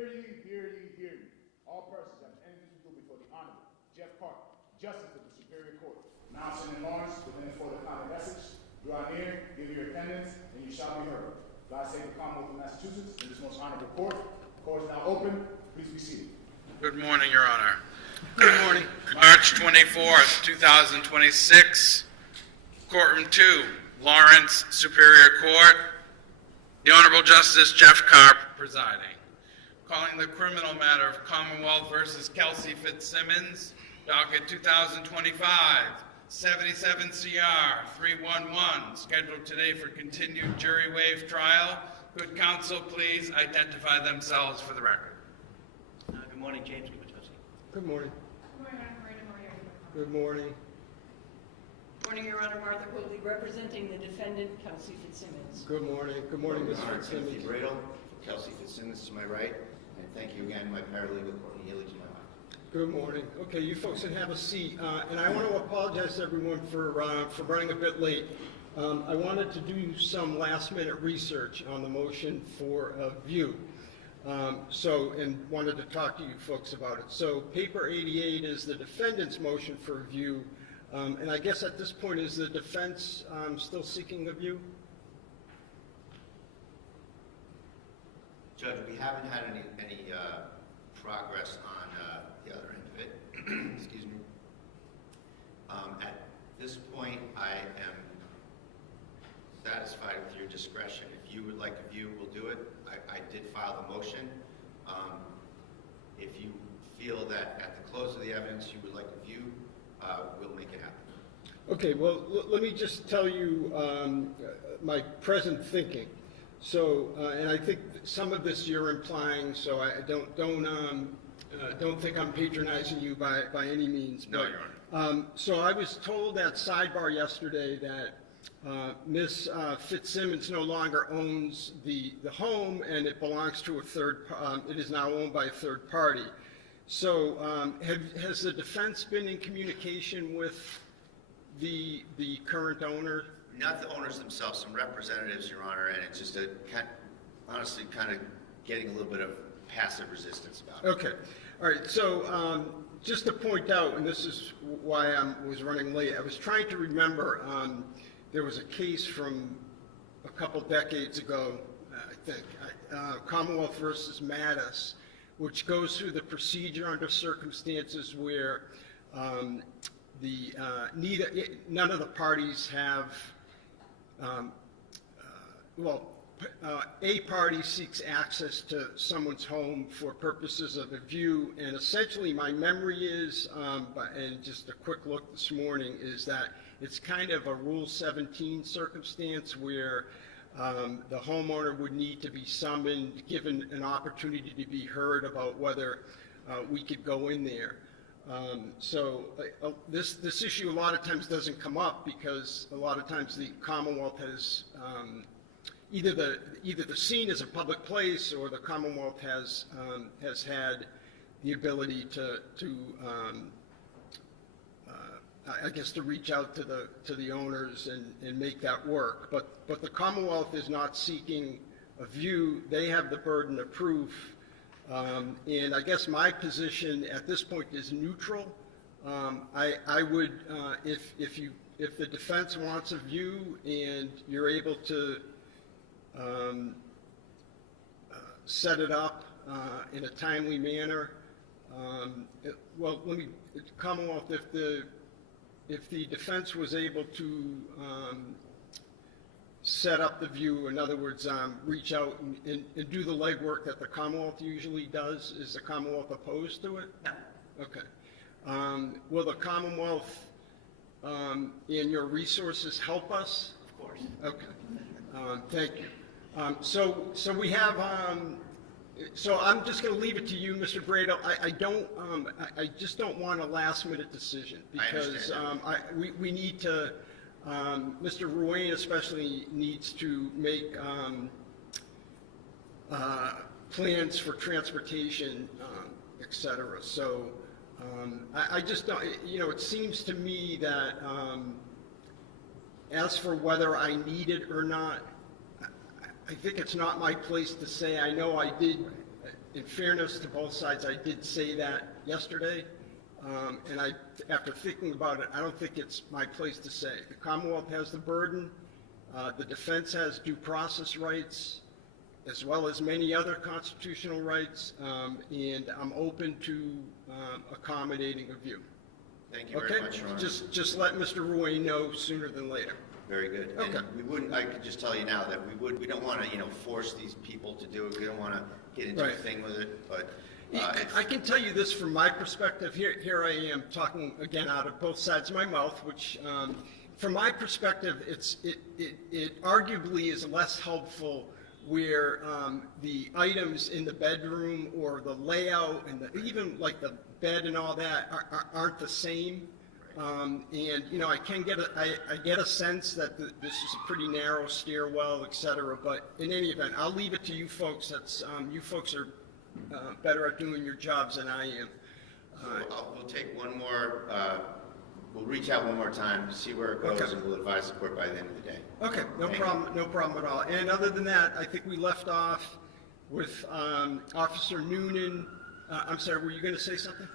Hear ye, hear ye, hear ye. All persons have entered into before the Honorable Jeff Karp, Justice of the Superior Court, now sitting in Lawrence, within and for the county of Essex. Draw near, give your attendance, and you shall be heard. God save the Commonwealth of Massachusetts in this most honorable court. The court is now open. Please be seated. Good morning, Your Honor. Good morning. March 24th, 2026, Courtroom 2, Lawrence Superior Court. The Honorable Justice Jeff Karp presiding. Calling the criminal matter of Commonwealth versus Kelsey Fitzsimmons, docket 2025, 77 CR 311, scheduled today for continued jury waive trial. Could counsel please identify themselves for the record? Good morning, James. Good morning. Good morning, I'm Marina Maria. Good morning. Morning, Your Honor, Martha Cooley, representing the defendant, Kelsey Fitzsimmons. Good morning. Good morning, Ms. Timothy Fitzsimmons. Bradle, Kelsey Fitzsimmons to my right, and thank you again, my paralegal, Courtney Healy, to my left. Good morning. Okay, you folks can have a seat. And I want to apologize to everyone for running a bit late. I wanted to do some last-minute research on the motion for a view. And wanted to talk to you folks about it. So paper 88 is the defendant's motion for a view. And I guess at this point, is the defense still seeking a view? Judge, we haven't had any progress on the other end of it. Excuse me. At this point, I am satisfied with your discretion. If you would like a view, we'll do it. I did file the motion. If you feel that at the close of the evidence you would like a view, we'll make it happen. Okay, well, let me just tell you my present thinking. So, and I think some of this you're implying, so I don't think I'm patronizing you by any means. No, Your Honor. So I was told at sidebar yesterday that Ms. Fitzsimmons no longer owns the home, and it belongs to a it is now owned by a third party. So has the defense been in communication with the current owner? Not the owners themselves, some representatives, Your Honor, and it's just honestly kind of getting a little bit of passive resistance about it. Okay. All right. So just to point out, and this is why I was running late, I was trying to remember there was a case from a couple decades ago, I think, Commonwealth versus Mattis, which goes through the procedure under circumstances where none of the parties have, a party seeks access to someone's home for purposes of a view, and essentially my memory is, and just a quick look this morning, is that it's kind of a Rule 17 circumstance where the homeowner would need to be summoned, given an opportunity to be heard about whether we could go in there. This issue a lot of times doesn't come up because a lot of times the Commonwealth has either the scene is a public place, or the Commonwealth has had the ability to reach out to the owners and make that work. But the Commonwealth is not seeking a view. They have the burden of proof. And I guess my position at this point is neutral. I would, if the defense wants a view and you're able to set it up in a timely manner, Commonwealth, if the defense was able to set up the view, in other words, reach out and do the legwork that the Commonwealth usually does, is the Commonwealth opposed to it? No. Okay. Will the Commonwealth and your resources help us? Of course. Okay. Thank you. So we have. So I'm just going to leave it to you, Mr. Bradle. I just don't want a last-minute decision because we need to. Mr. Ruane especially needs to make plans for transportation, et cetera. So I just don't, it seems to me that as for whether I need it or not, I think it's not my place to say. I know I did in fairness to both sides, I did say that yesterday, and after thinking about it, I don't think it's my place to say. The Commonwealth has the burden, the defense has due process rights, as well as many other constitutional rights, and I'm open to accommodating a view. Thank you very much, Your Honor. Just let Mr. Roy know sooner than later. Very good. Okay. And we wouldn't, I could just tell you now that we don't want to, force these people to do it. We don't want to get into a Right. thing with it, but I can tell you this from my perspective. Here I am talking again out of both sides of my mouth, which from my perspective, it arguably is less helpful where the items in the bedroom or the layout and even like the bed and all that aren't the same. And I can get I get a sense that this is a pretty narrow stairwell, et cetera. But in any event, I'll leave it to you folks. That's you folks are better at doing your jobs than I am. we'll take one more, we'll reach out one more time to see where it goes, Okay. and we'll advise the court by the end of the day. Okay, no problem at all. And other than that, I think we left off with Officer Noonan. I'm sorry, were you going to say something?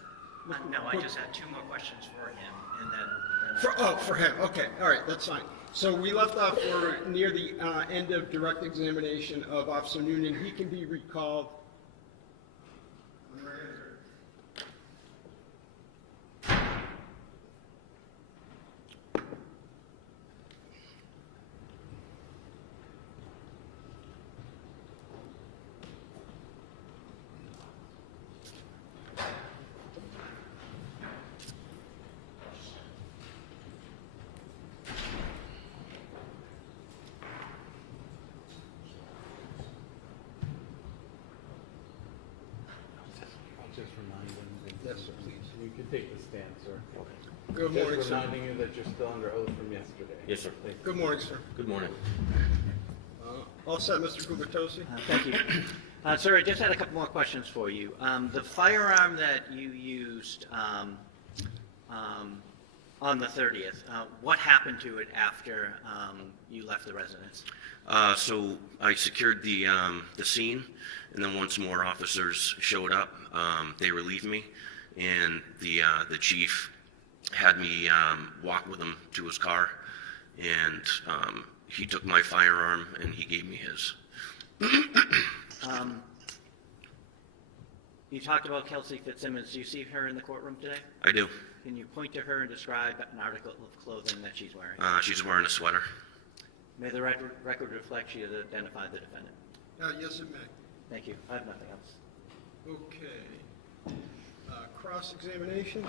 No, I just had two more questions for him, and then For him, okay, all right, that's fine. So we left off near the end of direct examination of Officer Noonan. He can be recalled. Just remind them that Yes, sir, please. you can take the stand, sir. Good morning, Just sir. reminding you that you're still under oath from yesterday. Yes, sir. Thank you. Good morning, sir. Good morning. All set, Mr. Gubitosi? thank you. Sir, I just had a couple more questions for you. The firearm that you used on the 30th, what happened to it after you left the residence? So I secured the scene, and then once more officers showed up, they relieved me, and the chief had me walk with him to his car, and he took my firearm and he gave me his. You talked about Kelsey Fitzsimmons. Do you see her in the courtroom today? I do. Can you point to her and describe an article of clothing that she's wearing? She's wearing a sweater. May the record reflect she has identified the defendant. Yes, it may. Thank you. I have nothing else. Okay. Cross-examination?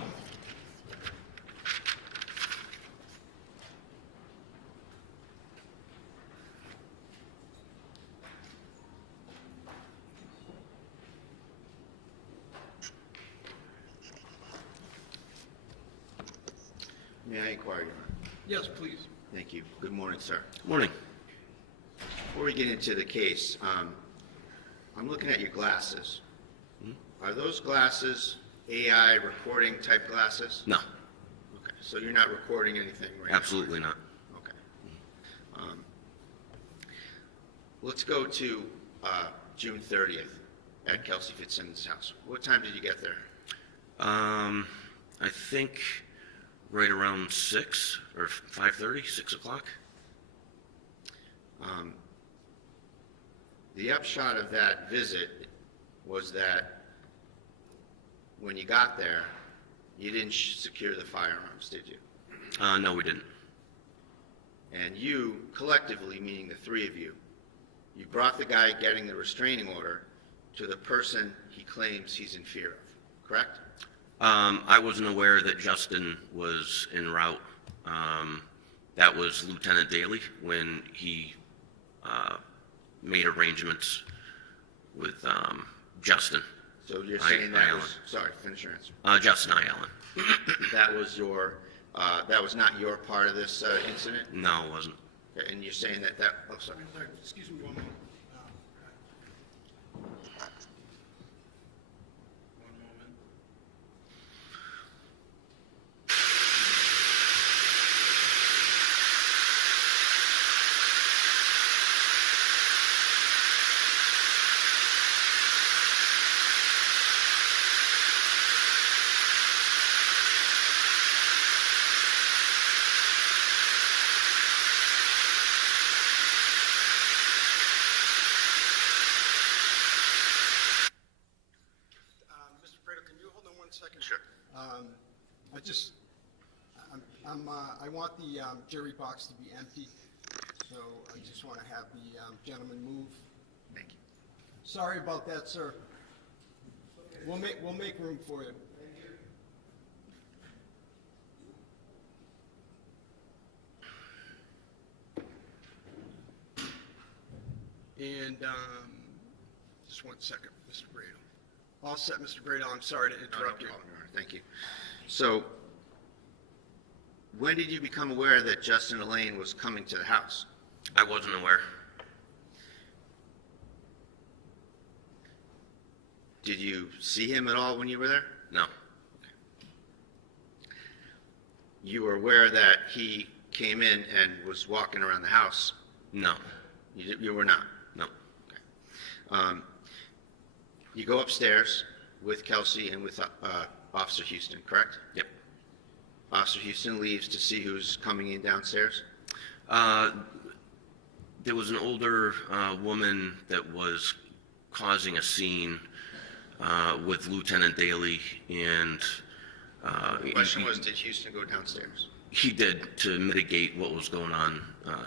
May I inquire, Your Honor? Yes, please. Thank you. Good morning, sir. Morning. Before we get into the case, I'm looking at your glasses. Are those glasses AI recording type glasses? No, Okay, so you're not recording anything right now? absolutely not. Okay. Let's go to June 30th at Kelsey Fitzsimmons' house. What time did you get there? I think right around 6 or 5:30, 6 o'clock. The upshot of that visit was that when you got there, you didn't secure the firearms, did you? No, we didn't. And you, collectively, meaning the three of you, you brought the guy getting the restraining order to the person he claims he's in fear of, correct? I wasn't aware that Justin was en route. That was Lieutenant Daly when he made arrangements with Justin. So you're saying that Allen. was, sorry, finish your answer. Justin I. Allen. That was that was not your part of this incident? No, it wasn't. Okay, and you're saying that, oh, sorry. Excuse me one moment. One moment. Sure. I want the jury box to be empty, so I just want to have the gentleman move. Thank you. Sorry about that, sir. We'll make room for you. And just one second, Mr. Brado. All set, Mr. Brado. I'm sorry to interrupt you. No problem, Your Honor. Thank you. So, when did you become aware that Justin Elaine was coming to the house? I wasn't aware. Did you see him at all when you were there? No. You were aware that he came in and was walking around the house? No. You were not? No. You go upstairs with Kelsey and with Officer Houston, correct? Yep. Officer Houston leaves to see who's coming in downstairs? There was an older woman that was causing a scene with Lieutenant Daly, and The question was, did Houston go downstairs? he did, to mitigate what was going on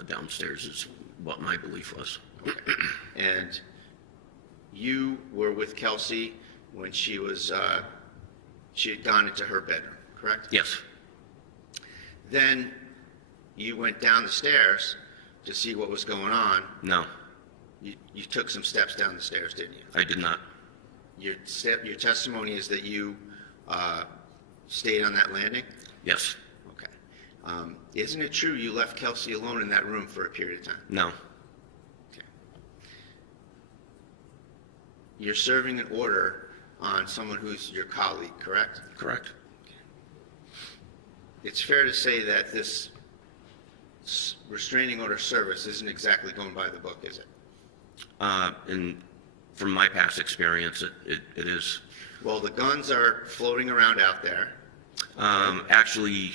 downstairs, is what my belief was. Okay. And you were with Kelsey when she had gone into her bedroom, correct? Yes. Then you went down the stairs to see what was going on. No, You took some steps down the stairs, didn't you? I did not. Your testimony is that you stayed on that landing? Yes. Okay. Isn't it true you left Kelsey alone in that room for a period of time? No. Okay. You're serving an order on someone who's your colleague, correct? Correct. It's fair to say that this restraining order service isn't exactly going by the book, is it? And from my past experience, it is. Well, the guns are floating around out there. Actually,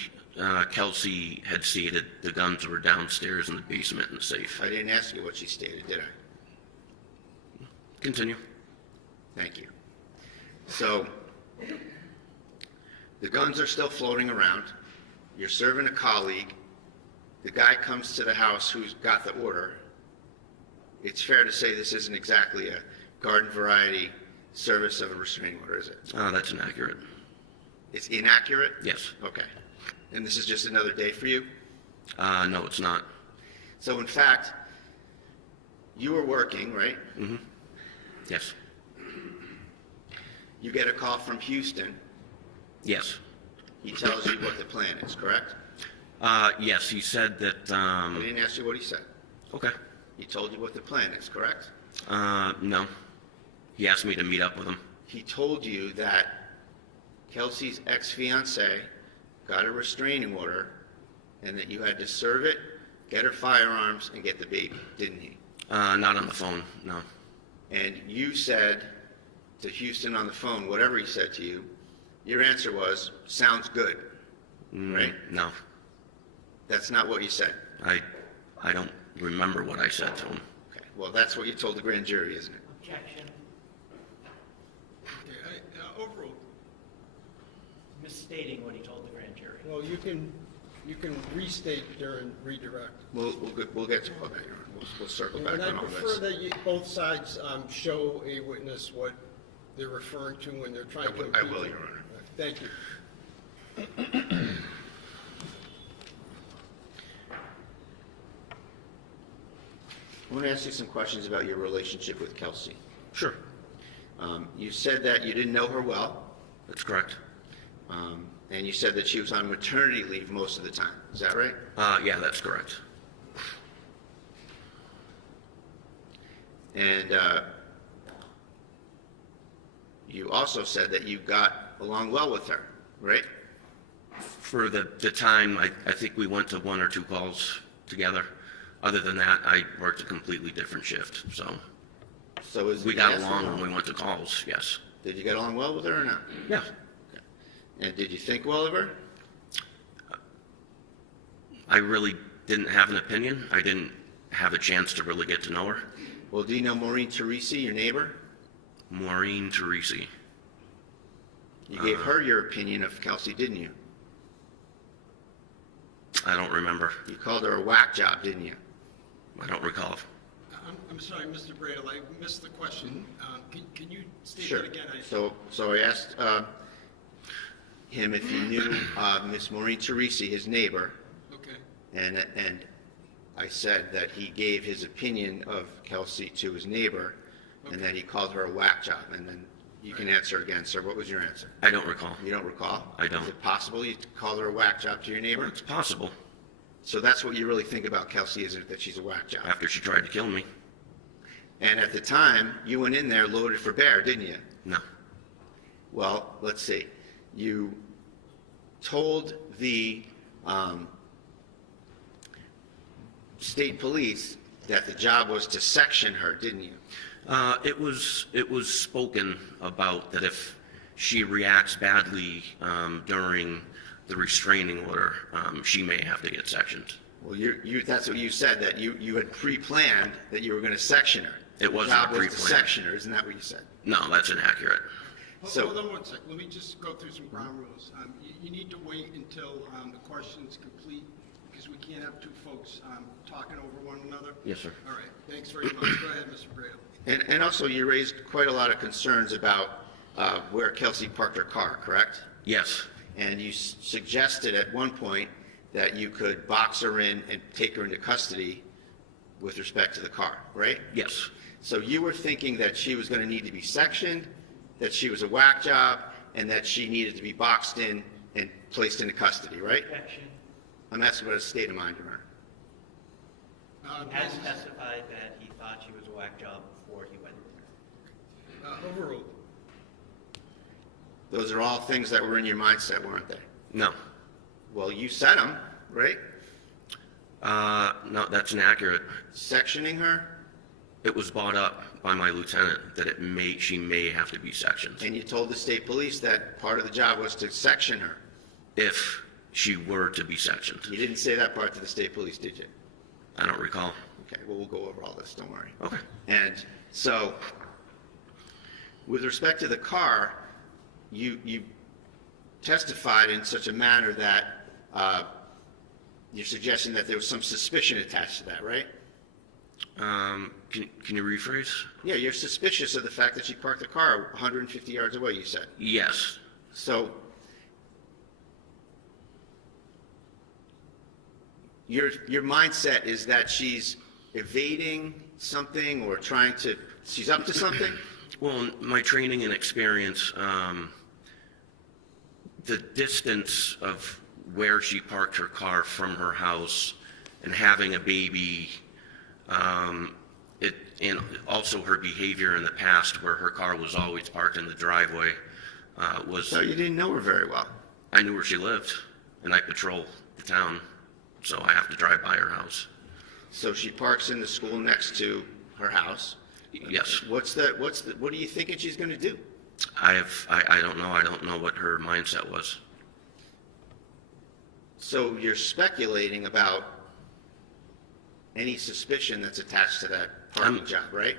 Kelsey had stated the guns were downstairs in the basement in the safe. I didn't ask you what she stated, did I? Continue. Thank you. So, the guns are still floating around. You're serving a colleague. The guy comes to the house who's got the order. It's fair to say this isn't exactly a garden variety service of a restraining order, is it? That's inaccurate. It's inaccurate? Yes. Okay. And this is just another day for you? No, it's not. So, in fact, you were working, right? Mm-hmm. Yes. You get a call from Houston. Yes. He tells you what the plan is, correct? Yes, he said that, I didn't ask you what he said. okay. He told you what the plan is, correct? No. He asked me to meet up with him. He told you that Kelsey's ex-fiancée got a restraining order and that you had to serve it, get her firearms, and get the baby, didn't he? Not on the phone, no. And you said to Houston on the phone, whatever he said to you, your answer was, sounds good, right? No. That's not what you said. I don't remember what I said to him. Okay. Well, that's what you told the grand jury, isn't it? Objection. Okay, overall, Misstating what he told the grand jury. well, you can restate during redirect. We'll get to all that, Your Honor. We'll circle back And I on all prefer this. that both sides show a witness what they're referring to when they're trying to I impede will, it. Your Honor. Thank you. I want to ask you some questions about your relationship with Kelsey. Sure. You said that you didn't know her well, That's correct. and you said that she was on maternity leave most of the time. Is that right? Yeah, that's correct. And you also said that you got along well with her, right? For the time, I think we went to one or two calls together. Other than that, I worked a completely different shift, so So is we it got yes or along no? when we went to calls, yes. Did you get along well with her or not? Yeah. And did you think well of her? I really didn't have an opinion. I didn't have a chance to really get to know her. Well, do you know Maureen Teresi, your neighbor? Maureen Teresi. You gave her your opinion of Kelsey, didn't you? I don't remember. You called her a whack job, didn't you? I don't recall. I'm sorry, Mr. Bradle, I missed the question. Can you state Sure. that again? So I asked him if he knew Miss Maureen Teresi, his neighbor, Okay. and I said that he gave his opinion of Kelsey to his neighbor, and that he called her a whack job. And then you can answer again, sir. What was your answer? I don't recall. You don't recall? I don't. Is it possible you called her a whack job to your neighbor? It's possible. So that's what you really think about Kelsey, isn't it, that she's a whack job? After she tried to kill me. And at the time, you went in there loaded for bear, didn't you? No. Well, let's see. You told the state police that the job was to section her, didn't you? It was spoken about that if she reacts badly during the restraining order, she may have to get sectioned. Well, that's what you said, that you had pre-planned that you were going to section her. It wasn't The job was to pre-planned. section her, isn't that what you said? No, that's inaccurate. So- Hold on one second. Let me just go through some ground rules. You need to wait until the question's complete, because we can't have two folks talking over one another. Yes, sir. All right, thanks very much. Go ahead, Mr. Bradle. And also, you raised quite a lot of concerns about where Kelsey parked her car, correct? Yes. And you suggested at one point that you could box her in and take her into custody with respect to the car, right? Yes. So you were thinking that she was going to need to be sectioned, that she was a whack job, and that she needed to be boxed in and placed into custody, right? Objection. I'm asking about a state of mind, Your Honor. He has testified that he thought she was a whack job before he went there. Overruled. Those are all things that were in your mindset, weren't they? No. Well, you said them, right? No, that's inaccurate. Sectioning her, It was brought up by my lieutenant that she may have to be sectioned and you told the state police that part of the job was to section her. if she were to be sectioned. You didn't say that part to the state police, did you? I don't recall. Okay, well, we'll go over all this, don't worry. Okay. And so, with respect to the car, you testified in such a manner that you're suggesting that there was some suspicion attached to that, right? Can you rephrase? Yeah, you're suspicious of the fact that she parked the car 150 yards away, you said. Yes. So, your mindset is that she's evading something or she's up to something? Well, my training and experience, the distance of where she parked her car from her house and having a baby, and also her behavior in the past where her car was always parked in the driveway, So you didn't know her very well. I knew where she lived, and I patrol the town, so I have to drive by her house. So she parks in the school next to her house. Yes. What are you thinking she's going to do? I don't know. I don't know what her mindset was. So you're speculating about any suspicion that's attached to that parking job, right?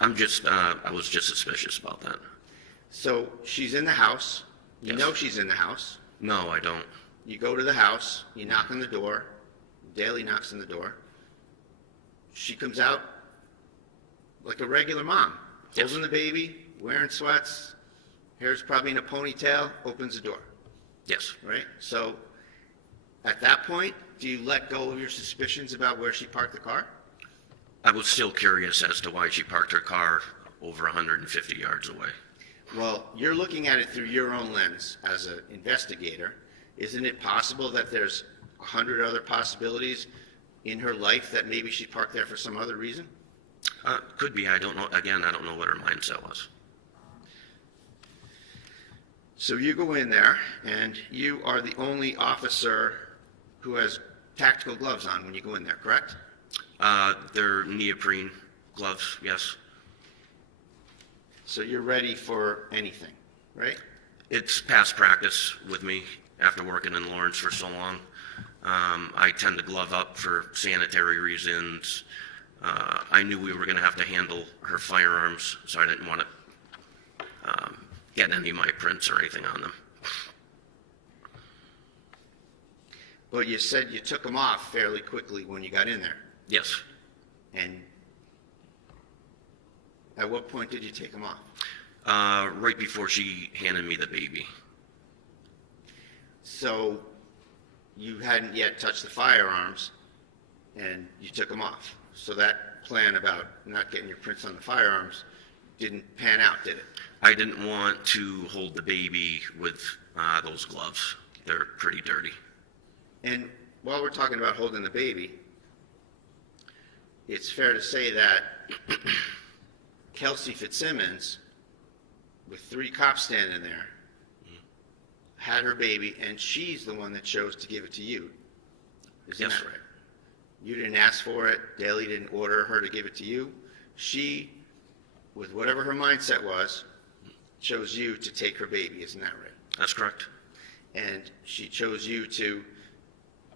I was just suspicious about that. So she's in the house. You Yes. know she's in the house. No, I don't. You go to the house. You knock on the door. Daly knocks on the door. She comes out like a regular mom, Yes. holding the baby, wearing sweats, hair's probably in a ponytail, opens the door, Yes. right? So at that point, do you let go of your suspicions about where she parked the car? I was still curious as to why she parked her car over 150 yards away. Well, you're looking at it through your own lens as an investigator. Isn't it possible that there's 100 other possibilities in her life that maybe she parked there for some other reason? Could be. I don't know. Again, I don't know what her mindset was. So you go in there, and you are the only officer who has tactical gloves on when you go in there, correct? They're neoprene gloves, yes. So you're ready for anything, right? It's past practice with me after working in Lawrence for so long. I tend to glove up for sanitary reasons. I knew we were going to have to handle her firearms, so I didn't want to get any of my prints or anything on them. But you said you took them off fairly quickly when you got in there. Yes. And at what point did you take them off? Right before she handed me the baby. So you hadn't yet touched the firearms, and you took them off. So that plan about not getting your prints on the firearms didn't pan out, did it? I didn't want to hold the baby with those gloves. They're pretty dirty. And while we're talking about holding the baby, it's fair to say that Kelsey Fitzsimmons, with 3 cops standing there, had her baby, and she's the one that chose to give it to you. Isn't Yes. that right? You didn't ask for it. Daly didn't order her to give it to you. She, with whatever her mindset was, chose you to take her baby. Isn't that right? That's correct. And she chose you to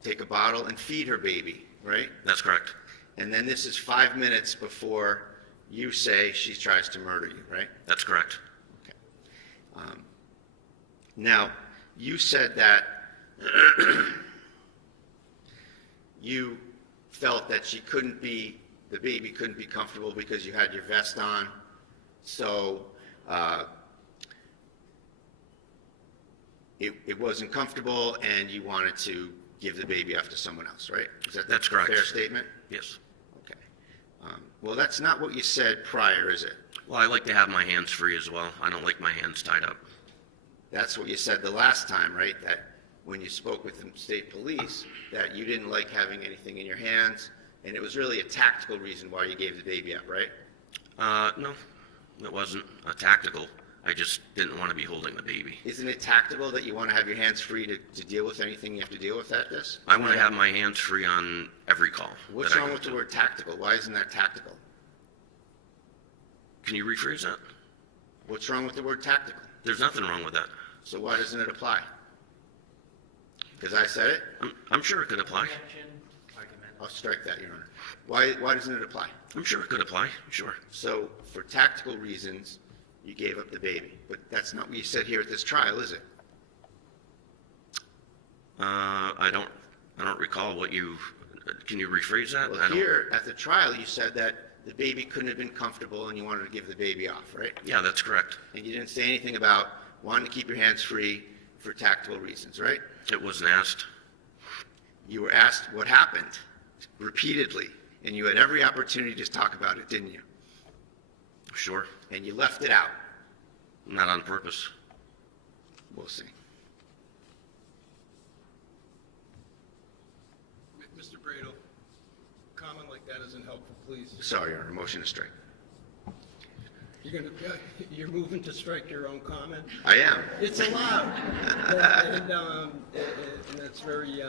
take a bottle and feed her baby, right? That's correct. And then this is 5 minutes before you say she tries to murder you, right? That's correct. Okay. Now, you said that you felt that the baby couldn't be comfortable because you had your vest on. So it wasn't comfortable, and you wanted to give the baby off to someone else, right? That's correct. A fair statement? Yes. Okay. Well, that's not what you said prior, is it? Well, I like to have my hands free as well. I don't like my hands tied up. That's what you said the last time, right? That when you spoke with the state police, that you didn't like having anything in your hands, and it was really a tactical reason why you gave the baby up, right? No, it wasn't tactical. I just didn't want to be holding the baby. Isn't it tactical that you want to have your hands free to deal with anything you have to deal with at this? I want to have my hands free on every call. What's that I wrong go with the to. word tactical? Why isn't that tactical? Can you rephrase that? What's wrong with the word tactical? There's nothing wrong with that. So why doesn't it apply? Because I said it? I'm sure it could apply. I'll strike that, Your Honor. Why doesn't it apply? I'm sure it could apply. Sure. So for tactical reasons, you gave up the baby. But that's not what you said here at this trial, is it? I don't recall what you. Can you rephrase that? Well, here at the trial, you said that the baby couldn't have been comfortable and you wanted to give the baby off, right? Yeah, that's correct. And you didn't say anything about wanting to keep your hands free for tactical reasons, right? It wasn't asked. You were asked what happened repeatedly, and you had every opportunity to talk about it, didn't you? Sure. And you left it out. Not on purpose. We'll see. Mr. Brado, comment like that isn't helpful, please. Sorry, Your Honor, motion to strike. You're moving to strike your own comment? I am. It's allowed. And that's very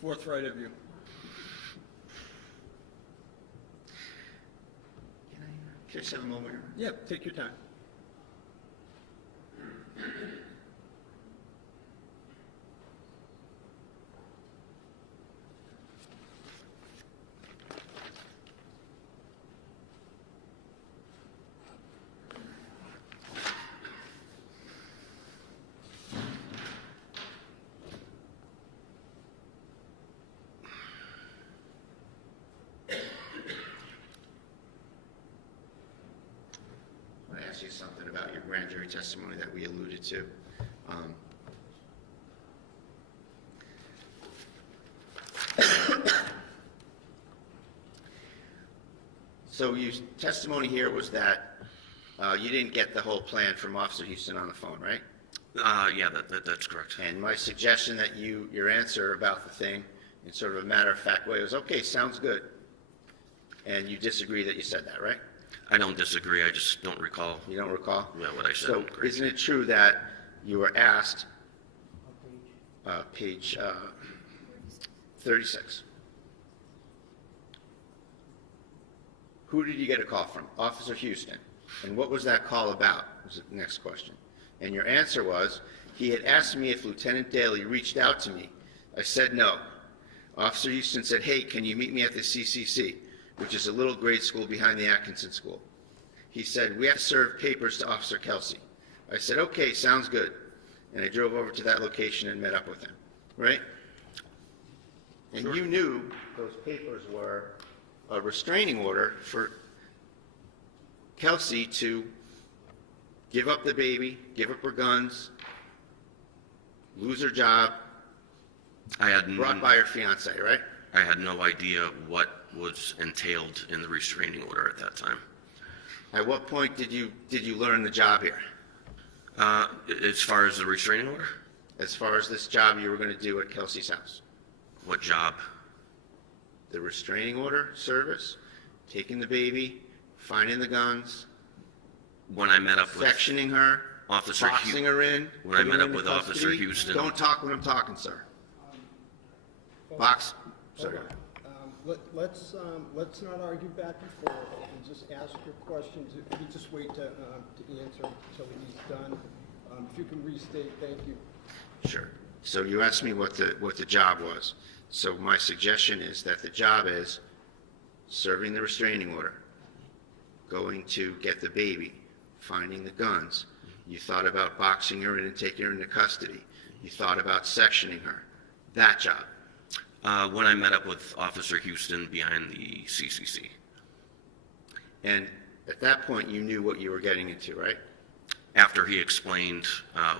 forthright of you. Can I just have a moment, Your Honor? Yeah, take your time. I want to ask you something about your grand jury testimony that we alluded to. So your testimony here was that you didn't get the whole plan from Officer Houston on the phone, right? Yeah, that's correct. And my suggestion that your answer about the thing in sort of a matter-of-fact way was, okay, sounds good. And you disagree that you said that, right? I don't disagree. I just don't recall. You don't recall? Yeah, what I said. So isn't it true that you were asked, page 36, who did you get a call from? Officer Houston. And what was that call about? Was the next question. And your answer was, he had asked me if Lieutenant Daly reached out to me. I said no. Officer Houston said, hey, can you meet me at the CCC, which is a little grade school behind the Atkinson School. He said, we have to serve papers to Officer Kelsey. I said, okay, sounds good. And I drove over to that location and met up with him, right? And you knew those papers were a restraining order for Kelsey to give up the baby, give up her guns, lose her job, brought by her fiance, right? I had no idea what was entailed in the restraining order at that time. At what point did you learn the job here? As far as the restraining order? As far as this job you were going to do at Kelsey's house? What job? The restraining order service, taking the baby, finding the guns, When I met up with sectioning her, Officer boxing her in. When I putting met her up into with Officer custody. Houston. Don't talk when I'm talking, sir. Box. Sorry. Hold on. Let's not argue back and forth, and just ask your questions. If you just wait to answer until he's done. If you can restate, thank you. Sure. So you asked me what the job was. So my suggestion is that the job is serving the restraining order, going to get the baby, finding the guns. You thought about boxing her in and taking her into custody. You thought about sectioning her. That job. When I met up with Officer Houston behind the CCC. And at that point, you knew what you were getting into, right? After he explained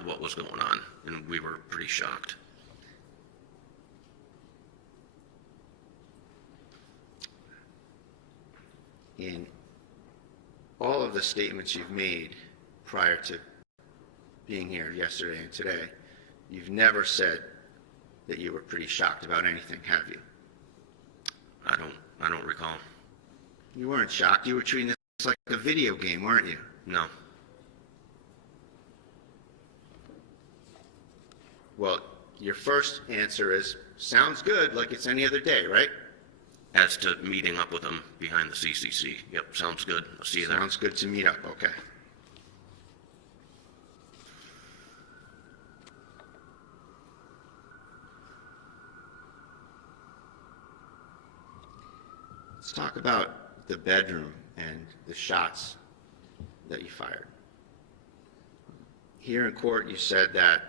what was going on, and we were pretty shocked. In all of the statements you've made prior to being here yesterday and today, you've never said that you were pretty shocked about anything, have you? I don't recall. You weren't shocked. You were treating this like a video game, weren't you? No. Well, your first answer is, sounds good, like it's any other day, right? As to meeting up with him behind the CCC. Yep, sounds good. I'll see you there. Sounds good to meet up, okay. Let's talk about the bedroom and the shots that you fired. Here in court, you said that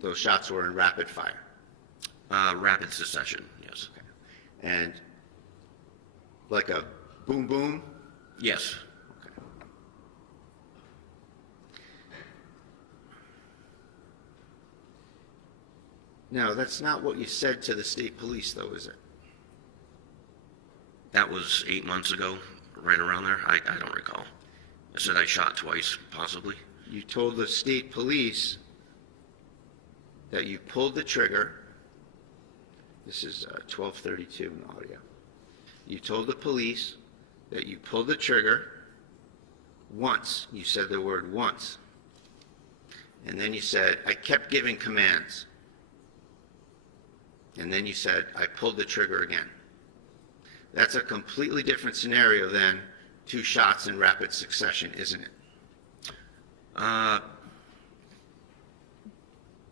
those shots were in rapid fire. Rapid succession, yes. Okay. And like a boom boom? Yes. Okay. Now, that's not what you said to the state police, though, is it? That was 8 months ago, right around there. I don't recall. I said I shot twice, possibly. You told the state police that you pulled the trigger. This is 1232 in the audio. You told the police that you pulled the trigger once. You said the word once. And then you said, I kept giving commands. And then you said, I pulled the trigger again. That's a completely different scenario than 2 shots in rapid succession, isn't it?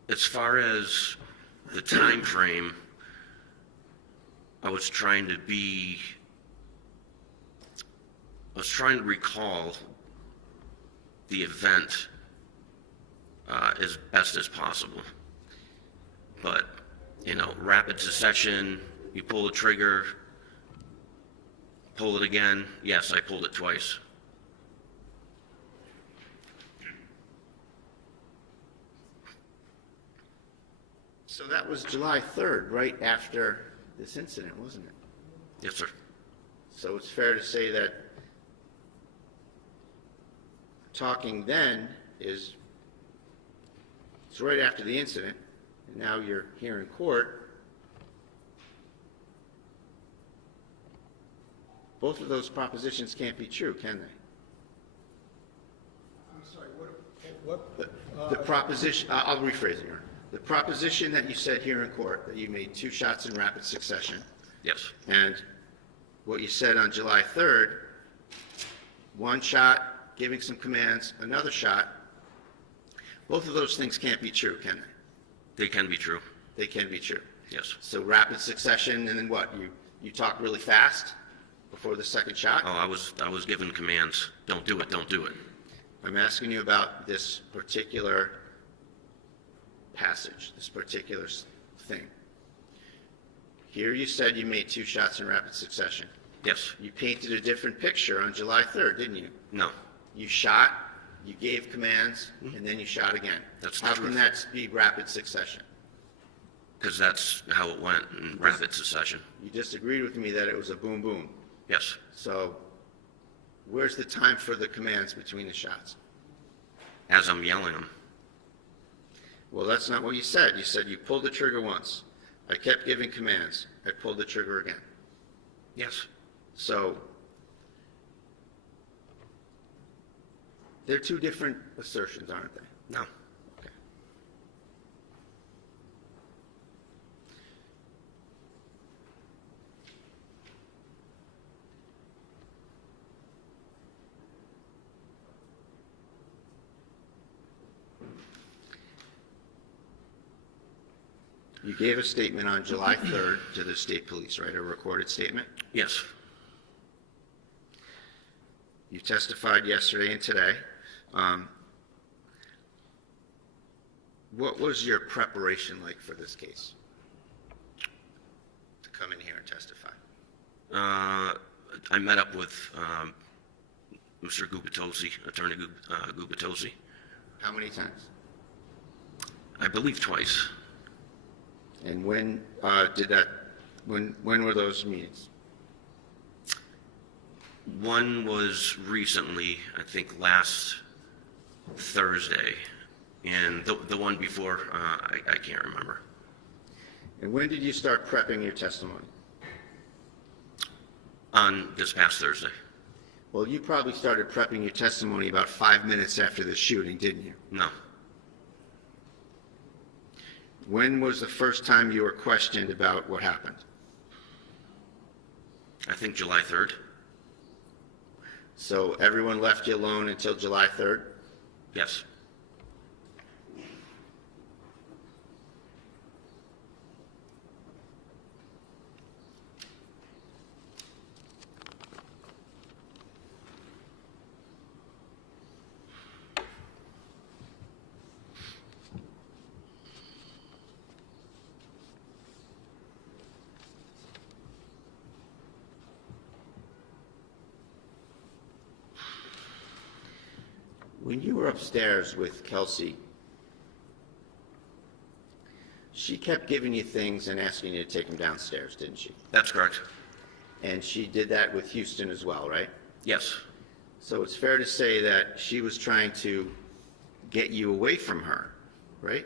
As far as the time frame, I was trying to recall the event as best as possible. But, rapid succession, you pull the trigger, pull it again. Yes, I pulled it twice. So that was July 3rd, right after this incident, wasn't it? Yes, sir. So it's fair to say that talking then it's right after the incident, and now you're here in court. Both of those propositions can't be true, can they? I'm sorry, what? The proposition, I'll rephrase it here. The proposition that you said here in court, that you made 2 shots in rapid succession, Yes. and what you said on July 3rd, 1 shot, giving some commands, another shot, both of those things can't be true, can they? They can be true. They can be true. Yes. So rapid succession, and then what? You talk really fast? before the second shot? Oh, I was given commands. Don't do it, don't do it. I'm asking you about this particular passage, this particular thing. Here you said you made 2 shots in rapid succession. Yes. You painted a different picture on July 3rd, didn't you? No. You shot, you gave commands, and then you shot again. That's the How truth. can that be rapid succession? Because that's how it went in rapid succession. You disagreed with me that it was a boom boom. Yes. So where's the time for the commands between the shots? As I'm yelling them. Well, that's not what you said. You said you pulled the trigger once. I kept giving commands. I pulled the trigger again. Yes. So they're 2 different assertions, aren't they? No. Okay. You gave a statement on July 3rd to the state police, right? A recorded statement? Yes. You testified yesterday and today. What was your preparation like for this case? To come in here and testify? I met up with Mr. Gubitosi, Attorney Gubitosi, How many times? I believe twice. And when when were those meetings? One was recently, I think last Thursday, and the one before, I can't remember. And when did you start prepping your testimony? On this past Thursday. Well, you probably started prepping your testimony about 5 minutes after the shooting, didn't you? No. When was the first time you were questioned about what happened? I think July 3rd. So everyone left you alone until July 3rd? Yes. When you were upstairs with Kelsey, she kept giving you things and asking you to take them downstairs, didn't she? That's correct. And she did that with Houston as well, right? Yes. So it's fair to say that she was trying to get you away from her, right?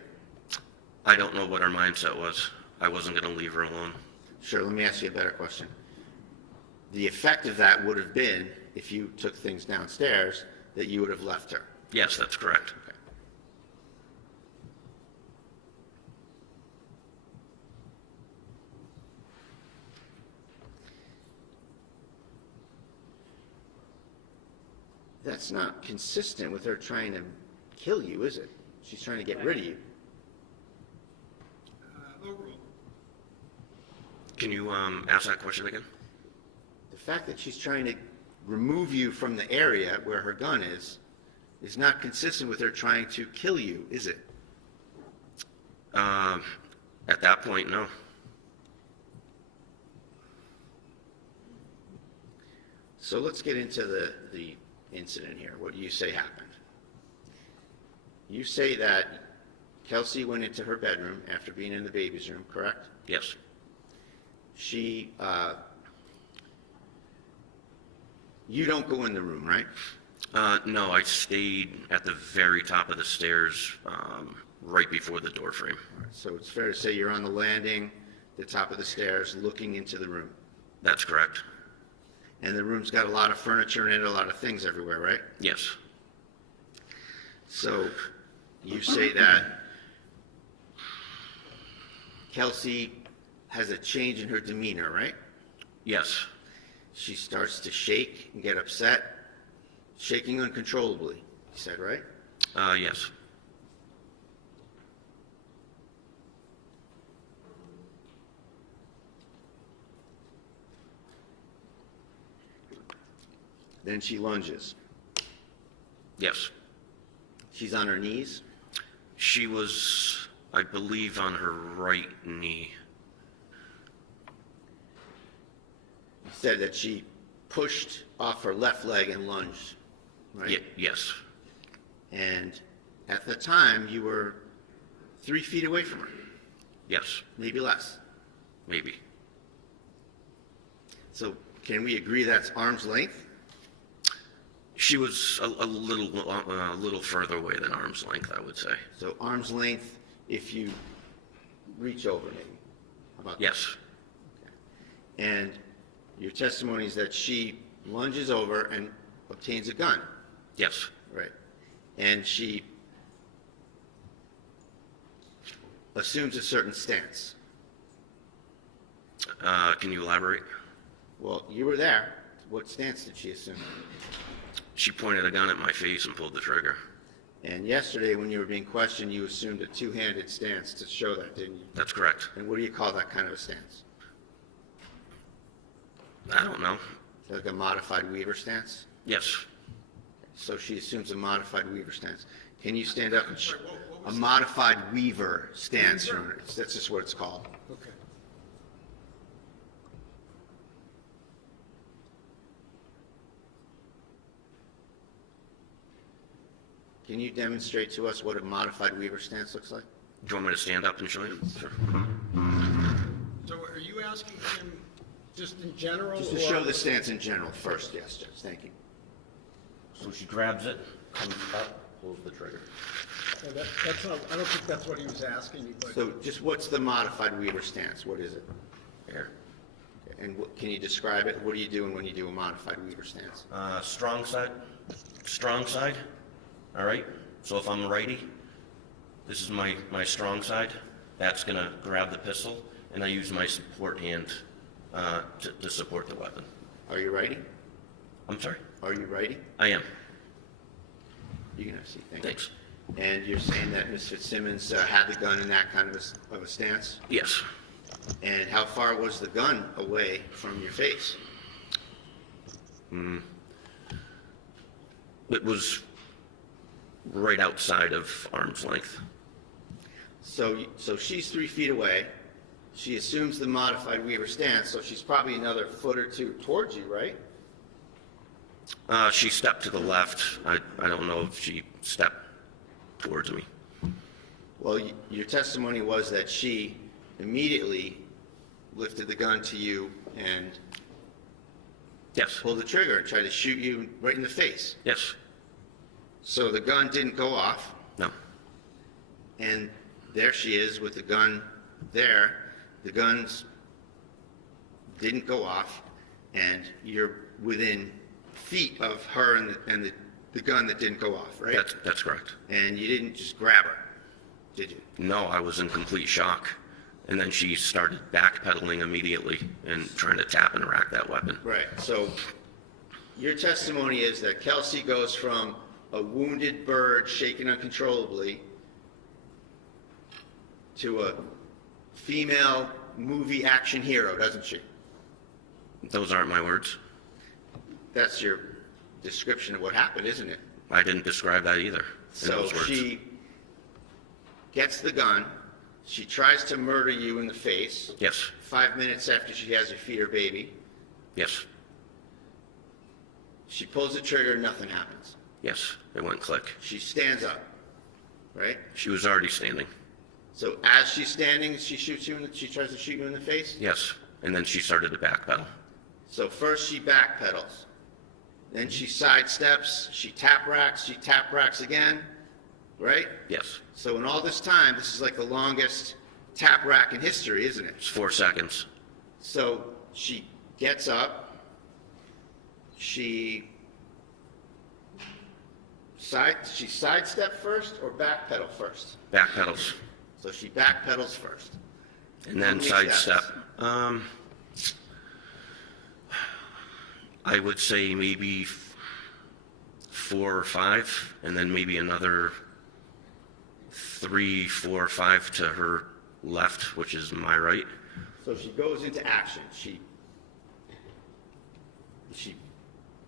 I don't know what her mindset was. I wasn't going to leave her alone. Sure, let me ask you a better question. The effect of that would have been, if you took things downstairs, that you would have left her. Yes, that's correct. Okay. That's not consistent with her trying to kill you, is it? She's trying to get rid of you. Overall. Can you ask that question again? The fact that she's trying to remove you from the area where her gun is not consistent with her trying to kill you, is it? At that point, no. So let's get into the incident here, what you say happened. You say that Kelsey went into her bedroom after being in the baby's room, correct? Yes. She, you don't go in the room, right? No, I stayed at the very top of the stairs, right before the door frame. So it's fair to say you're on the landing, the top of the stairs, looking into the room. That's correct. And the room's got a lot of furniture in it, a lot of things everywhere, right? Yes. So you say that Kelsey has a change in her demeanor, right? Yes. She starts to shake and get upset, shaking uncontrollably, you said, right? Yes. Then she lunges. Yes. She's on her knees. She was, I believe, on her right knee. You said that she pushed off her left leg and lunged, right? Yes. And at the time, you were 3 feet away from her, Yes. maybe less. Maybe. So can we agree that's arm's length? She was a little further away than arm's length, I would say. So arm's length if you reach over, maybe. How about that? Yes. And your testimony is that she lunges over and obtains a gun, Yes. right? And she assumes a certain stance. Can you elaborate? Well, you were there. What stance did she assume? She pointed a gun at my face and pulled the trigger. And yesterday, when you were being questioned, you assumed a two-handed stance to show that, didn't you? That's correct. And what do you call that kind of a stance? I don't know. Like a modified Weaver stance? Yes. So she assumes a modified Weaver stance. Can you stand up and a modified Weaver stance? That's just what it's called. Okay. Can you demonstrate to us what a modified Weaver stance looks like? Do you want me to stand up and show you? Sure. So are you asking him just in general? Just to or- show the stance in general first, yes, Judge, thank you. So she grabs it, comes up, pulls the trigger. That's not, I don't think that's what he was asking you, but. So just what's the modified Weaver stance? What is it? Here. And can you describe it? What are you doing when you do a modified Weaver stance? Strong side. Strong side. All right. So if I'm righty, this is my strong side. That's going to grab the pistol, and I use my support hand to support the weapon. Are you righty? I'm sorry? Are you righty? I am. You can have a seat, thank you. Thanks. And you're saying that Ms. Fitzsimmons had the gun in that kind of a stance? Yes. And how far was the gun away from your face? It was right outside of arm's length. So she's 3 feet away. She assumes the modified Weaver stance, so she's probably another foot or two towards you, right? She stepped to the left. I don't know if she stepped towards me. Well, your testimony was that she immediately lifted the gun to you and Yes. pulled the trigger and tried to shoot you right in the face. Yes. So the gun didn't go off, No. and there she is with the gun there. The guns didn't go off, and you're within feet of her and the gun that didn't go off, right? That's correct. And you didn't just grab her, did you? No, I was in complete shock. And then she started backpedaling immediately and trying to tap and rack that weapon. Right. So your testimony is that Kelsey goes from a wounded bird shaking uncontrollably to a female movie action hero, doesn't she? Those aren't my words. That's your description of what happened, isn't it? I didn't describe that either in So those words. she gets the gun. She tries to murder you in the face. Yes. 5 minutes after she has you feed her baby. Yes. She pulls the trigger, nothing happens. Yes. It went click. She stands up, right? She was already standing. So as she's standing, she shoots you. She tries to shoot you in the face. Yes. And then she started to backpedal. So first she backpedals, then she sidesteps, she tap racks again, right? Yes. So in all this time, this is like the longest tap rack in history, isn't it? It's 4 seconds. So she gets up, she sidestep first or backpedal first? Backpedals. So she backpedals first. And then How many sidestep. steps? I would say maybe 4 or 5, and then maybe another 3, 4, 5 to her left, which is my right. So she goes into action. She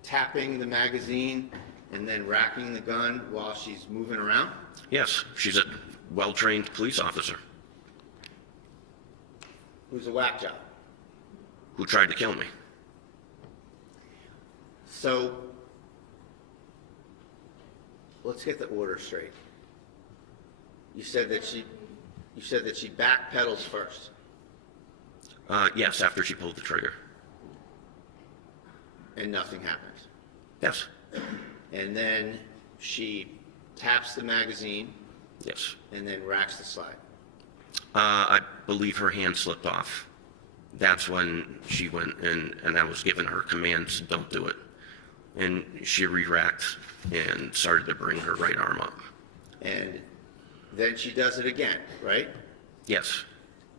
tapping the magazine and then racking the gun while she's moving around? Yes, she's a well-trained police officer Who's a whack job? who tried to kill me. So, let's get the order straight. You said that she backpedals first. Yes, after she pulled the trigger. And nothing happens. Yes, And then she taps the magazine yes. and then racks the slide. I believe her hand slipped off. That's when she went in, and I was giving her commands, don't do it. And she re-racked and started to bring her right arm up. And then she does it again, right? Yes,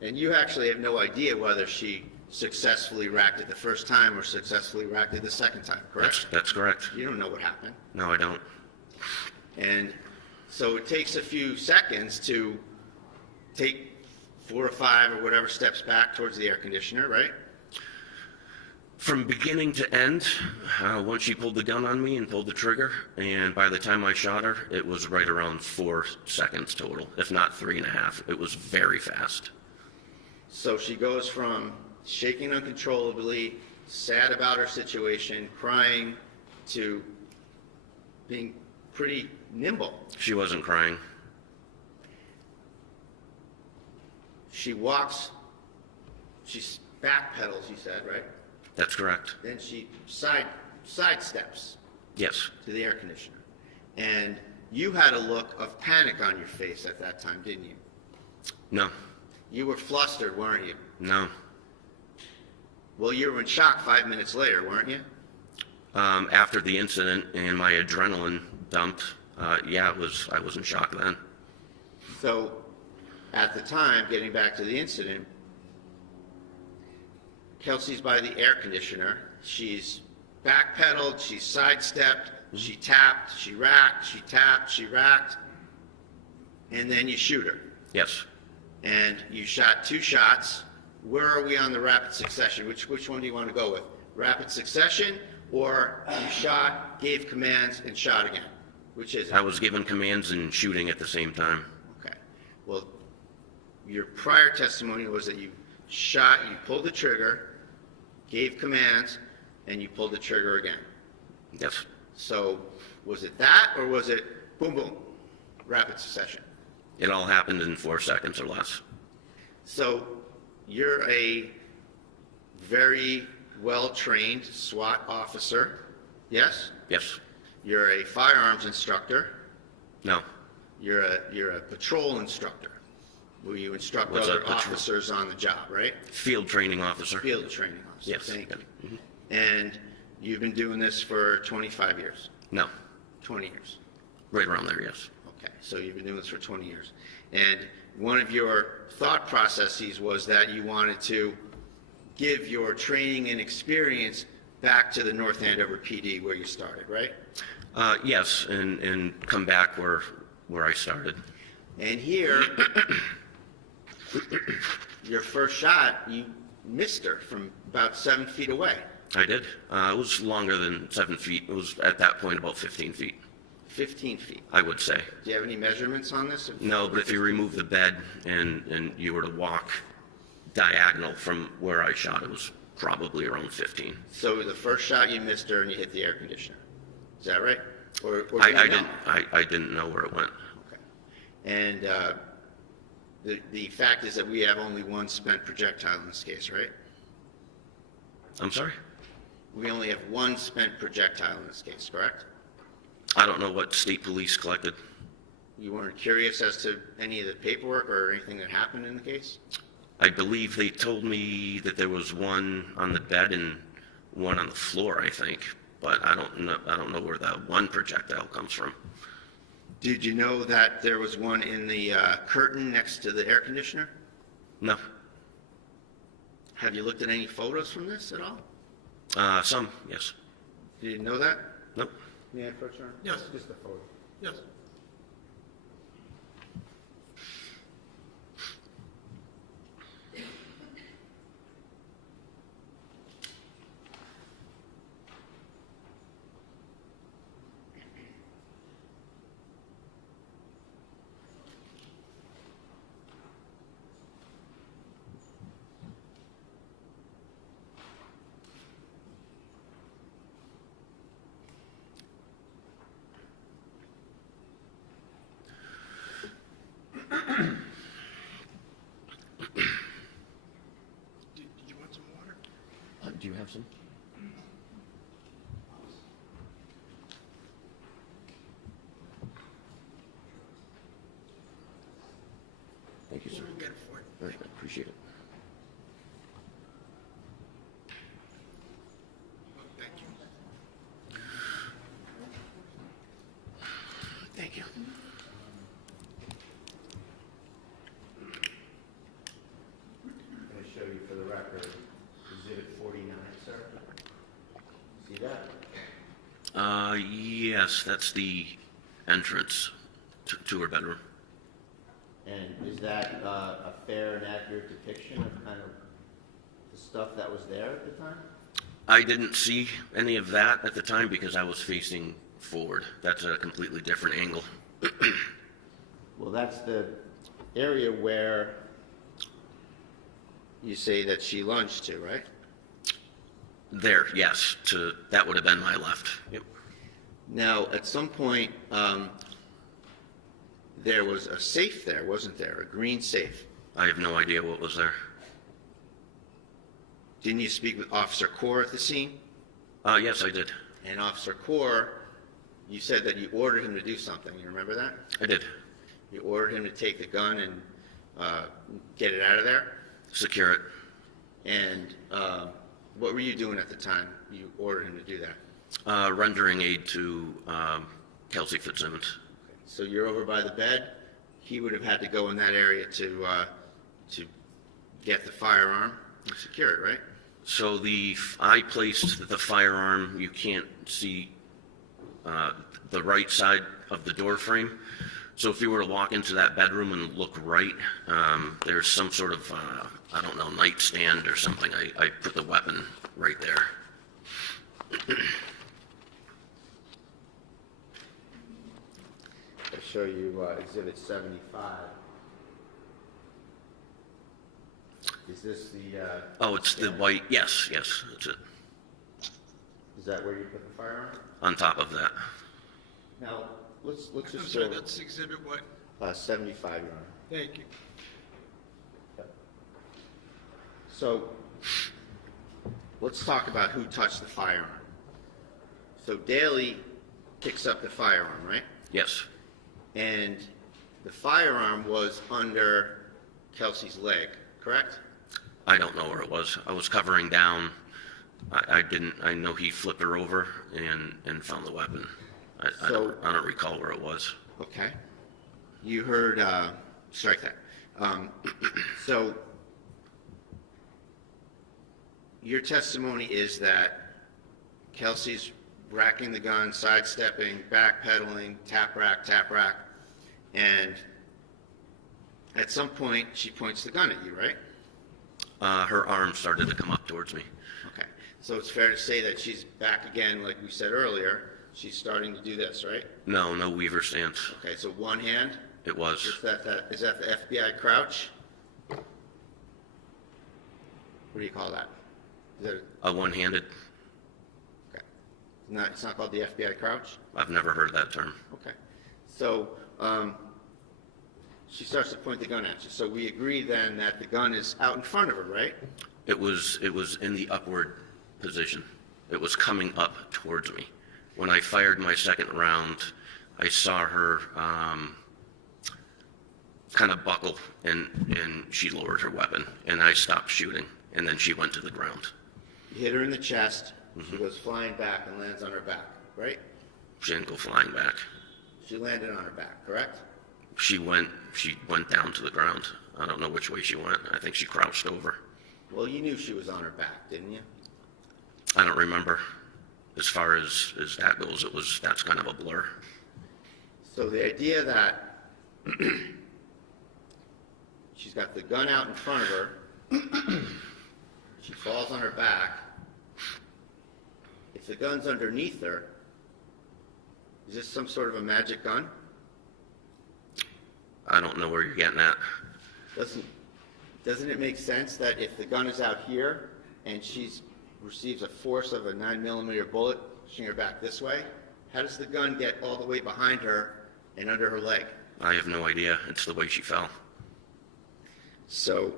And you actually have no idea whether she successfully racked it the first time or successfully racked it the second time, correct? that's correct. You don't know what happened. No, I don't. And so it takes a few seconds to take 4 or 5 or whatever steps back towards the air conditioner, right? From beginning to end, once she pulled the gun on me and pulled the trigger, and by the time I shot her, it was right around 4 seconds total, if not 3.5. It was very fast. So she goes from shaking uncontrollably, sad about her situation, crying, to being pretty nimble. She wasn't crying. She walks, she backpedals, you said, right? That's correct. Then she sidesteps Yes, to the air conditioner. And you had a look of panic on your face at that time, didn't you? no, You were flustered, weren't you? no. Well, you were in shock 5 minutes later, weren't you? After the incident and my adrenaline dumped, yeah, I was in shock then. So, at the time, getting back to the incident, Kelsey's by the air conditioner. She's backpedaled, she's sidestepped, she tapped, she racked, she tapped, she racked, and then you shoot her. Yes. And you shot 2 shots. Where are we on the rapid succession? Which one do you want to go with? Rapid succession, or you shot, gave commands, and shot again? Which is it? I was given commands and shooting at the same time. Okay. Well, your prior testimony was that you shot, you pulled the trigger, gave commands, and you pulled the trigger again. Yes. So was it that, or was it boom, boom, rapid succession? It all happened in 4 seconds or less. So you're a very well-trained SWAT officer, yes? Yes. You're a firearms instructor. No. You're a patrol instructor, where you instruct What's other a patrol? officers on the job, right? Field training officer. Field training officer. Yes. Thank you. Mhm. And you've been doing this for 25 years, No. 20 years. Right around there, yes. Okay, so you've been doing this for 20 years. And one of your thought processes was that you wanted to give your training and experience back to the North Andover PD where you started, right? Yes, and come back where I started. And here, your first shot, you missed her from about 7 feet away. I did. It was longer than 7 feet. It was at that point about 15 feet, 15 feet. I would say. Do you have any measurements on this? No, but if you remove the bed and you were to walk diagonal from where I shot, it was probably around 15. So the first shot you missed her and you hit the air conditioner. Is that right? Or do you I know? didn't know where it went. Okay. And the fact is that we have only one spent projectile in this case, right? I'm sorry? We only have one spent projectile in this case, correct? I don't know what state police collected. You weren't curious as to any of the paperwork or anything that happened in the case? I believe they told me that there was one on the bed and one on the floor, I think. But I don't know where that one projectile comes from. Did you know that there was one in the curtain next to the air conditioner? No. Have you looked at any photos from this at all? Some, yes. You didn't know that? Nope. May I approach her? Yes. Just a photo. Yes. have some. Thank you, sir. We'll get it for you. All right, I appreciate it. Thank you. Thank you. I'm going to show you for the record, Exhibit 49, sir. See that? Yes, that's the entrance to her bedroom. And is that a fair and accurate depiction of kind of the stuff that was there at the time? I didn't see any of that at the time because I was facing forward. That's a completely different angle. Well, that's the area where you say that she lunged to, right? There, yes, that would have been my left. Yep. Now, at some point, there was a safe there, wasn't there? A green safe. I have no idea what was there. Didn't you speak with Officer Kaur at the scene? Yes, I did. And Officer Kaur, you said that you ordered him to do something. You remember that? I did. You ordered him to take the gun and get it out of there? Secure it. And what were you doing at the time you ordered him to do that? Rendering aid to Kelsey Fitzsimmons. So you're over by the bed. He would have had to go in that area to get the firearm and secure it, right? So I placed the firearm. You can't see the right side of the door frame. So if you were to walk into that bedroom and look right, there's some sort of I don't know, nightstand or something. I put the weapon right there. I'll show you Exhibit 75. Is this the... Oh, it's the white. Yes, that's it. Is that where you put the firearm? On top of that. Now, let's I'm just sorry, go... that's exhibit what? 75, Your Honor. Thank you. So, let's talk about who touched the firearm. So Daly picks up the firearm, right? Yes. And the firearm was under Kelsey's leg, correct? I don't know where it was. I was covering down. I know he flipped her over and found the weapon. I don't recall where it was. Okay. You heard, strike that. So, your testimony is that Kelsey's racking the gun, sidestepping, backpedaling, tap rack, and at some point she points the gun at you, right? Her arm started to come up towards me. Okay. So it's fair to say that she's back again, like we said earlier. She's starting to do this, right? No Weaver stance. Okay, so one hand. It was. Is that the FBI crouch? What do you call that? Is that A one-handed. okay? It's not called the FBI crouch? I've never heard that term. Okay. So she starts to point the gun at you. So we agree then that the gun is out in front of her, right? It was in the upward position. It was coming up towards me. When I fired my second round, I saw her kind of buckle, and she lowered her weapon, and I stopped shooting, and then she went to the ground. You hit her in the chest. She goes flying back and lands on her back, right? She didn't go flying back. She landed on her back, correct? She went down to the ground. I don't know which way she went. I think she crouched over. Well, you knew she was on her back, didn't you? I don't remember. As far as that goes, that's kind of a blur. So the idea that she's got the gun out in front of her, she falls on her back. If the gun's underneath her, is this some sort of a magic gun? I don't know where you're getting at. Doesn't it make sense that if the gun is out here and she receives a force of a 9mm bullet pushing her back this way, how does the gun get all the way behind her and under her leg? I have no idea. It's the way she fell. So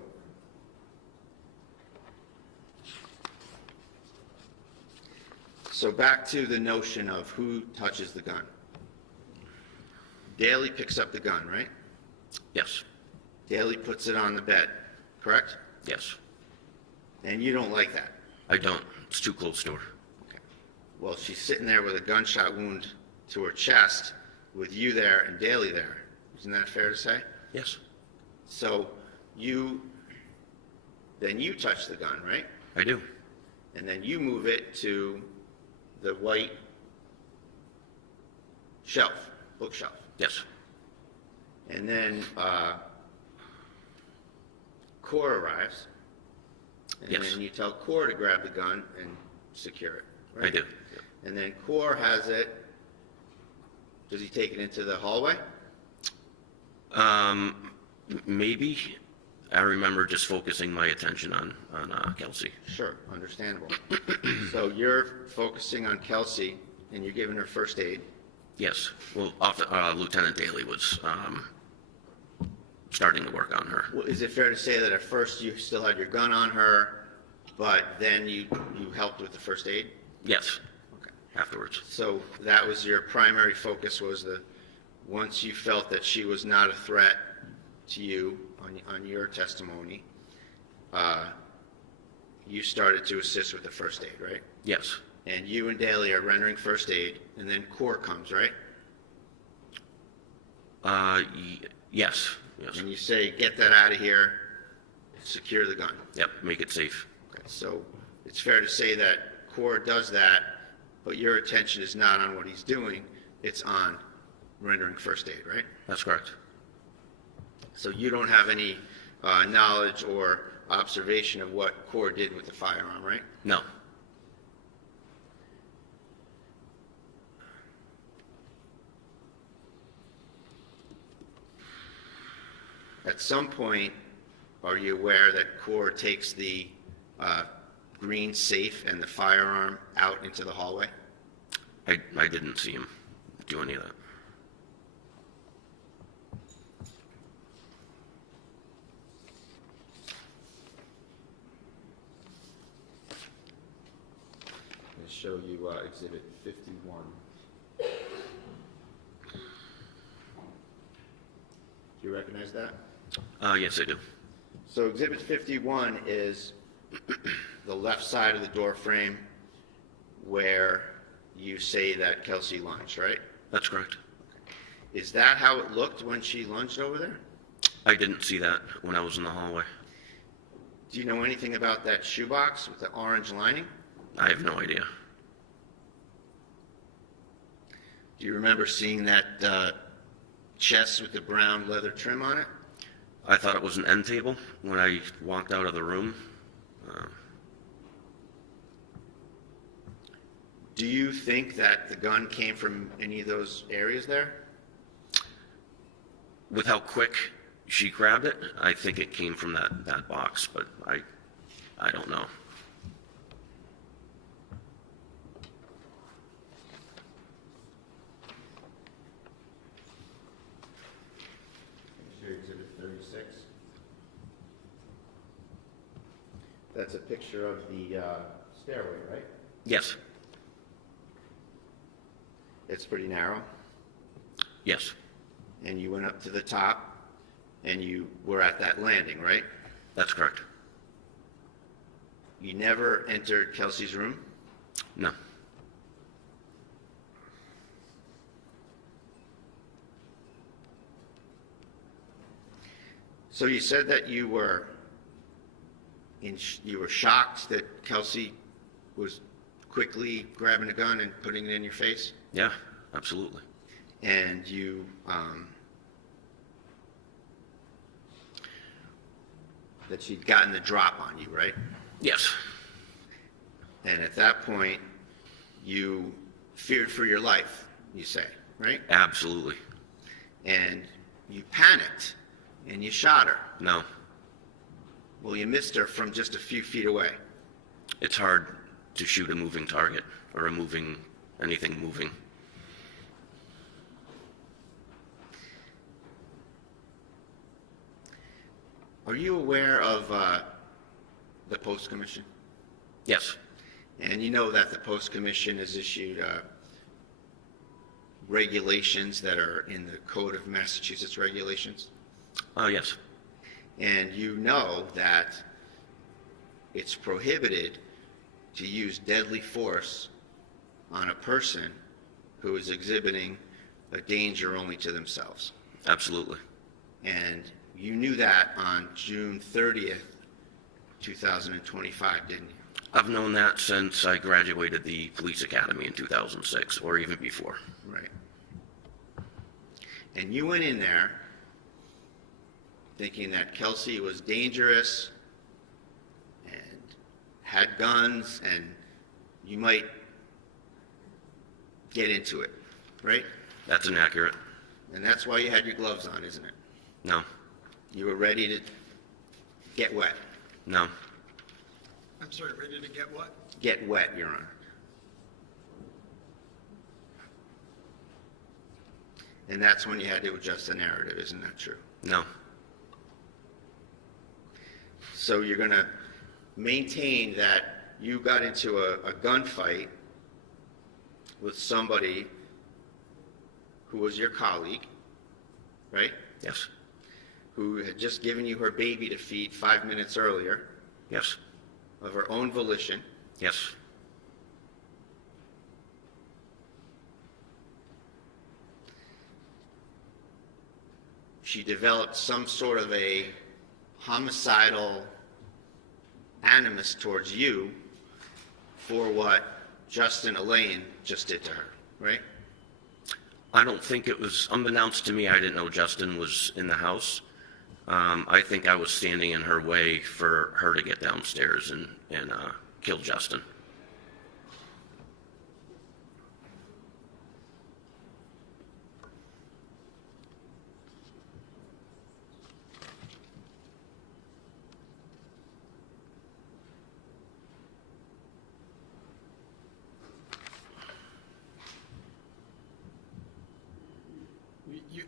So back to the notion of who touches the gun. Daly picks up the gun, right? Yes. Daly puts it on the bed, correct? Yes. And you don't like that. I don't. It's too close to her. Okay. Well, she's sitting there with a gunshot wound to her chest with you there and Daly there. Isn't that fair to say? Yes. So then you touch the gun, right? I do. And then you move it to the white shelf, bookshelf. Yes. And then Core arrives. And Yes. then you tell Core to grab the gun and secure it, right? I do. And then Core has it. Does he take it into the hallway? Maybe. I remember just focusing my attention on Kelsey. Sure, understandable. So you're focusing on Kelsey and you're giving her first aid. Yes. Well, Lieutenant Daly was starting to work on her. Well, is it fair to say that at first you still had your gun on her, but then you helped with the first aid? Yes. Okay. Afterwards. So that was your primary focus, was once you felt that she was not a threat to you on your testimony, you started to assist with the first aid, right? Yes. And you and Daly are rendering first aid, and then Core comes, right? Yes. Yes. And you say, get that out of here, secure the gun. Yep. Make it safe. Okay, so it's fair to say that Core does that, but your attention is not on what he's doing, it's on rendering first aid, right? That's correct. So you don't have any knowledge or observation of what Core did with the firearm, right? No. At some point, are you aware that Core takes the green safe and the firearm out into the hallway? I didn't see him do any of that. I'll show you Exhibit 51. Do you recognize that? Yes, I do. So Exhibit 51 is the left side of the door frame where you say that Kelsey lunged, right? That's correct. Is that how it looked when she lunged over there? I didn't see that when I was in the hallway. Do you know anything about that shoebox with the orange lining? I have no idea. Do you remember seeing that chest with the brown leather trim on it? I thought it was an end table when I walked out of the room. Do you think that the gun came from any of those areas there? With how quick she grabbed it, I think it came from that box, but I don't know. Exhibit 36. That's a picture of the stairway, right? Yes. It's pretty narrow. Yes. And you went up to the top, and you were at that landing, right? That's correct. You never entered Kelsey's room? No. So you said that you were shocked that Kelsey was quickly grabbing a gun and putting it in your face? Yeah, absolutely. And you that she'd gotten the drop on you, right? Yes. And at that point, you feared for your life, you say, right? Absolutely. And you panicked, and you shot her. No. Well, you missed her from just a few feet away. It's hard to shoot a moving target or anything moving. Are you aware of the Post Commission? Yes. And you know that the Post Commission has issued regulations that are in the Code of Massachusetts Regulations. Yes. And you know that it's prohibited to use deadly force on a person who is exhibiting a danger only to themselves. Absolutely. And you knew that on June 30th, 2025, didn't you? I've known that since I graduated the police academy in 2006, or even before. Right. And you went in there thinking that Kelsey was dangerous and had guns and you might get into it, right? That's inaccurate. And that's why you had your gloves on, isn't it? No. You were ready to get wet. No. I'm sorry, ready to get what? Get wet, Your Honor. And that's when you had to adjust the narrative, isn't that true? No. So you're going to maintain that you got into a gunfight with somebody who was your colleague, right? Yes. Who had just given you her baby to feed 5 minutes earlier Yes. of her own volition. Yes. She developed some sort of a homicidal animus towards you for what Justin Elaine just did to her, right? I don't think it was unbeknownst to me. I didn't know Justin was in the house. I think I was standing in her way for her to get downstairs and kill Justin.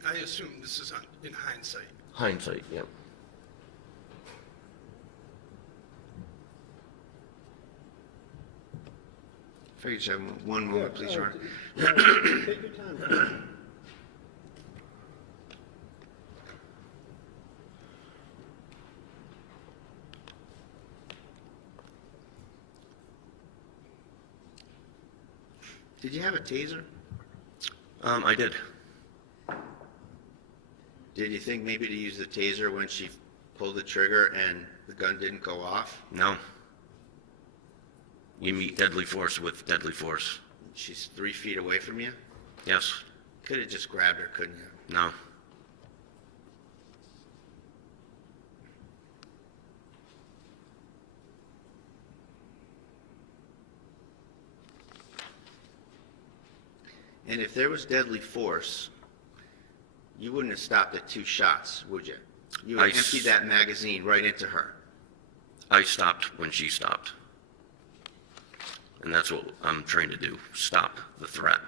I assume this is in hindsight. Hindsight, yep. If I could just have one moment, please, Your Honor. Take your time. Did you have a taser? I did. Did you think maybe to use the taser when she pulled the trigger and the gun didn't go off? No. You meet deadly force with deadly force. She's 3 feet away from you? Yes. Could have just grabbed her, couldn't you? No. And if there was deadly force, you wouldn't have stopped at 2 shots, would you? You would have emptied that magazine right into her. I stopped when she stopped. And that's what I'm trying to do, stop the threat,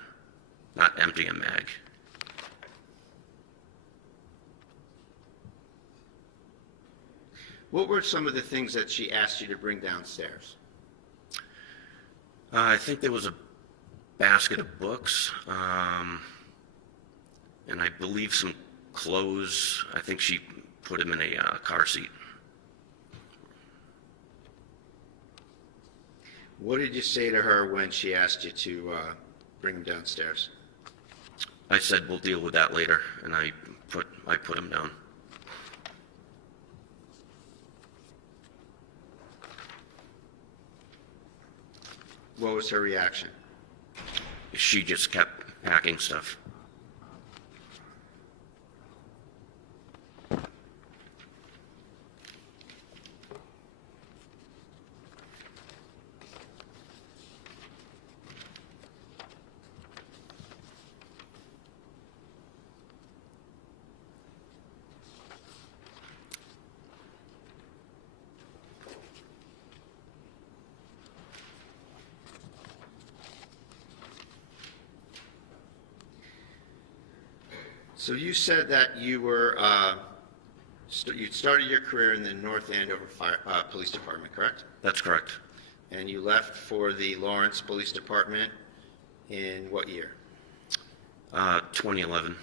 not empty a mag. What were some of the things that she asked you to bring downstairs? I think there was a basket of books, and I believe some clothes. I think she put him in a car seat. What did you say to her when she asked you to bring him downstairs? I said, we'll deal with that later, and I put him down. What was her reaction? She just kept packing stuff. So you said that you were, you started your career in the North Andover Police Department, correct? That's correct. And you left for the Lawrence Police Department in what year? 2011.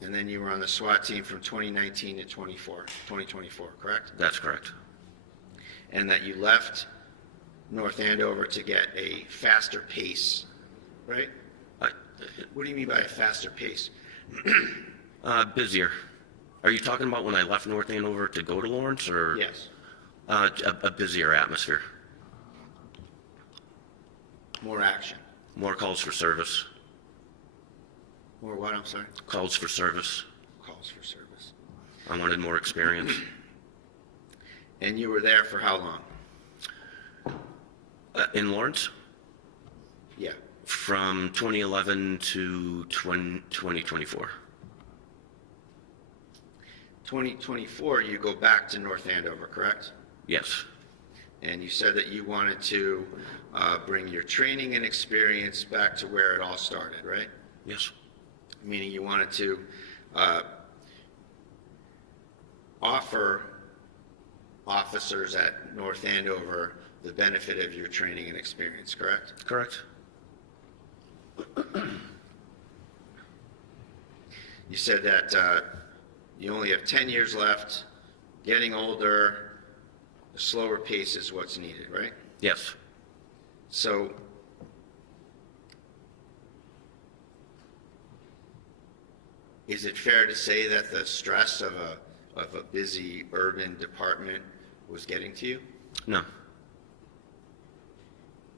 And then you were on the SWAT team from 2019 to 2024, correct? That's correct. And that you left North Andover to get a faster pace, right? What do you mean by a faster pace? Busier. Are you talking about when I left North Andover to go to Lawrence, or? Yes. A busier atmosphere. More action. More calls for service. More what, I'm sorry? Calls for service. Calls for service. I wanted more experience. And you were there for how long? In Lawrence? Yeah. From 2011 to 2024. 2024, you go back to North Andover, correct? Yes. And you said that you wanted to bring your training and experience back to where it all started, right? Yes. Meaning you wanted to offer officers at North Andover the benefit of your training and experience, correct? Correct. You said that you only have 10 years left, getting older, a slower pace is what's needed, right? Yes. So, is it fair to say that the stress of a busy urban department was getting to you? No.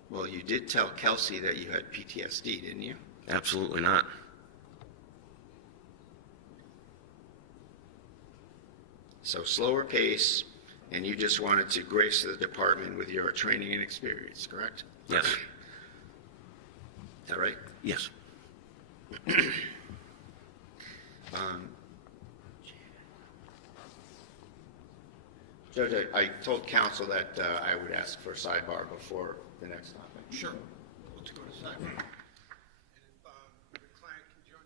Well, you did tell Kelsey that you had PTSD, didn't you? Absolutely not. So slower pace, and you just wanted to grace the department with your training and experience, correct? Yes. Is that right? Yes. Judge, I told counsel that I would ask for a sidebar before the next topic. Sure. Let's go to sidebar. And if the client can join.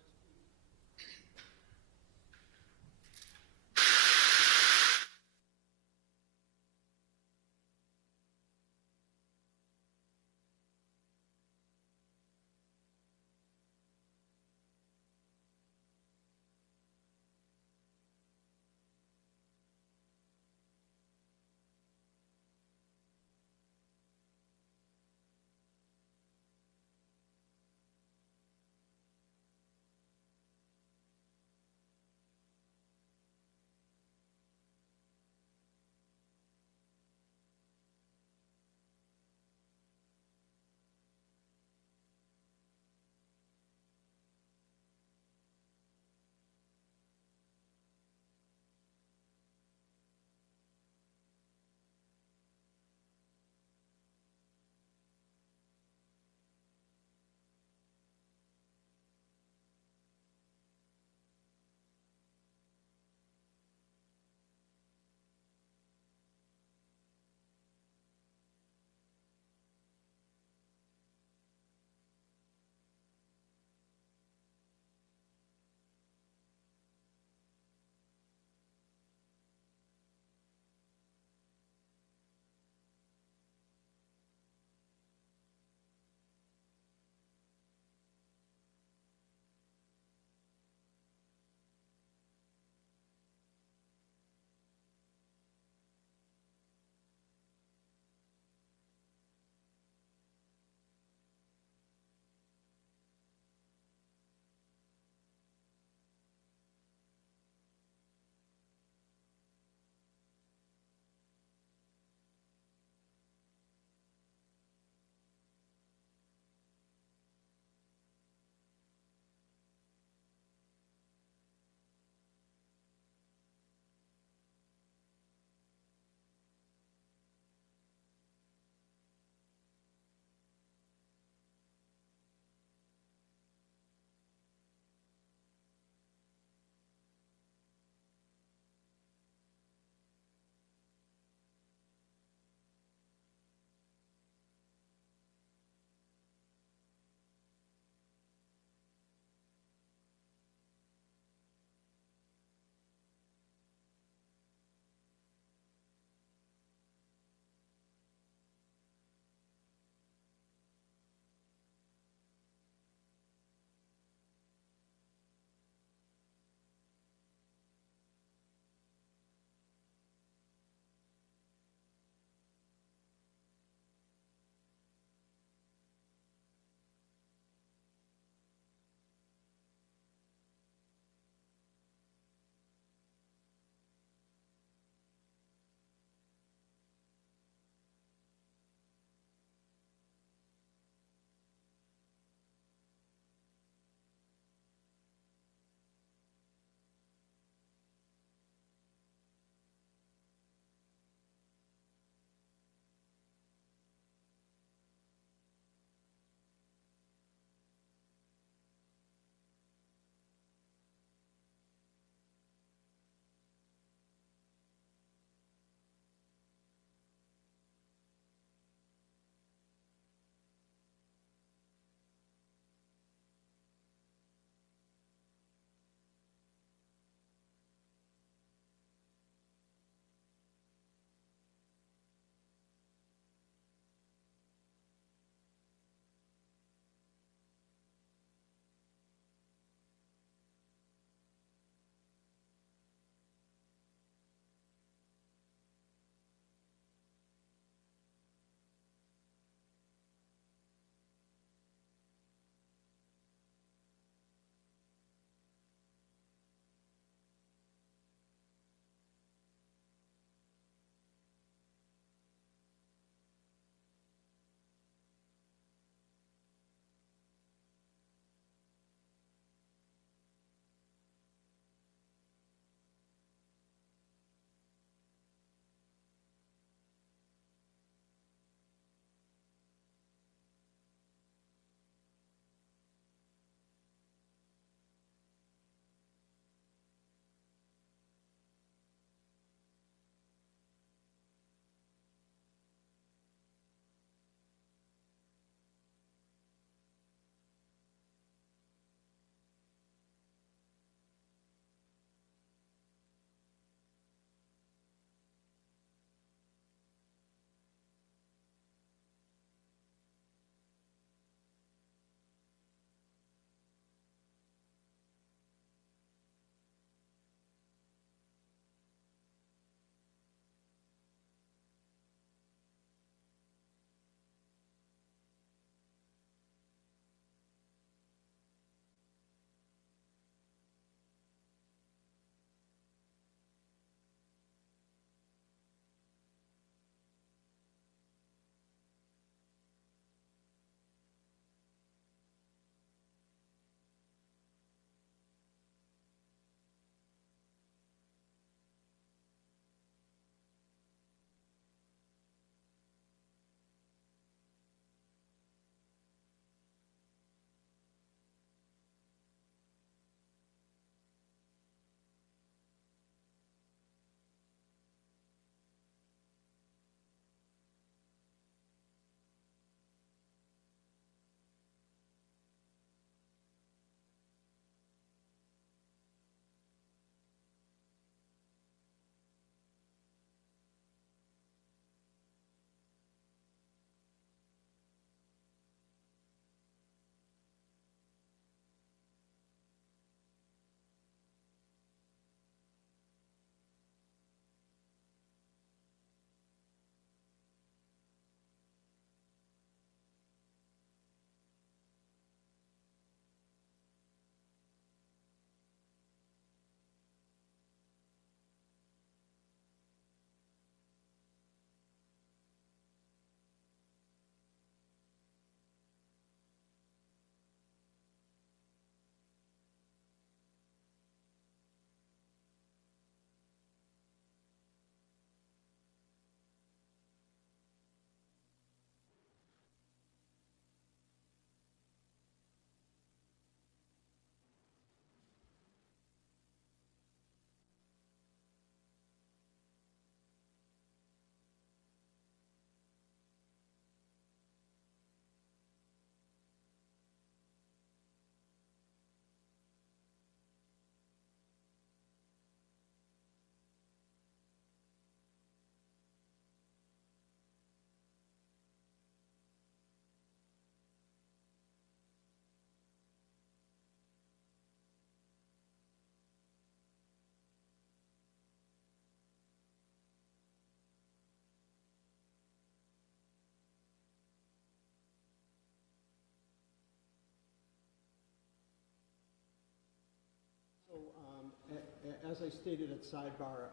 as I stated at sidebar,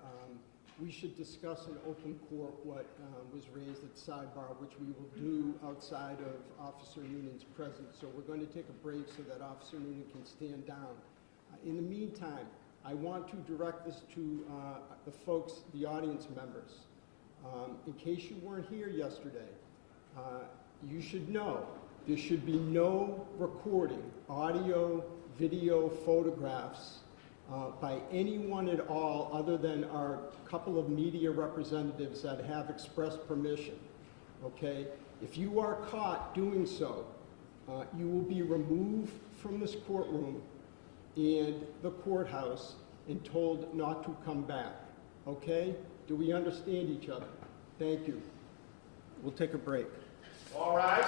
we should discuss in open court what was raised at sidebar, which we will do outside of Officer Noonan's presence. So we're going to take a break so that Officer Noonan can stand down. In the meantime, I want to direct this to the folks, the audience members. In case you weren't here yesterday, you should know there should be no recording, audio, video, photographs by anyone at all other than our couple of media representatives that have expressed permission, okay? If you are caught doing so, you will be removed from this courtroom and the courthouse and told not to come back, okay? Do we understand each other? Thank you. We'll take a break. All rise.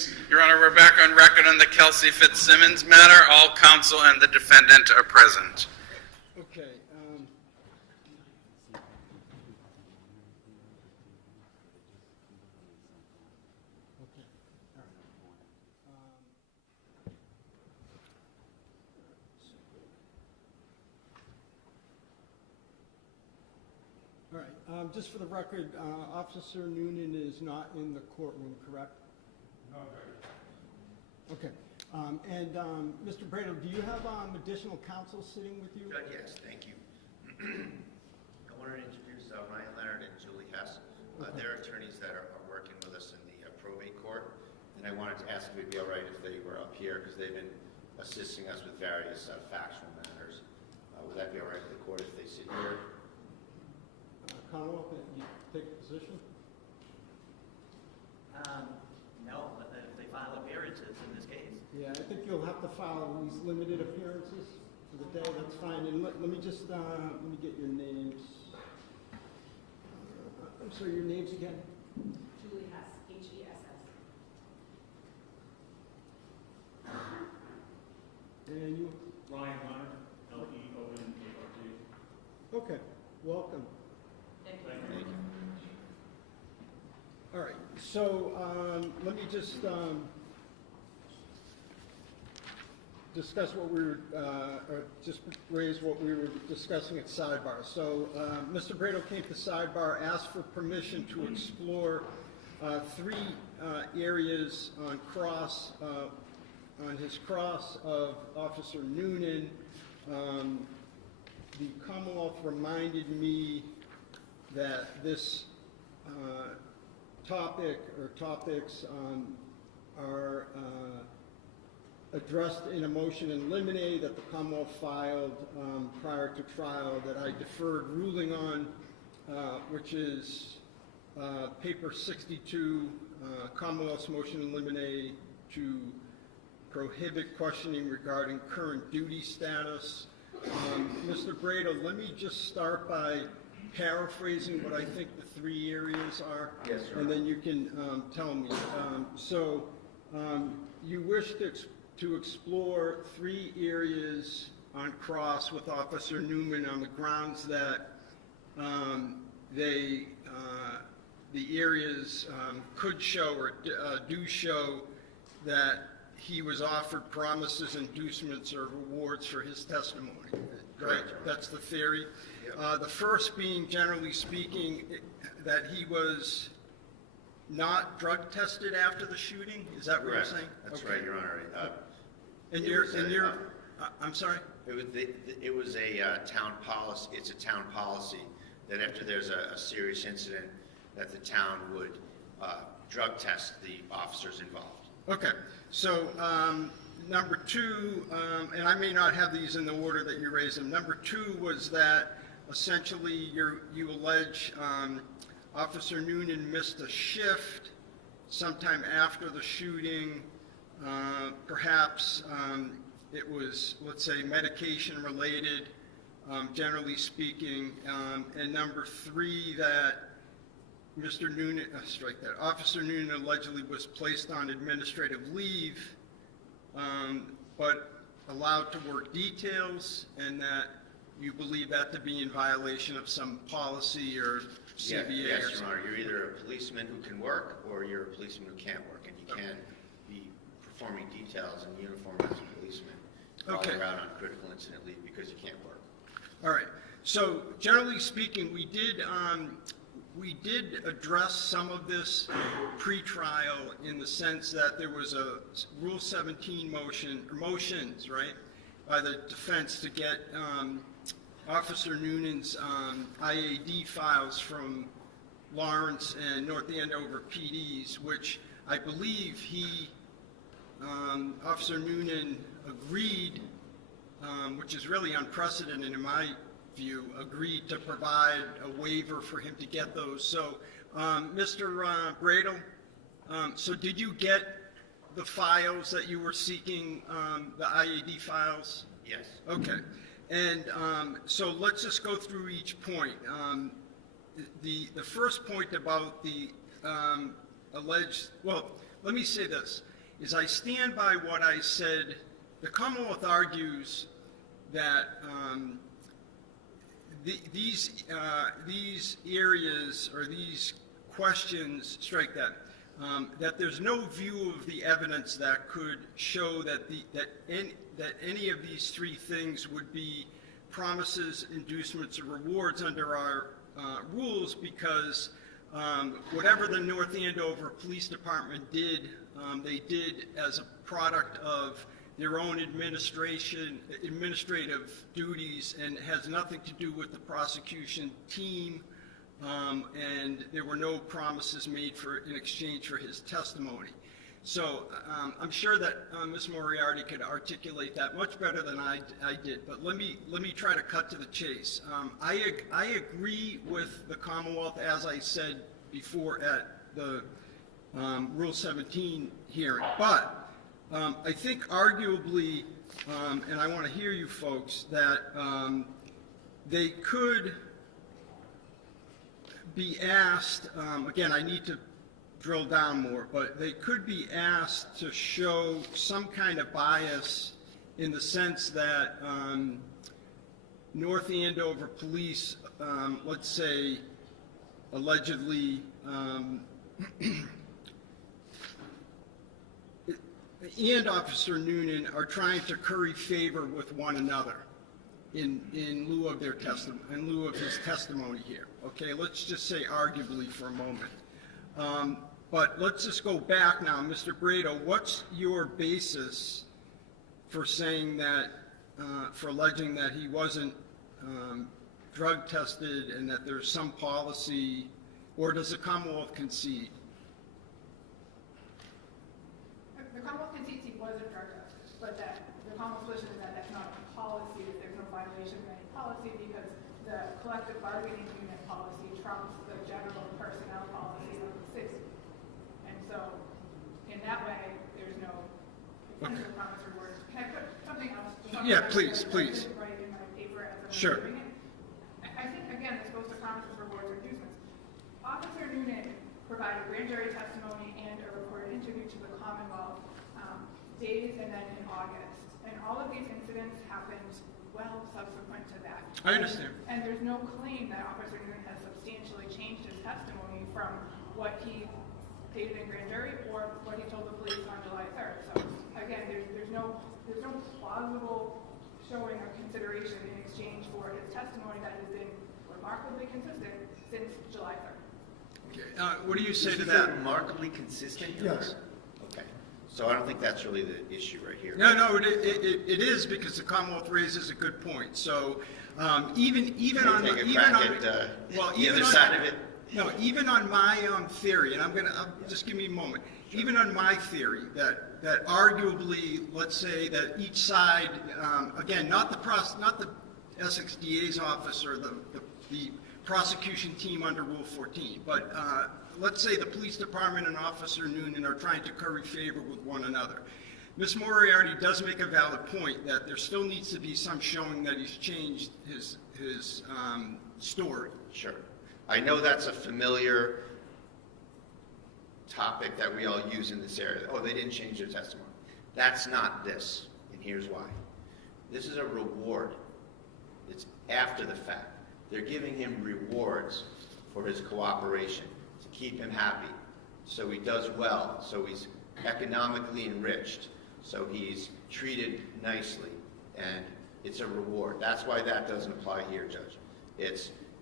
seated. Your Honor, we're back on record on the Kelsey Fitzsimmons matter. All counsel and the defendant are present. Okay. All right, just for the record, Officer Noonan is not in the courtroom, correct? No, Judge. Okay, Mr. Brado, do you have additional counsel sitting with you? Judge, yes, thank you. I wanted to introduce Ryan Leonard and Julie Hess. They're attorneys that are working with us in the probate court, and I wanted to ask if it would be all right if they were up here, because they've been assisting us with various factual matters. Would that be all right with the court if they sit here? Commonwealth, you take a position? No, but if they file appearances in this case. Yeah, I think you'll have to file these limited appearances for the day, that's fine. And let me just, let me get your names. I'm sorry, your names again? Julie Hess, H-E-S-S. And you? Ryan Leonard, L-E-O-N-A-R-D. Okay, welcome. Thank you. Thank you. All right, so let me just discuss what we were, or just raise what we were discussing at sidebar. So Mr. Brado came to sidebar, asked for permission to explore three areas on his cross of Officer Noonan. The Commonwealth reminded me that this topic or topics are addressed in a motion in limine that the Commonwealth filed prior to trial that I deferred ruling on, which is paper 62, Commonwealth's motion in limine to prohibit questioning regarding current duty status. Mr. Brado, let me just start by paraphrasing what I think the three areas are. Yes, sir. And then you can tell me. You wish to explore three areas on cross with Officer Newman on the grounds that the areas could show or do show that he was offered promises, inducements, or rewards for his testimony. Right? That's the theory. Yep. The first being, generally speaking, that he was not drug tested after the shooting. Is that what you're saying? That's okay. right, Your Honor. I'm sorry? It was a town policy. It's a town policy that after there's a serious incident, that the town would drug test the officers involved. Okay. So number two, and I may not have these in the order that you raised them. Number two was that essentially you allege Officer Noonan missed a shift sometime after the shooting. Perhaps it was, let's say, medication related, generally speaking. And number three, that Mr. Noonan, Officer Noonan allegedly was placed on administrative leave, but allowed to work details, and that you believe that to be in violation of some policy or CBA or Yes, something. Your Honor. You're either a policeman who can work or you're a policeman who can't work, and you can't be performing details in uniform as a policeman while you're out on critical incident leave because you can't work. All right. So generally speaking, we did address some of this pre-trial in the sense that there was a Rule 17 motions, right, by the defense to get Officer Noonan's IAD files from Lawrence and North Andover PDs, which I believe Officer Noonan agreed, which is really unprecedented in my view, agreed to provide a waiver for him to get those. So, Mr. Brado, so did you get the files that you were seeking, the IAD files? Yes. Okay. And so let's just go through each point. The first point about the alleged, well, let me say this. is I stand by what I said. The Commonwealth argues that these areas or these questions, strike that, that there's no view of the evidence that could show that any of these three things would be promises, inducements, or rewards under our rules, because whatever the North Andover Police Department did, they did as a product of their own administrative duties, and has nothing to do with the prosecution team, and there were no promises made in exchange for his testimony. So I'm sure that Ms. Moriarty could articulate that much better than I did, but let me try to cut to the chase. I agree with the Commonwealth, as I said before at the Rule 17 hearing, but I think arguably, and I want to hear you folks, that they could be asked, again, I need to drill down more, but they could be asked to show some kind of bias in the sense that North Andover Police, let's say, allegedly, and Officer Noonan are trying to curry favor with one another in lieu of their testimony, in lieu of his testimony here. Okay, let's just say arguably for a moment. But let's just go back now, Mr. Brado. What's your basis for saying that, for alleging that he wasn't drug tested and that there's some policy, or does the Commonwealth concede? The Commonwealth concedes he wasn't drug tested, but that the Commonwealth's position is that that's not a policy, that there's no violation of any policy, because the collective bargaining unit policy trumps the general personnel policy of the city. And so, in that way, there's no promise reward. Can I put something else? Yeah, please, please. Right in my paper as I'm Sure. doing it. I think, again, this goes to promises, rewards, or inducements. Officer Noonan provided grand jury testimony and a recorded interview to the Commonwealth days and then in August. And all of these incidents happened well subsequent to that. I understand. And there's no claim that Officer Noonan has substantially changed his testimony from what he stated in grand jury or what he told the police on July 3rd. So again, there's no plausible showing or consideration in exchange for his testimony that has been remarkably consistent since July 3rd. Okay. What do you say to Is that? remarkably consistent? Yes. Okay. So I don't think that's really the issue right here. No, it is, because the Commonwealth raises a good point. So even on Take a even crack on at the even other on, side of it. No, even on my theory, and just give me a moment. Sure. Even on my theory that arguably, let's say that each side, again, not the Essex DA's office or the prosecution team under Rule 14, but let's say the police department and Officer Noonan are trying to curry favor with one another. Ms. Moriarty does make a valid point that there still needs to be some showing that he's changed his story. Sure. I know that's a familiar topic that we all use in this area. Oh, they didn't change their testimony. That's not this, and here's why. This is a reward. It's after the fact. They're giving him rewards for his cooperation, to keep him happy, so he does well, so he's economically enriched, so he's treated nicely, and it's a reward. That's why that doesn't apply here, Judge.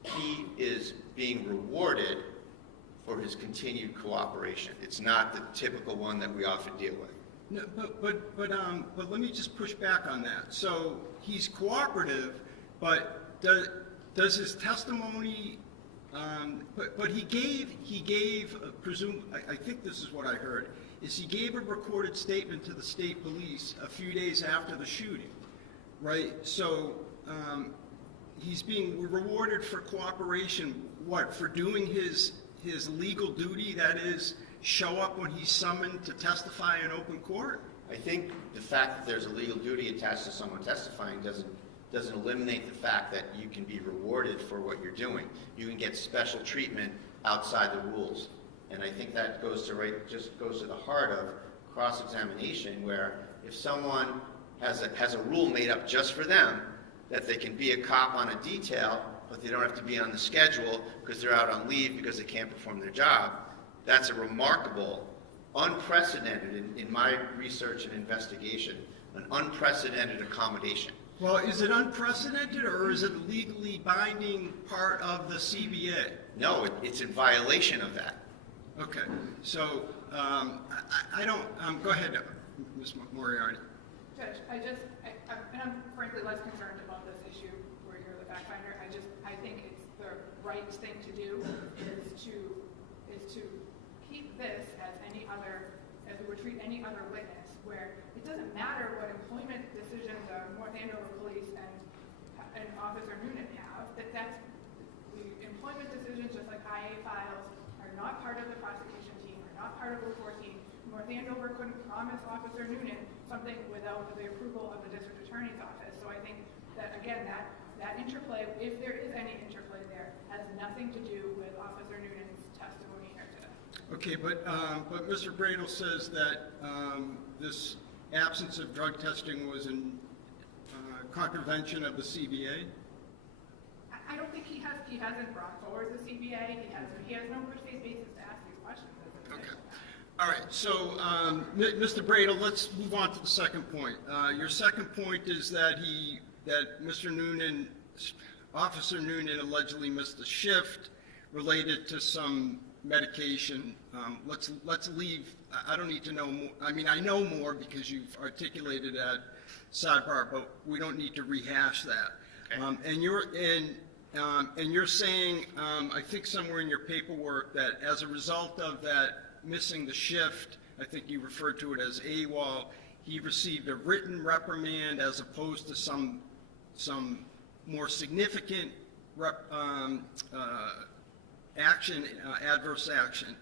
He is being rewarded for his continued cooperation. It's not the typical one that we often deal with. No, but let me just push back on that. So he's cooperative, but does his testimony? But he gave I think this is what I heard, is he gave a recorded statement to the state police a few days after the shooting, right? So he's being rewarded for cooperation, what, for doing his legal duty, that is, show up when he's summoned to testify in open court? I think the fact that there's a legal duty attached to someone testifying doesn't eliminate the fact that you can be rewarded for what you're doing. You can get special treatment outside the rules. And I think that goes to the heart of cross-examination where if someone has a rule made up just for them, that they can be a cop on a detail, but they don't have to be on the schedule because they're out on leave because they can't perform their job, that's a remarkable, unprecedented, in my research and investigation, an unprecedented accommodation. Well, is it unprecedented, or is it a legally binding part of the CBA? No, it's in violation of that. Okay, so I don't, go ahead, Ms. Moriarty. Judge, and I'm frankly less concerned about this issue where you're the fact finder. I think it's the right thing to do is to keep this as we would treat any other witness, where it doesn't matter what employment decisions North Andover Police and Officer Noonan have, that's the employment decisions, just like IA files, are not part of the prosecution team, are not part of the 14. North Andover couldn't promise Officer Noonan something without the approval of the district attorney's office. So I think that, again, that interplay, if there is any interplay there, has nothing to do with Officer Noonan's testimony here today. Okay, but Mr. Bradle says that this absence of drug testing was in contravention of the CBA? I don't think he hasn't brought forward the CBA. He has no good faith basis to ask these questions. Okay. All right, so Mr. Bradle, let's move on to the second point. Your second point is that Officer Noonan allegedly missed a shift related to some medication. Let's leave. I don't need to know more. I mean, I know more because you've articulated at sidebar, but we don't need to rehash that. Okay. And you're saying, I think somewhere in your paperwork, that as a result of that missing the shift, I think you referred to it as AWOL, he received a written reprimand as opposed to some more significant action, adverse action.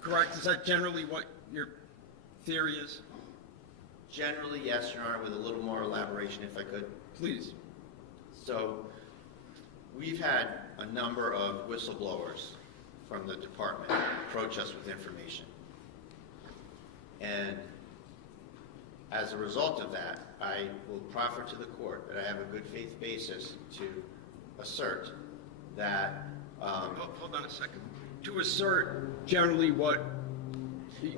Correct? Is that generally what your theory is? Generally, yes, Your Honor, with a little more elaboration, if I could. Please. So, we've had a number of whistleblowers from the department approach us with information. And as a result of that, I will proffer to the court that I have a good faith basis to assert that... hold on a second. To assert generally what...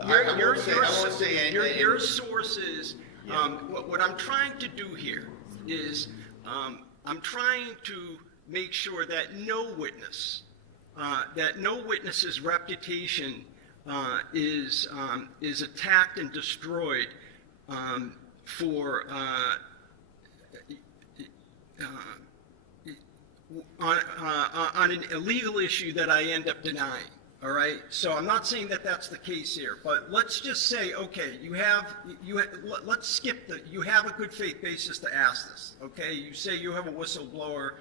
I won't say anything. Your sources... Yeah. What I'm trying to do here is I'm trying to make sure that no witness's reputation is attacked and destroyed for on an illegal issue that I end up denying. All right. So I'm not saying that that's the case here, but let's just say, okay, let's skip you have a good faith basis to ask this. Okay. You say you have a whistleblower,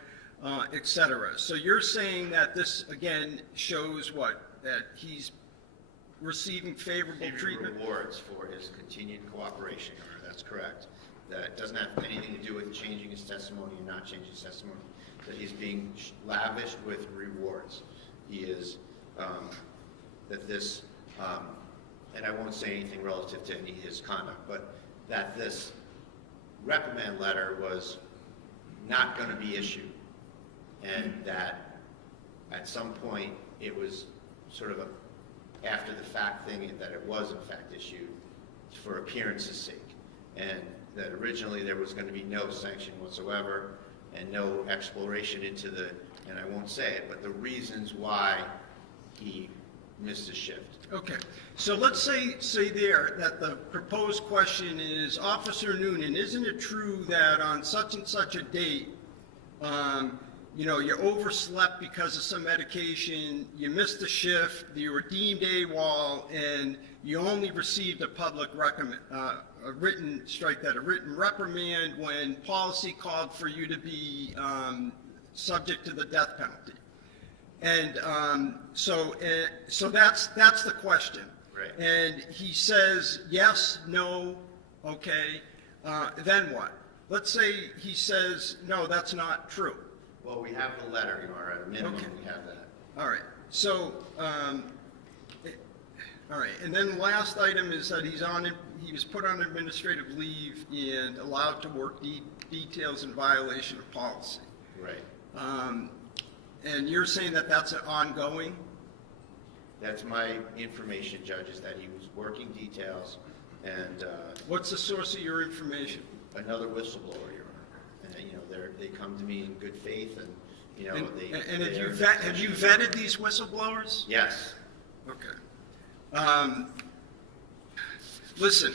et cetera. So you're saying that this again shows what? That he's receiving favorable treatment? Rewards for his continued cooperation, Your Honor, that's correct. That it doesn't have anything to do with changing his testimony or not changing his testimony. That he's being lavished with rewards. He is, that this, and I won't say anything relative to any of his conduct, but that this reprimand letter was not going to be issued. And that at some point it was sort of after the fact thing that it was in fact issued for appearance's sake, and that originally there was going to be no sanction whatsoever and no exploration into and I won't say it, but the reasons why he missed his shift. Okay, so let's say there that the proposed question is, Officer Noonan, isn't it true that on such and such a date, you overslept because of some medication, you missed a shift, you were deemed AWOL, and you only received a written reprimand when policy called for you to be subject to the death penalty. And so that's the question. Right. And he says yes, no, okay. Then what? Let's say he says no, that's not true. Well, we have the letter, Your Honor. At a minimum, Okay. we have that. All right. So, All right, and then the last item is that he was put on administrative leave and allowed to work details in violation of policy. Right. And you're saying that that's an ongoing? That's my information, Judge, is that he was working details and What's the source of your information? another whistleblower, Your Honor. And, you know, they come to me in good faith and, you know, And have you vetted these whistleblowers? Yes. Okay. Listen,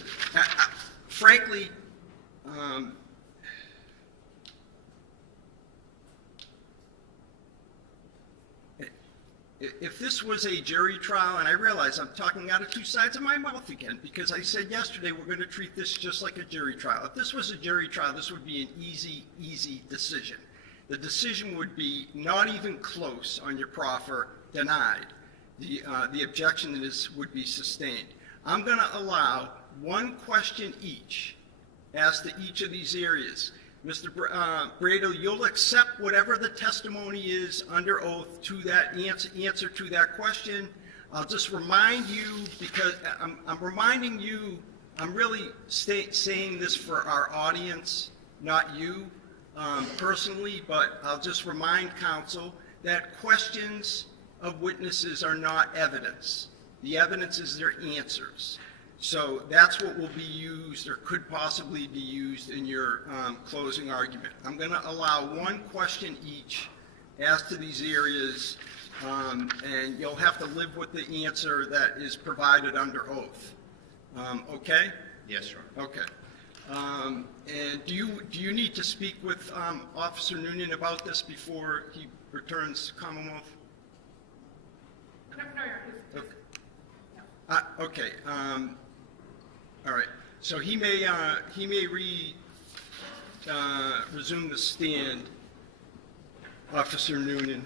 frankly, if this was a jury trial, and I realize I'm talking out of two sides of my mouth again, because I said yesterday we're going to treat this just like a jury trial. If this was a jury trial, this would be an easy decision. The decision would be not even close on your proffer, denied. The objection to this would be sustained. I'm going to allow one question each as to each of these areas. Mr. Brado, you'll accept whatever the testimony is under oath to that answer to that question. I'll just remind you, because I'm reminding you, I'm really saying this for our audience, not you personally, but I'll just remind counsel that questions of witnesses are not evidence. The evidence is their answers. So that's what will be used or could possibly be used in your closing argument. I'm going to allow one question each as to these areas, and you'll have to live with the answer that is provided under oath. Okay? Yes, Your Honor. Okay. And do you need to speak with Officer Noonan about this before he returns to Commonwealth? No, Your Honor. Okay. All right. So he may resume the stand, Officer Noonan.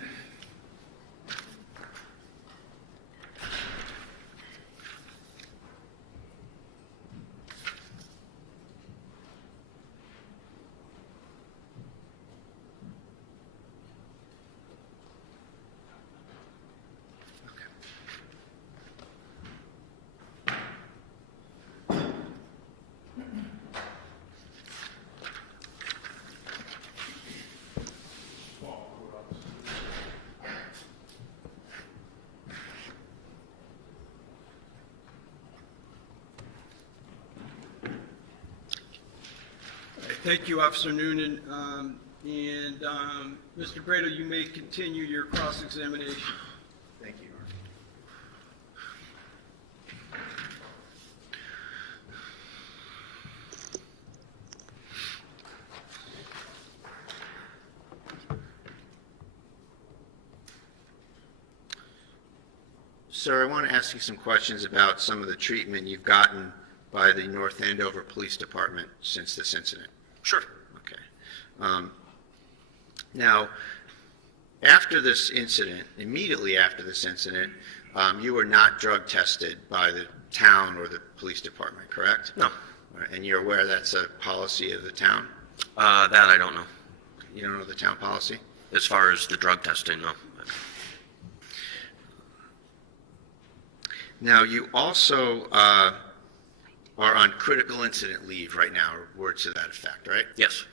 Thank you, Officer Noonan. Mr. Brado, you may continue your cross-examination. Thank you, Your Honor. Sir, I want to ask you some questions about some of the treatment you've gotten by the North Andover Police Department since this incident. Sure. Okay. Now, after this incident, immediately after this incident, you were not drug tested by the town or the police department, correct? No. All right, and you're aware that's a policy of the town? That I don't know. You don't know the town policy? As far as the drug testing, no. Now, you also are on critical incident leave right now, or words to that effect, right? Yes.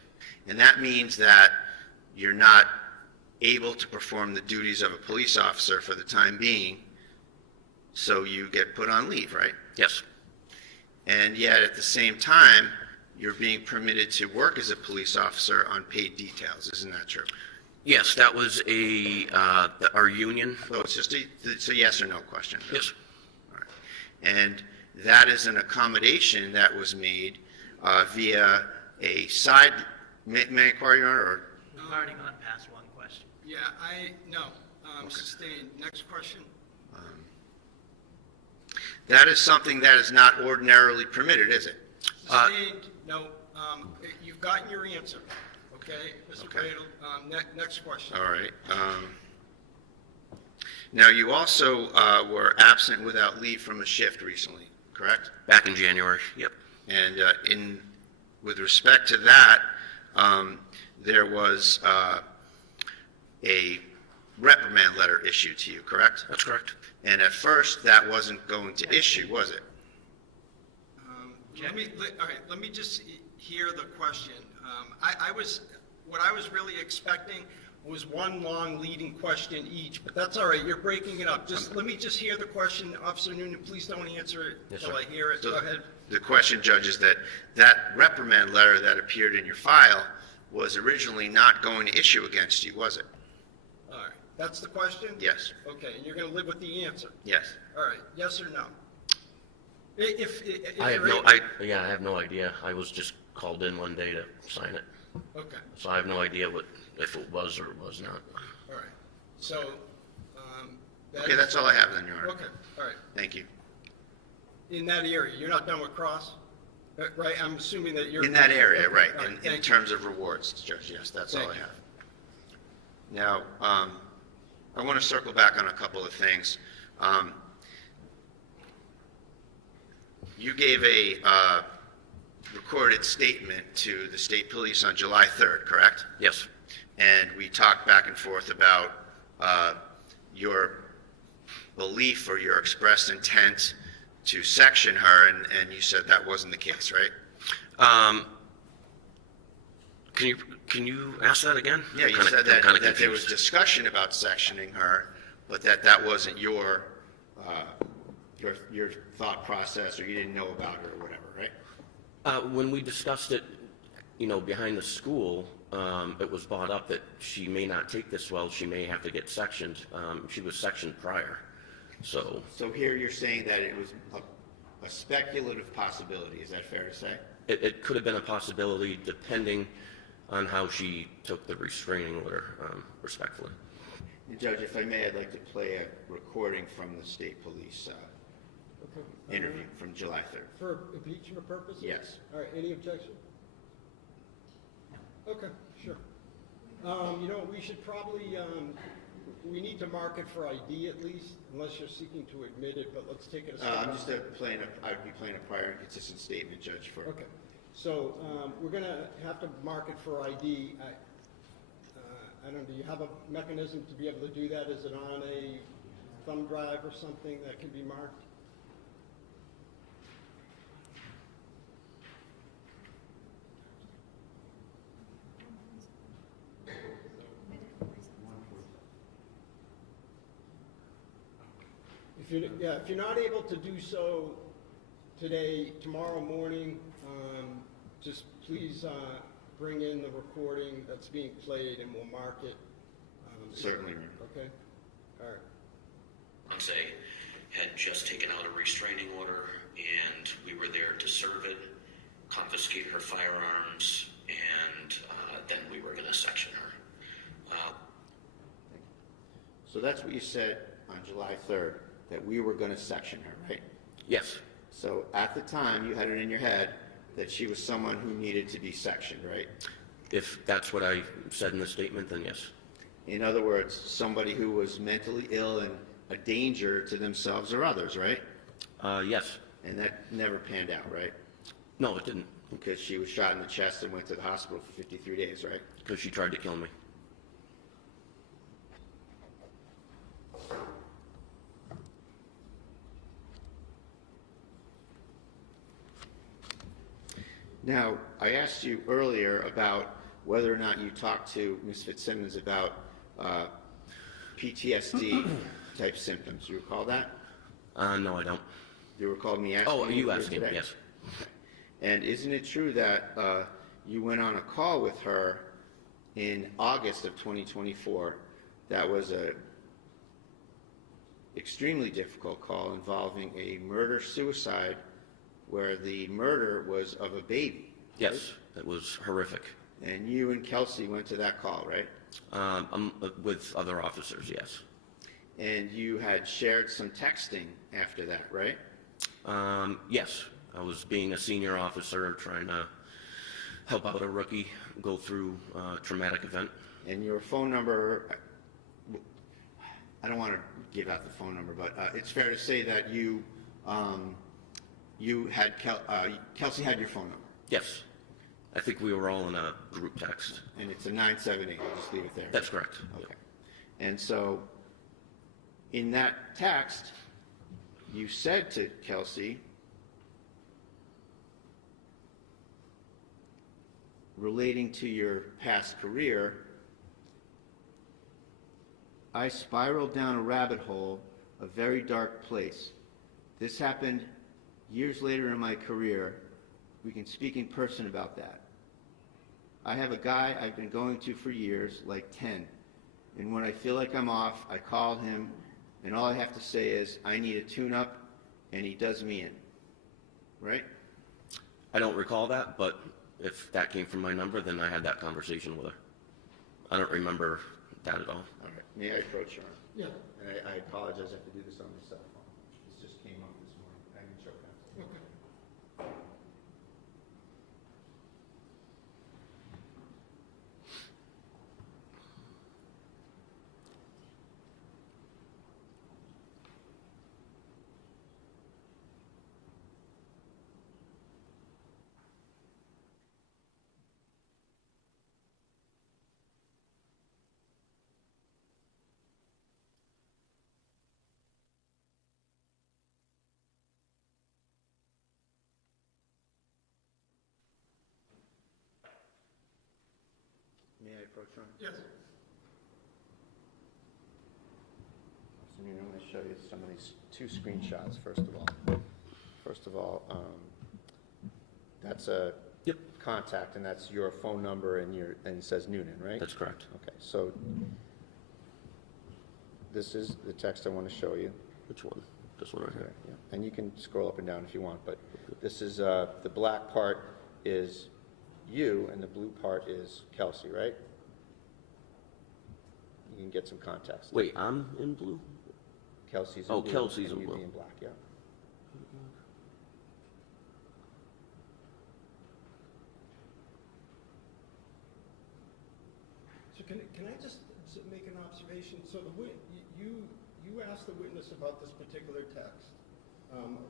And that means that you're not able to perform the duties of a police officer for the time being, so you get put on leave, right? Yes. And yet, at the same time, you're being permitted to work as a police officer on paid details. Isn't that true? Yes, that was our union. So it's just a yes or no question. Really. Yes. All right. And that is an accommodation that was made via a side. May I inquire, Your Honor? Or? We've already gone past one question. Yeah, sustained. Next question. That is something that is not ordinarily permitted, is it? Sustained. No. You've gotten your answer. Okay, Mr. Okay. Bradle. Next question. All right. Now, you also were absent without leave from a shift recently, correct? Back in January, yep. And with respect to that, there was a reprimand letter issued to you, correct? That's correct. And at first, that wasn't going to issue, was it? All right, let me just hear the question. What I was really expecting was one long leading question each, but that's all right, you're breaking it up. Let me just hear the question, Officer Noonan, please don't answer it Yes, until sir. I hear it. So Go ahead. The question, Judge, is that reprimand letter that appeared in your file was originally not going to issue against you, was it? All right, that's the question? Yes. Okay, and you're going to live with the answer? Yes. All right, yes or no? If I have you're no, able- I have no idea. I was just called in one day to sign it. Okay, So I have no idea if it was or was not. all right. So, Okay, that's all I have then, Your Honor. Okay, all right. Thank you. In that area, you're not done with Cross? Right, I'm assuming that you're... In that area, Okay, right, all in thank you. terms of rewards, Judge, yes, that's all I Thank you. have. Now, I want to circle back on a couple of things. You gave a recorded statement to the state police on July 3rd, correct? Yes. And we talked back and forth about your belief or your expressed intent to section her, and you said that wasn't the case, right? Can you ask that again? Yeah, you said that there was discussion about sectioning her, but that wasn't your thought process, or you didn't know about her or whatever, right? When we discussed it, behind the school, it was brought up that she may not take this well, she may have to get sectioned. She was sectioned prior, so. So here you're saying that it was a speculative possibility, is that fair to say? It could have been a possibility depending on how she took the restraining order, respectfully. And Judge, if I may, I'd like to play a recording from the state police interview from July 3rd. For impeachment purposes? Yes. All right, any objection? Okay, sure. We should probably, we need to mark it for ID at least, unless you're seeking to admit it, but let's take it a step I'm back. just I'd be playing a prior inconsistent statement, Judge, for. Okay, so we're going to have to mark it for ID. I don't know, do you have a mechanism to be able to do that? Is it on a thumb drive or something that can be marked? If you're not able to do so today, tomorrow morning, just please bring in the recording that's being played and we'll mark it. Certainly, Your Honor. Okay? All right. Once had just taken out a restraining order, and we were there to serve it, confiscate her firearms, and then we were going to section her. So that's what you said on July 3rd, that we were going to section her, right? Yes, So at the time, you had it in your head that she was someone who needed to be sectioned, right? if that's what I said in the statement, then yes. In other words, somebody who was mentally ill and a danger to themselves or others, right? Yes. And that never panned out, right? No, it didn't, Because she was shot in the chest and went to the hospital for 53 days, right? because she tried to kill me. Now, I asked you earlier about whether or not you talked to Ms. Fitzsimmons about PTSD type symptoms. Do you recall that? No, I don't. Do you recall me asking Oh, you here asking, today? yes. And isn't it true that you went on a call with her in August of 2024 that was a extremely difficult call involving a murder-suicide where the murder was of a baby? Yes, it was horrific. And you and Kelsey went to that call, right? With other officers, yes. And you had shared some texting after that, right? Yes, I was being a senior officer trying to help out a rookie go through a traumatic event. And your phone number, I don't want to give out the phone number, but it's fair to say that you had, Kelsey had your phone number. Yes, I think we were all in a group text. And it's a 978, I'll just leave it there. That's correct. Okay. And so in that text, you said to Kelsey, relating to your past career, I spiraled down a rabbit hole, a very dark place. This happened years later in my career. We can speak in person about that. I have a guy I've been going to for years, like 10. And when I feel like I'm off, I call him, and all I have to say is, I need a tune-up, and he does me in. Right? I don't recall that, but if that came from my number, then I had that conversation with her. I don't remember that at all. All right. May I approach her? Yeah. And I apologize, I have to do this on my cell phone. This just came up this morning. I can show counsel. Okay. May I approach her? Yes. So I'm going to show you some of these two screenshots, first of all. First of all, that's a contact, and that's your phone number, and it says Noonan, right? That's correct. Okay, so this is the text I want to show you. Which one? This one right here? Yeah. And you can scroll up and down if you want, but this is, the black part is you, and the blue part is Kelsey, right? You can get some context. Wait, I'm in blue? Kelsey's in Oh, blue, Kelsey's and in you blue. be in black, yeah. So can I just make an observation? So you asked the witness about this particular text,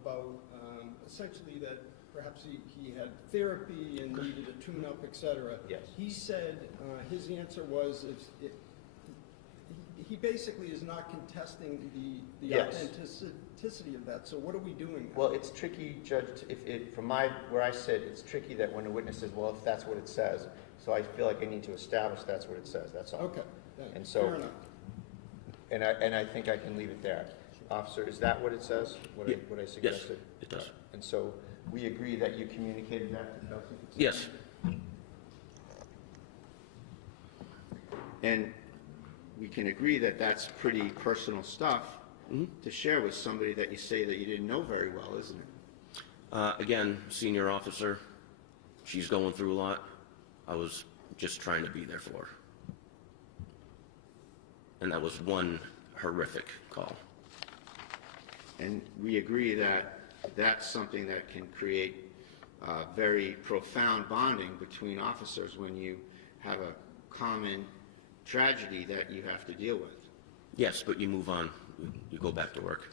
about essentially that perhaps he had therapy and needed a tune-up, et cetera. Yes. He said his answer was he basically is not contesting the Yes. authenticity of that. So what are we doing now? Well, it's tricky, Judge, from where I sit, it's tricky that when a witness says, well, if that's what it says, so I feel like I need to establish that's what it says, that's all. Okay, And so, fair enough. and I think I can leave it there. Officer, is that what it says, what I suggested? it does. And so, we agree that you communicated that to Kelsey? Yes. And we can agree that that's pretty personal stuff to share with somebody that you say that you didn't know very well, isn't it? Again, senior officer, she's going through a lot. I was just trying to be there for her. And that was one horrific call. And we agree that that's something that can create very profound bonding between officers when you have a common tragedy that you have to deal with. Yes, but you move on. You go back to work.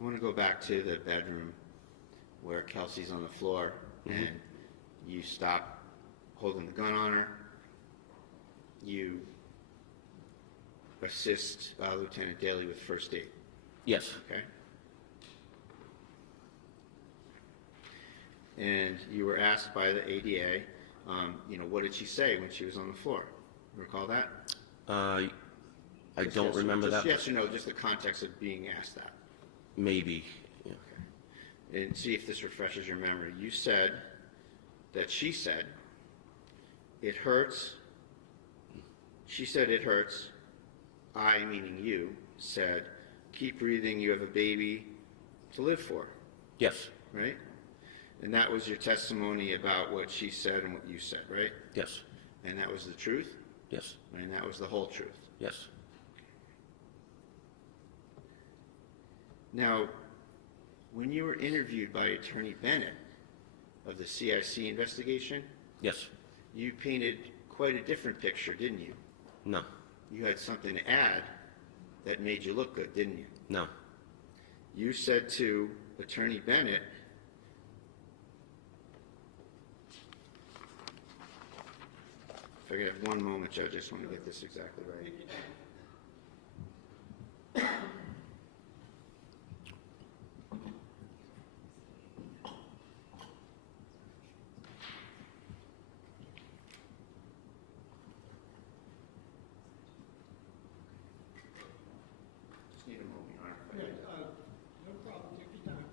I want to go back to the bedroom where Kelsey's on the floor and you stop holding the gun on her. You assist Lieutenant Daly with first aid. Yes. Okay. And you were asked by the ADA, what did she say when she was on the floor? Recall that? I Just don't yes or- remember just that. Yes or no, just the context of being asked that. Maybe. Yeah. Okay. And see if this refreshes your memory. You said that she said, it hurts. She said, it hurts. I, meaning you, said, keep breathing, you have a baby to live for. Yes. Right? And that was your testimony about what she said and what you said, right? Yes. And that was the truth? Yes. And that was the whole truth? Yes. Now, when you were interviewed by Attorney Bennett of the CIC investigation, Yes. you painted quite a different picture, didn't you? No. You had something to add that made you look good, didn't you? No. You said to Attorney Bennett, if I could have one moment, Judge, I just want to get this exactly right. Just need a moment, Your Honor. if I could. No problem, take your time.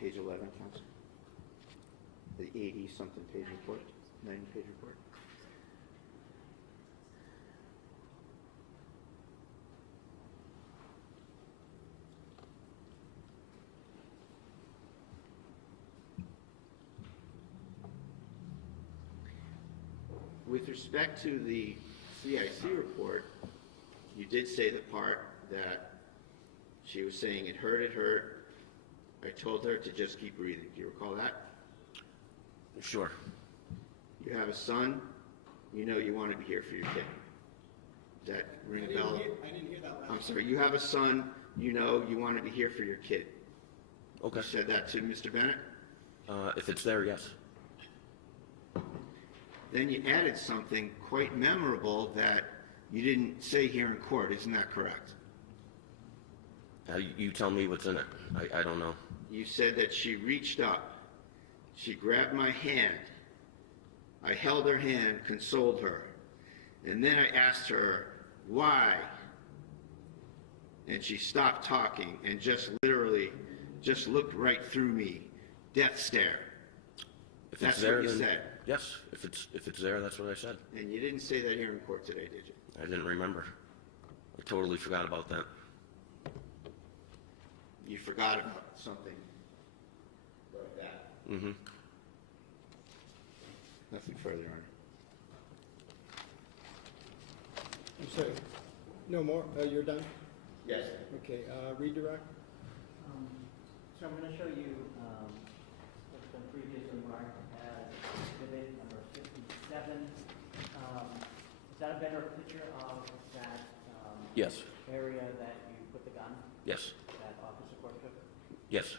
Page 11, counsel. The 80-something page report, 90-page report. With respect to the CIC report, you did say the part that she was saying it hurt. I told her to just keep breathing. Do you recall that? Sure. You have a son. You know you want to be here for your kid. Does that ring a bell? I didn't hear that last. I'm sorry. You have a son. You know you want to be here for your kid. Okay. You said that to Mr. Bennett? If it's there, yes. Then you added something quite memorable that you didn't say here in court. Isn't that correct? You tell me what's in it. I don't know. You said that she reached up. She grabbed my hand. I held her hand, consoled her. And then I asked her, why? And she stopped talking and just literally just looked right through me. Death stare. If That's it's there, what you then said. yes. If it's there, that's what I said. And you didn't say that here in court today, did you? I didn't remember. I totally forgot about that. You forgot about something like that. Mm-hmm. Nothing further, Your Honor. I'm sorry, no more, you're done? Yes. Okay, redirect? So I'm going to show you what's been previously marked as exhibit number 57. Is that a better picture of that Yes. area that you put the gun, Yes. that Officer Court took? Yes.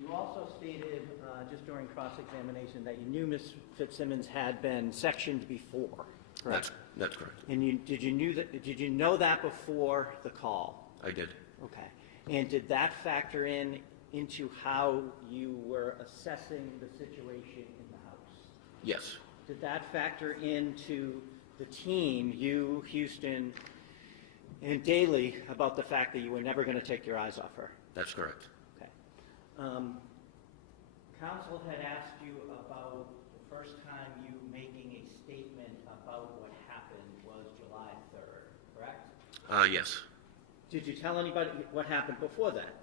You also stated just during cross-examination that you knew Ms. Fitzsimmons had been sectioned before, correct? That's correct. And did you know that before the call? I did. Okay. And did that factor into how you were assessing the situation in the house? Yes. Did that factor into the team, you, Houston, and Daly, about the fact that you were never going to take your eyes off her? That's correct. Okay. Counsel had asked you about the first time you making a statement about what happened was July 3rd, correct? Yes. Did you tell anybody what happened before that?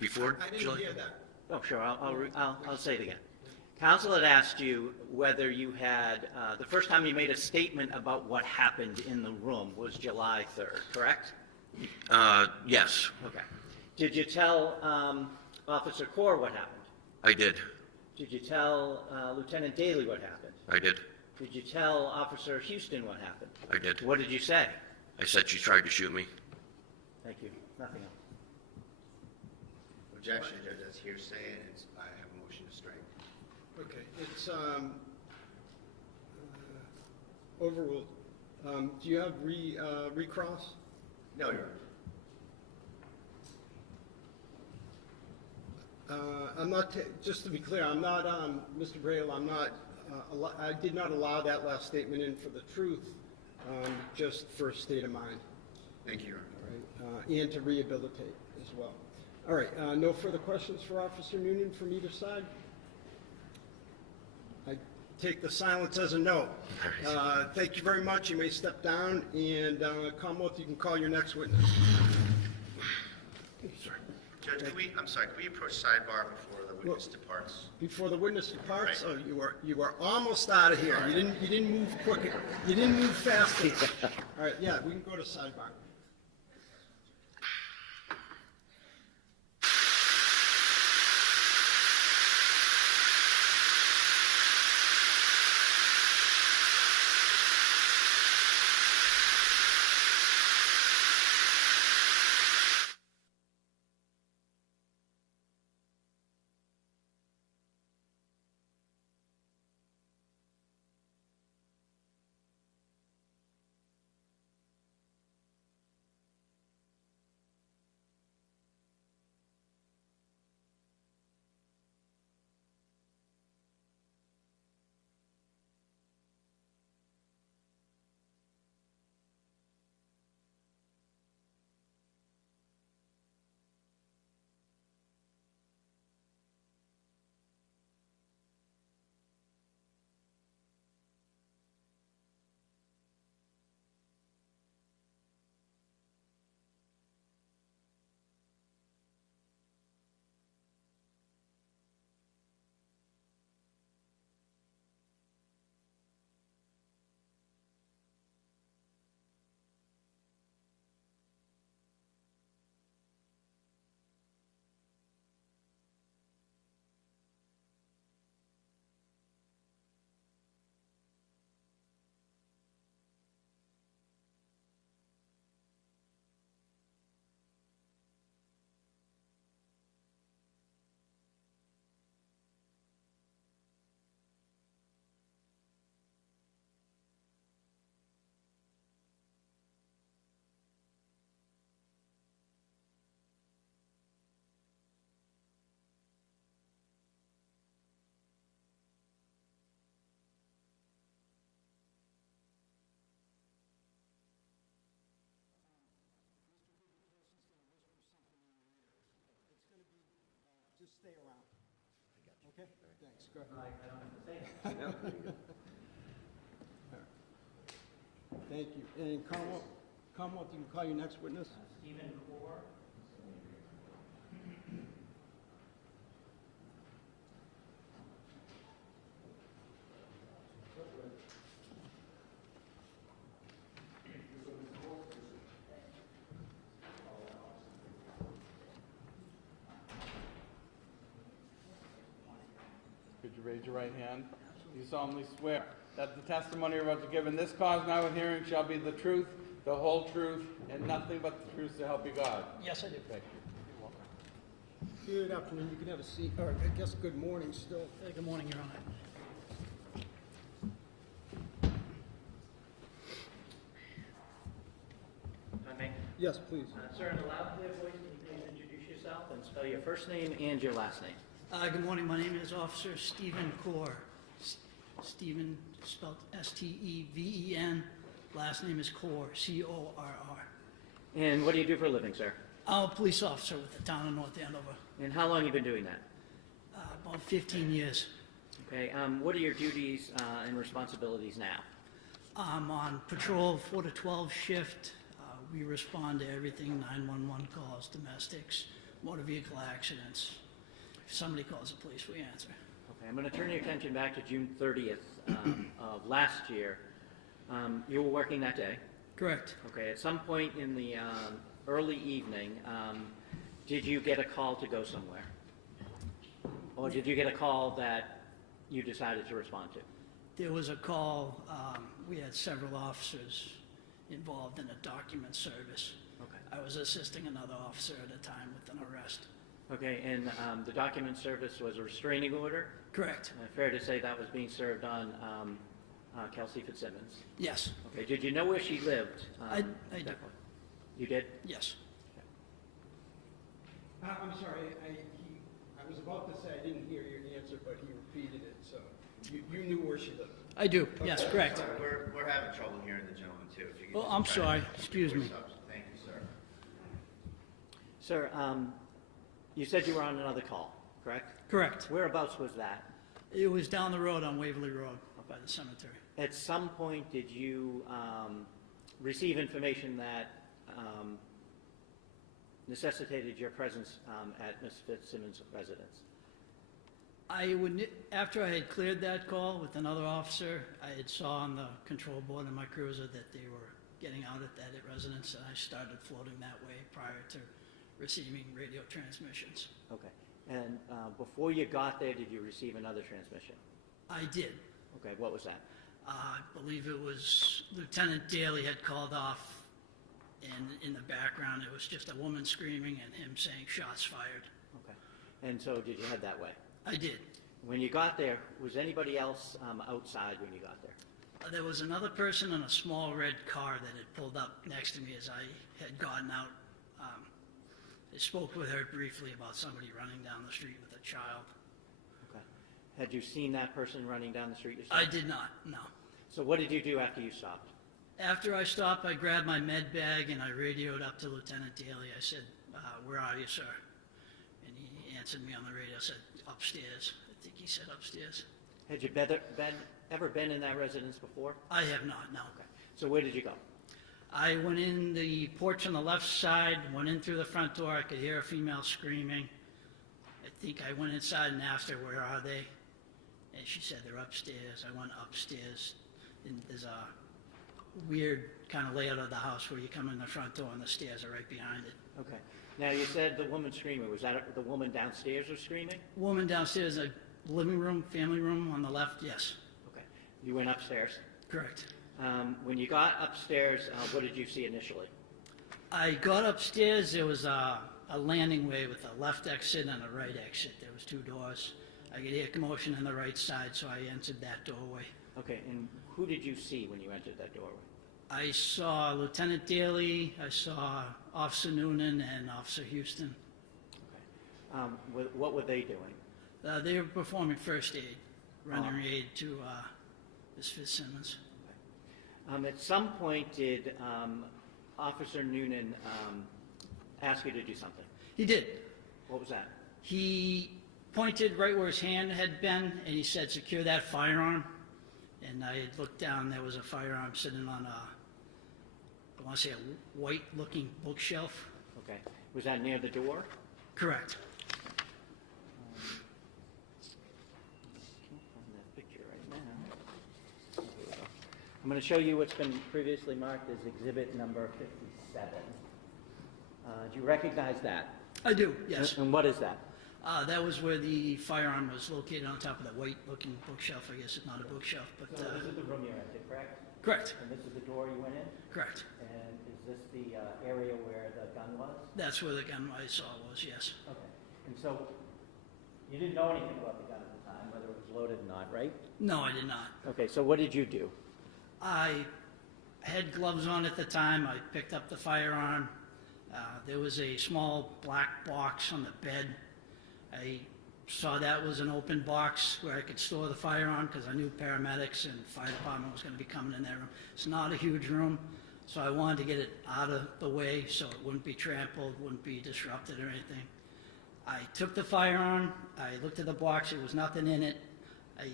Before I didn't July? hear that. Oh, sure, I'll say it again. Counsel had asked you whether you had, the first time you made a statement about what happened in the room was July 3rd, correct? Yes. Okay. Did you tell Officer Core what happened? I did. Did you tell Lieutenant Daly what happened? I did. Did you tell Officer Houston what happened? I did. What did you say? I said she tried to shoot me. Thank you. Nothing else. Objection, Judge, that's hearsay, and I have a motion to strike. Okay, it's overruled. Do you have recross? No, Your Honor. I'm not, just to be clear, I'm not, Mr. Braille, I'm not, I did not allow that last statement in for the truth, just for a state of mind, Thank you, Your Honor. all right, and to rehabilitate as well. All right, no further questions for Officer Noonan from either side? I take the silence as a no. Thank you very much. You may step down, and Commonwealth, you can call your next witness. Sorry. Judge, can we approach sidebar before the witness departs? Before the witness departs, Right. oh, you are almost out of here. You didn't move quick. You didn't move fast enough. All right, yeah, we can go to sidebar. Just stay around. Okay? Thanks. Go ahead. I don't have to say it. Thank you. And Commonwealth, you can call your next witness. Stephen Core. Could you raise your right hand? Do you solemnly swear that the testimony you're about to give in this cause now in hearing shall be the truth, the whole truth, and nothing but the truth to help you God? Yes, I do. Thank you. You're welcome. Good afternoon. You can have a seat, or I guess good morning still. Good morning, Your Honor. If I may. Yes, please. Sir, in a loud, clear voice, can you please introduce yourself and spell your first name and your last name? Good morning. My name is Officer Stephen Core. Stephen spelled S-T-E-V-E-N. Last name is Core, C-O-R-R. And what do you do for a living, sir? I'm a police officer with the town of North Andover. And how long have you been doing that? About 15 years. Okay, what are your duties and responsibilities now? I'm on patrol 4 to 12 shift. We respond to everything, 911 calls, domestics, motor vehicle accidents. If somebody calls the police, we answer. Okay, I'm going to turn your attention back to June 30th of last year. You were working that day? Correct. Okay, at some point in the early evening, did you get a call to go somewhere? Or did you get a call that you decided to respond to? There was a call, we had several officers involved in a document service. Okay. I was assisting another officer at a time with an arrest. Okay, and the document service was a restraining order? Correct. Fair to say that was being served on Kelsey Fitzsimmons? Yes, Okay, did you know where she lived? I do. exactly? You did? Yes. I'm sorry, I was about to say I didn't hear your answer, but he repeated it, so you knew where she lived. I do, yes, correct. We're having trouble hearing the gentleman too. If you could Oh, just I'm try sorry, to- excuse me. Thank you, sir. Sir, you said you were on another call, correct? Correct. Whereabouts was that? It was down the road on Waverly Road by the cemetery. At some point, did you receive information that necessitated your presence at Ms. Fitzsimmons' residence? After I had cleared that call with another officer, I had saw on the control board in my cruiser that they were getting out at that residence, and I started floating that way prior to receiving radio transmissions. Okay. And before you got there, did you receive another transmission? I did. Okay, what was that? I believe it was Lieutenant Daly had called off, and in the background, it was just a woman screaming and him saying, "Shots fired." Okay. And so did you head that way? I did. When you got there, was anybody else outside when you got there? There was another person in a small red car that had pulled up next to me as I had gotten out. I spoke with her briefly about somebody running down the street with a child. Okay. Had you seen that person running down the street yourself? I did not, no. So what did you do after you stopped? After I stopped, I grabbed my med bag and I radioed up to Lieutenant Daly. I said, "Where are you, sir?" And he answered me on the radio, said, "Upstairs." I think he said upstairs. Had you ever been in that residence before? I have not, no. Okay. So where did you go? I went in the porch on the left side, went in through the front door. I could hear a female screaming. I think I went inside and asked her, "Where are they?" And she said, "They're upstairs." I went upstairs, and there's a weird kind of layout of the house where you come in the front door and the stairs are right behind it. Okay. Now, you said the woman screaming. Was that the woman downstairs was screaming? Woman downstairs, a living room, family room on the left, yes. Okay. You went upstairs. Correct. When you got upstairs, what did you see initially? I got upstairs, there was a landing way with a left exit and a right exit. There was two doors. I could hear commotion on the right side, so I entered that doorway. Okay, and who did you see when you entered that doorway? I saw Lieutenant Daly, I saw Officer Noonan and Officer Houston. Okay. What were they doing? They were performing first aid, rendering aid to Ms. Fitzsimmons. At some point, did Officer Noonan ask you to do something? He did. What was that? He pointed right where his hand had been, and he said, "Secure that firearm." And I had looked down, there was a firearm sitting on I want to say a white-looking bookshelf. Okay. Was that near the door? Correct. Can't find that picture right now. Here we go. I'm going to show you what's been previously marked as exhibit number 57. Do you recognize that? I do, yes. And what is that? That was where the firearm was located, on top of that white-looking bookshelf. I guess it's not a bookshelf, but... So this is the room you entered, correct? Correct. And this is the door you went in? Correct. And is this the area where the gun was? That's where the gun I saw was, yes. Okay. And so you didn't know anything about the gun at the time, whether it was loaded or not, right? No, I did not. Okay, so what did you do? I had gloves on at the time. I picked up the firearm. There was a small black box on the bed. I saw that was an open box where I could store the firearm because I knew paramedics and fire department was going to be coming in that room. It's not a huge room, so I wanted to get it out of the way so it wouldn't be trampled, wouldn't be disrupted or anything. I took the firearm. I looked at the box. There was nothing in it. I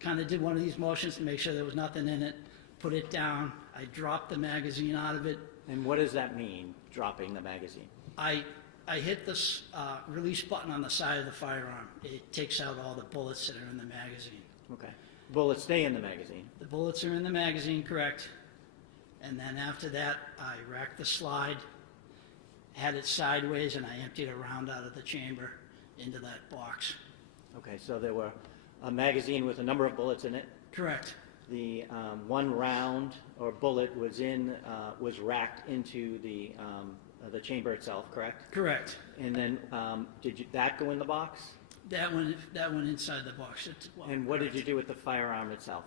kind of did one of these motions to make sure there was nothing in it, put it down. I dropped the magazine out of it. And what does that mean, dropping the magazine? I hit this release button on the side of the firearm. It takes out all the bullets that are in the magazine. Okay. Bullets stay in the magazine. The bullets are in the magazine, correct. And then after that, I racked the slide, had it sideways, and I emptied a round out of the chamber into that box. Okay, so there were a magazine with a number of bullets in it. Correct. The one round or bullet was racked into the chamber itself, correct? Correct. And then that go in the box? That went inside the box. And what did you do with the firearm itself?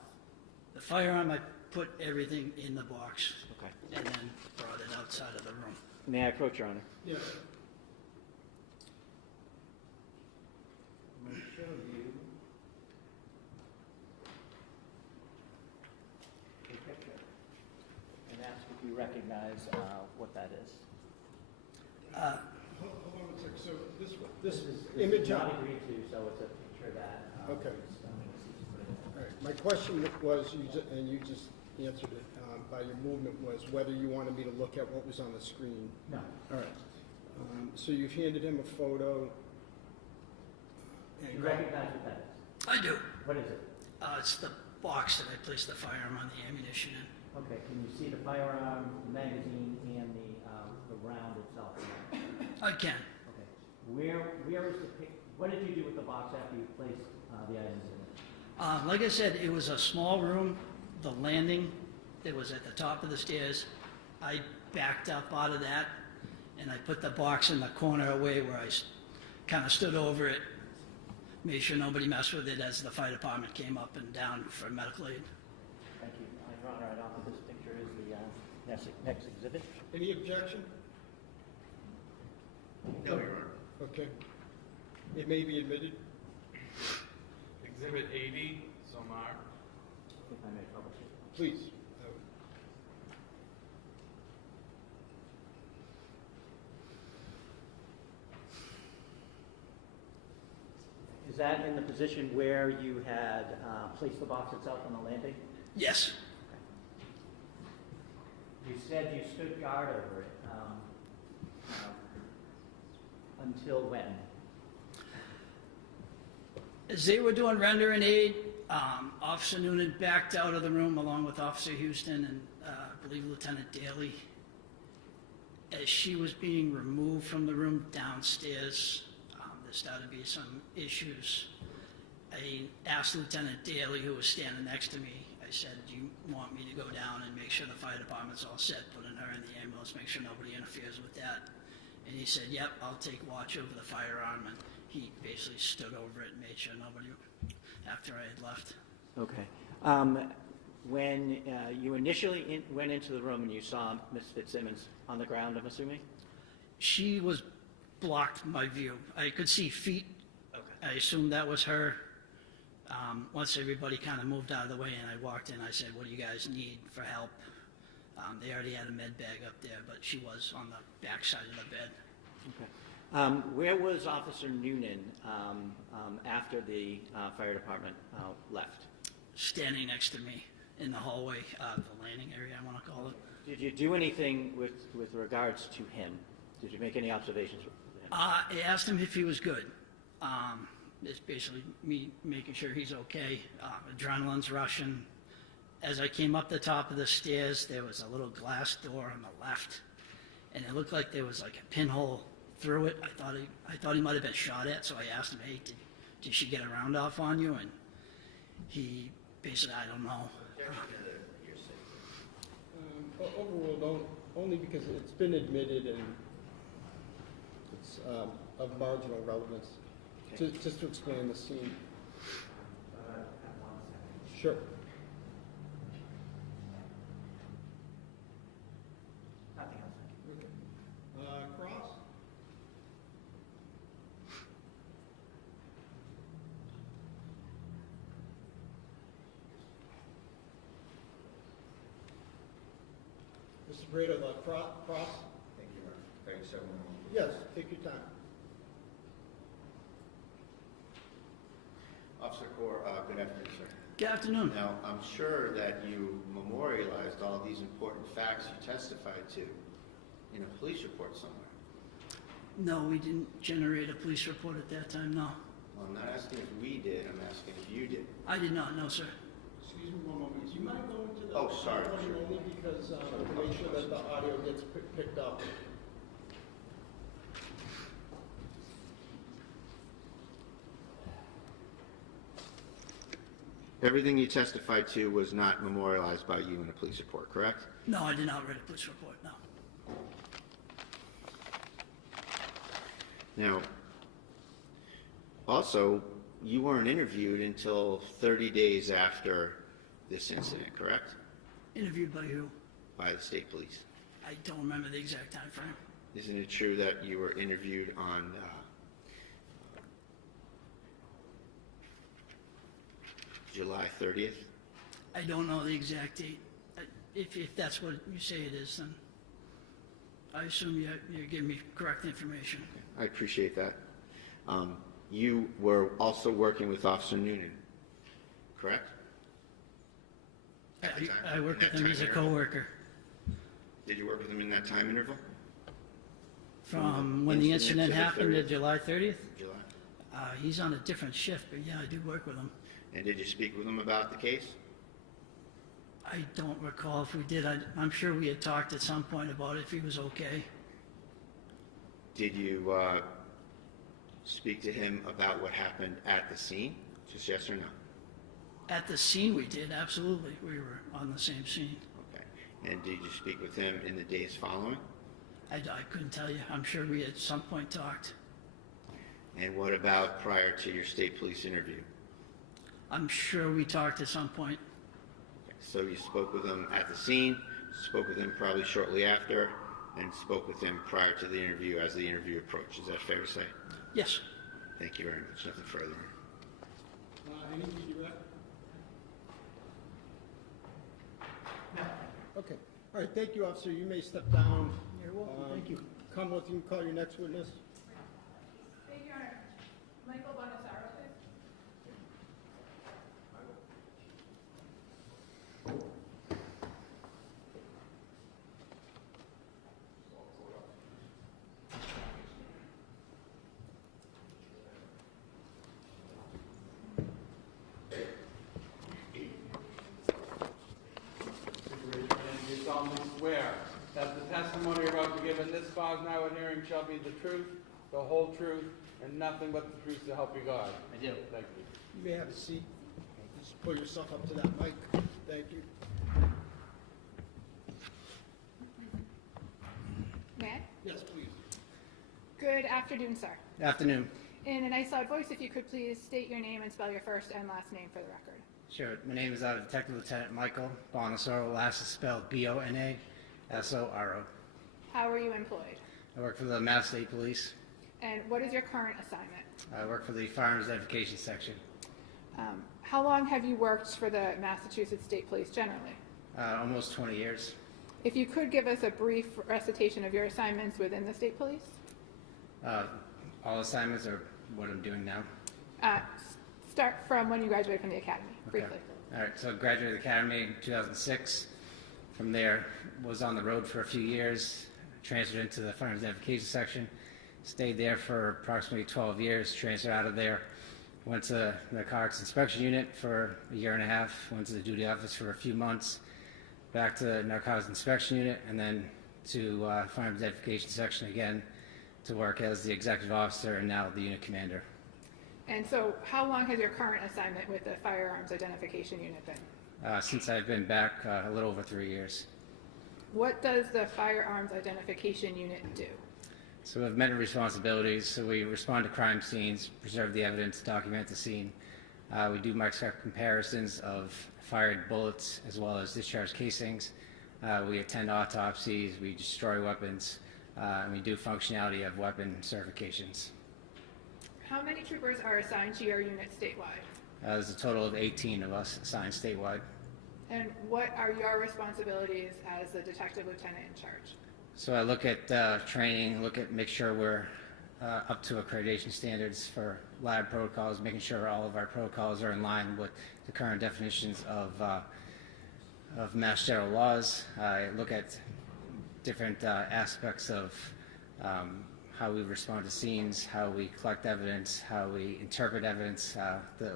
The firearm, I put everything in the box. Okay. And then brought it outside of the room. May I approach, Your Honor? Yes. I'm going to show you a picture and ask if you recognize what that is. Hold on a second. So this image. Not agreed to, so it's a picture that. Okay. All right. My question was, you just answered it by your movement, was whether you wanted me to look at what was on the screen. No. All right. So you've handed him a photo. Do you recognize what that is? I do. What is it? It's the box that I placed the firearm on the ammunition in. Okay, can you see the firearm, the magazine, and the round itself? I can. Okay. Where is what did you do with the box after you placed the items in it? Like I said, it was a small room. The landing that was at the top of the stairs, I backed up out of that, and I put the box in the corner away where I kind of stood over it, made sure nobody messed with it as the fire department came up and down for medical aid. Thank you. Your Honor, I offer this picture is the next exhibit. Any objection? No, Your Honor. Okay. It may be admitted. Exhibit 80, so marked. If I may publish it. Please. Is that in the position where you had placed the box itself on the landing? Yes. You said you stood guard over it. Until when? As they were doing rendering aid, Officer Noonan backed out of the room along with Officer Houston and I believe Lieutenant Daly. As she was being removed from the room downstairs, there started to be some issues. I asked Lieutenant Daly, who was standing next to me, I said, do you want me to go down and make sure the fire department's all set, putting her in the ambulance, make sure nobody interferes with that? And he said, yep, I'll take watch over the firearm, and he basically stood over it and made sure nobody, after I had left. Okay. When you initially went into the room and you saw Ms. Fitzsimmons on the ground, I'm assuming? She was blocked my view. I could see feet. Okay. I assumed that was her. Once everybody kind of moved out of the way and I walked in, I said, what do you guys need for help? They already had a med bag up there, but she was on the back side of the bed. Okay. Where was Officer Noonan after the fire department left? Standing next to me in the hallway, the landing area, I want to call it. Did you do anything with regards to him? Did you make any observations with him? I asked him if he was good. It's basically me making sure he's okay. Adrenaline's rushing. As I came up the top of the stairs, there was a little glass door on the left, and it looked like there was like a pinhole through it. I thought he might have been shot at, so I asked him, hey, did she get a round off on you? And he basically, I don't know. Overruled only because it's been admitted and it's of marginal relevance. Okay. Just to explain the scene. Sure. Nothing else. Cross? Mr. Brito, the cross? Thank you, Your Honor. 37 minutes. Yes, take your time. Officer Kaur, good afternoon, sir. Good afternoon. Now, I'm sure that you memorialized all these important facts you testified to in a police report somewhere. No, we didn't generate a police report at that time, no. Well, I'm not asking if we did, I'm asking if you did. I did not, no, sir. Excuse me one moment. Do you mind going to the Oh, sorry. podium only because to make sure that the audio gets picked up? Everything you testified to was not memorialized by you in a police report, correct? No, I did not write a police report, no. Now, also, you weren't interviewed until 30 days after this incident, correct? Interviewed by who? By the state police. I don't remember the exact time frame. Isn't it true that you were interviewed on July 30th? I don't know the exact date. If that's what you say it is, then I assume you're giving me correct information. I appreciate that. You were also working with Officer Noonan, correct? I work with him, he's a coworker. Did you work with him in that time interval? From when the incident to the happened to 30th? July 30th? July. He's on a different shift, but yeah, I do work with him. And did you speak with him about the case? I don't recall if we did. I'm sure we had talked at some point about if he was okay. Did you speak to him about what happened at the scene? Just yes or no? At the scene we did, absolutely. We were on the same scene. Okay. And did you speak with him in the days following? I couldn't tell you. I'm sure we at some point talked. And what about prior to your state police interview? I'm sure we talked at some point. Okay. So you spoke with him at the scene, spoke with him probably shortly after, and spoke with him prior to the interview as the interview approached. Is that fair to say? Yes. Thank you very much. Nothing further. Okay. All right, thank you, officer. You may step down. You're welcome. Thank you. Commonwealth, you can call your next witness. Thank you, Your Honor. Michael Bonasaro, please. You solemnly swear that the testimony you're about to give in this cause now and hearing shall be the truth, the whole truth, and nothing but the truth to help you God. I do. Thank you. You may have a seat. Just pull yourself up to that mic. Thank you. May I? Yes, please. Good afternoon, sir. Afternoon. In a nice loud voice, if you could please state your name and spell your first and last name for the record. Sure. My name is Detective Lieutenant Michael Bonasoro. Last is spelled Bonasoro. How are you employed? I work for the Mass State Police. And what is your current assignment? I work for the Firearms Identification Section. How long have you worked for the Massachusetts State Police generally? Almost 20 years. If you could give us a brief recitation of your assignments within the State Police? All assignments are what I'm doing now. Start from when you graduated from the academy, Okay. briefly. All right, so graduated the academy in 2006. From there, was on the road for a few years, transferred into the Firearms Identification Section, stayed there for approximately 12 years, transferred out of there, went to the Narcotics Inspection Unit for a year and a half, went to the duty office for a few months, back to the Narcotics Inspection Unit, and then to Firearms Identification Section again to work as the executive officer and now the unit commander. And so how long has your current assignment with the Firearms Identification Unit been? Since I've been back, a little over 3 years. What does the Firearms Identification Unit do? So we have many responsibilities. So we respond to crime scenes, preserve the evidence, document the scene. We do microscopic comparisons of fired bullets as well as discharged casings. We attend autopsies, we destroy weapons, and we do functionality of weapon certifications. How many troopers are assigned to your unit statewide? There's a total of 18 of us assigned statewide. And what are your responsibilities as the detective lieutenant in charge? So I look at training, make sure we're up to accreditation standards for lab protocols, making sure all of our protocols are in line with the current definitions of Mass General laws. I look at different aspects of how we respond to scenes, how we collect evidence, how we interpret evidence,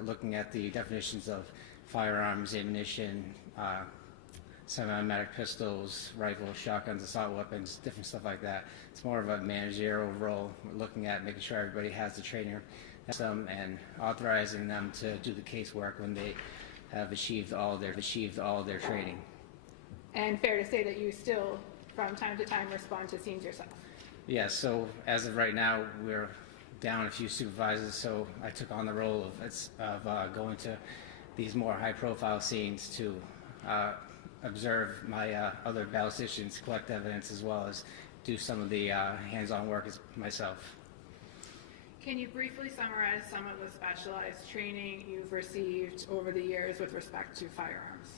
looking at the definitions of firearms, ammunition, semi-automatic pistols, rifles, shotguns, assault weapons, different stuff like that. It's more of a managerial role. We're looking at making sure everybody has the training and authorizing them to do the casework when they have achieved all their training. And fair to say that you still, from time to time, respond to scenes yourself? Yes, so as of right now, we're down a few supervisors, so I took on the role of going to these more high-profile scenes to observe my other ballisticians, collect evidence, as well as do some of the hands-on work myself. Can you briefly summarize some of the specialized training you've received over the years with respect to firearms?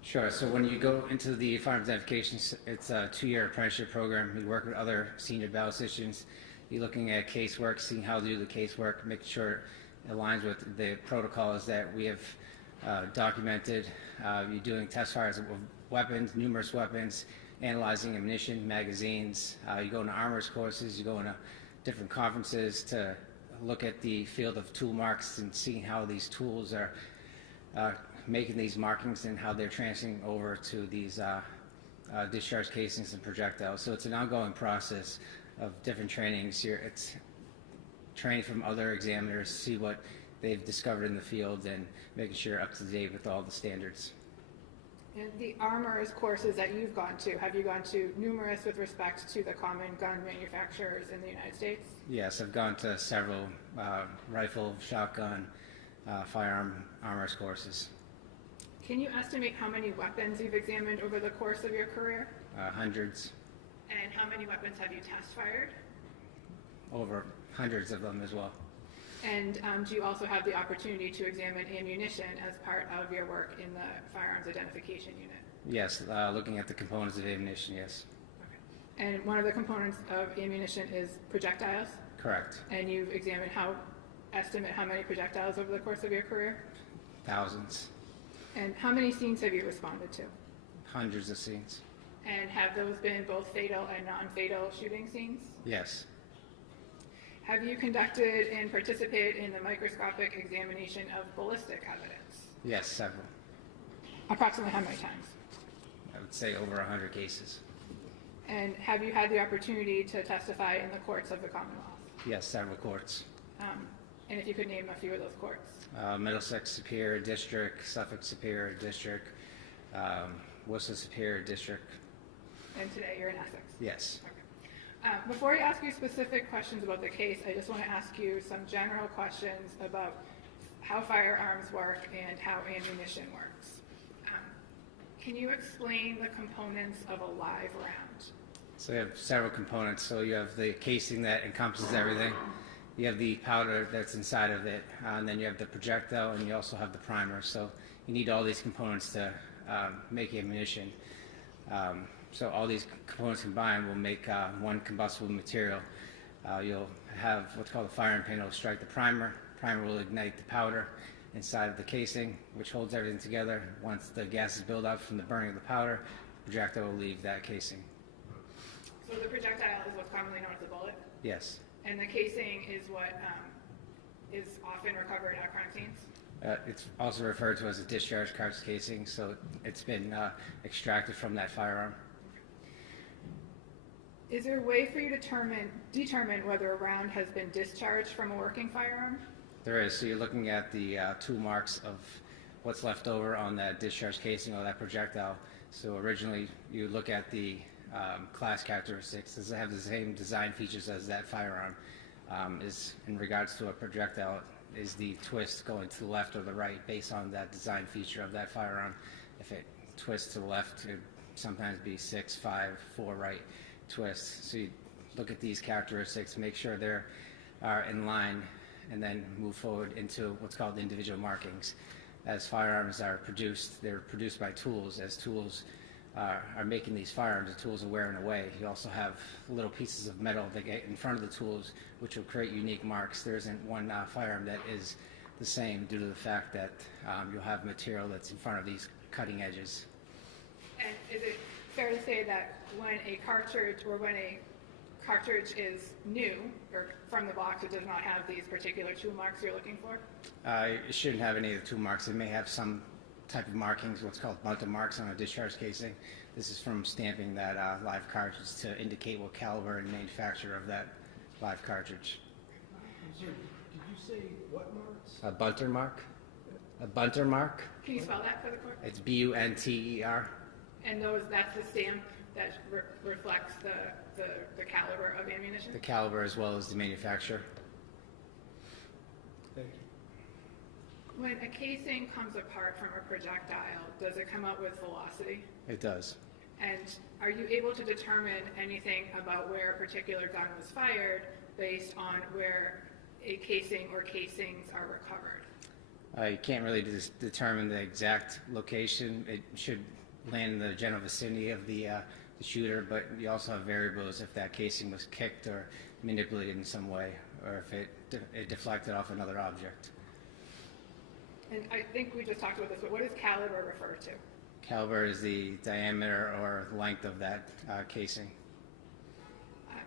Sure. So when you go into the firearms identification, it's a 2-year apprenticeship program. You work with other senior ballisticians. You're looking at casework, seeing how to do the casework, making sure it aligns with the protocols that we have documented. You're doing test fires of weapons, numerous weapons, analyzing ammunition, magazines. You go into armorers courses. You go into different conferences to look at the field of tool marks and seeing how these tools are making these markings and how they're transferring over to these discharge casings and projectiles. So it's an ongoing process of different trainings here. It's training from other examiners, see what they've discovered in the field, and making sure you're up to date with all the standards. And the armorers courses that you've gone to, have you gone to numerous with respect to the common gun manufacturers in the United States? Yes, I've gone to several rifle, shotgun, firearm armorers courses. Can you estimate how many weapons you've examined over the course of your career? Hundreds. And how many weapons have you test fired? Over hundreds of them as well. And do you also have the opportunity to examine ammunition as part of your work in the firearms identification unit? Yes, looking at the components of ammunition, yes. Okay. And one of the components of ammunition is projectiles? Correct. And you've examined estimate how many projectiles over the course of your career? Thousands. And how many scenes have you responded to? Hundreds of scenes. And have those been both fatal and non-fatal shooting scenes? Yes. Have you conducted and participated in the microscopic examination of ballistic evidence? Yes, several. Approximately how many times? I would say over 100 cases. And have you had the opportunity to testify in the courts of the Commonwealth? Yes, several courts. And if you could name a few of those courts? Middlesex Superior District, Suffolk Superior District, Worcester Superior District. And today you're in Essex? Yes. Okay. Before I ask you specific questions about the case, I just want to ask you some general questions about how firearms work and how ammunition works. Can you explain the components of a live round? So you have several components. So you have the casing that encompasses everything. You have the powder that's inside of it, and then you have the projectile, and you also have the primer. So you need all these components to make ammunition. So all these components combined will make one combustible material. You'll have what's called a firing pin. It'll strike the primer. Primer will ignite the powder inside of the casing, which holds everything together. Once the gases build up from the burning of the powder, the projectile will leave that casing. So the projectile is what's commonly known as a bullet? Yes. And the casing is what is often recovered at crime scenes? It's also referred to as a discharge cartridge casing, so it's been extracted from that firearm. Is there a way for you to determine whether a round has been discharged from a working firearm? There is. So you're looking at the tool marks of what's left over on that discharge casing or that projectile. So originally you look at the class characteristics. Does it have the same design features as that firearm? Is in regards to a projectile, is the twist going to the left or the right based on that design feature of that firearm? If it twists to the left, it would sometimes be 6, 5, 4 right twist. So you look at these characteristics, make sure they're in line, and then move forward into what's called individual markings. As firearms are produced, they're produced by tools. As tools are making these firearms, the tools are wearing away. You also have little pieces of metal that get in front of the tools, which will create unique marks. There isn't one firearm that is the same due to the fact that you'll have material that's in front of these cutting edges. And is it fair to say that when a cartridge is new or from the box, it does not have these particular tool marks you're looking for? It shouldn't have any of the tool marks. It may have some type of markings, what's called bunter marks on a discharge casing. This is from stamping that live cartridge to indicate what caliber and manufacturer of that live cartridge. Did you say what marks? A bunter mark, A bunter mark. Can you spell that for the court? It's B-U-N-T-E-R. And that's the stamp that reflects the caliber of ammunition? The caliber as well as the manufacturer. When a casing comes apart from a projectile, does it come out with velocity? It does. And are you able to determine anything about where a particular gun was fired based on where a casing or casings are recovered? You can't really determine the exact location. It should land in the general vicinity of the shooter, but you also have variables if that casing was kicked or manipulated in some way, or if it deflected off another object. And I think we just talked about this, but what does caliber refer to? Caliber is the diameter or length of that casing.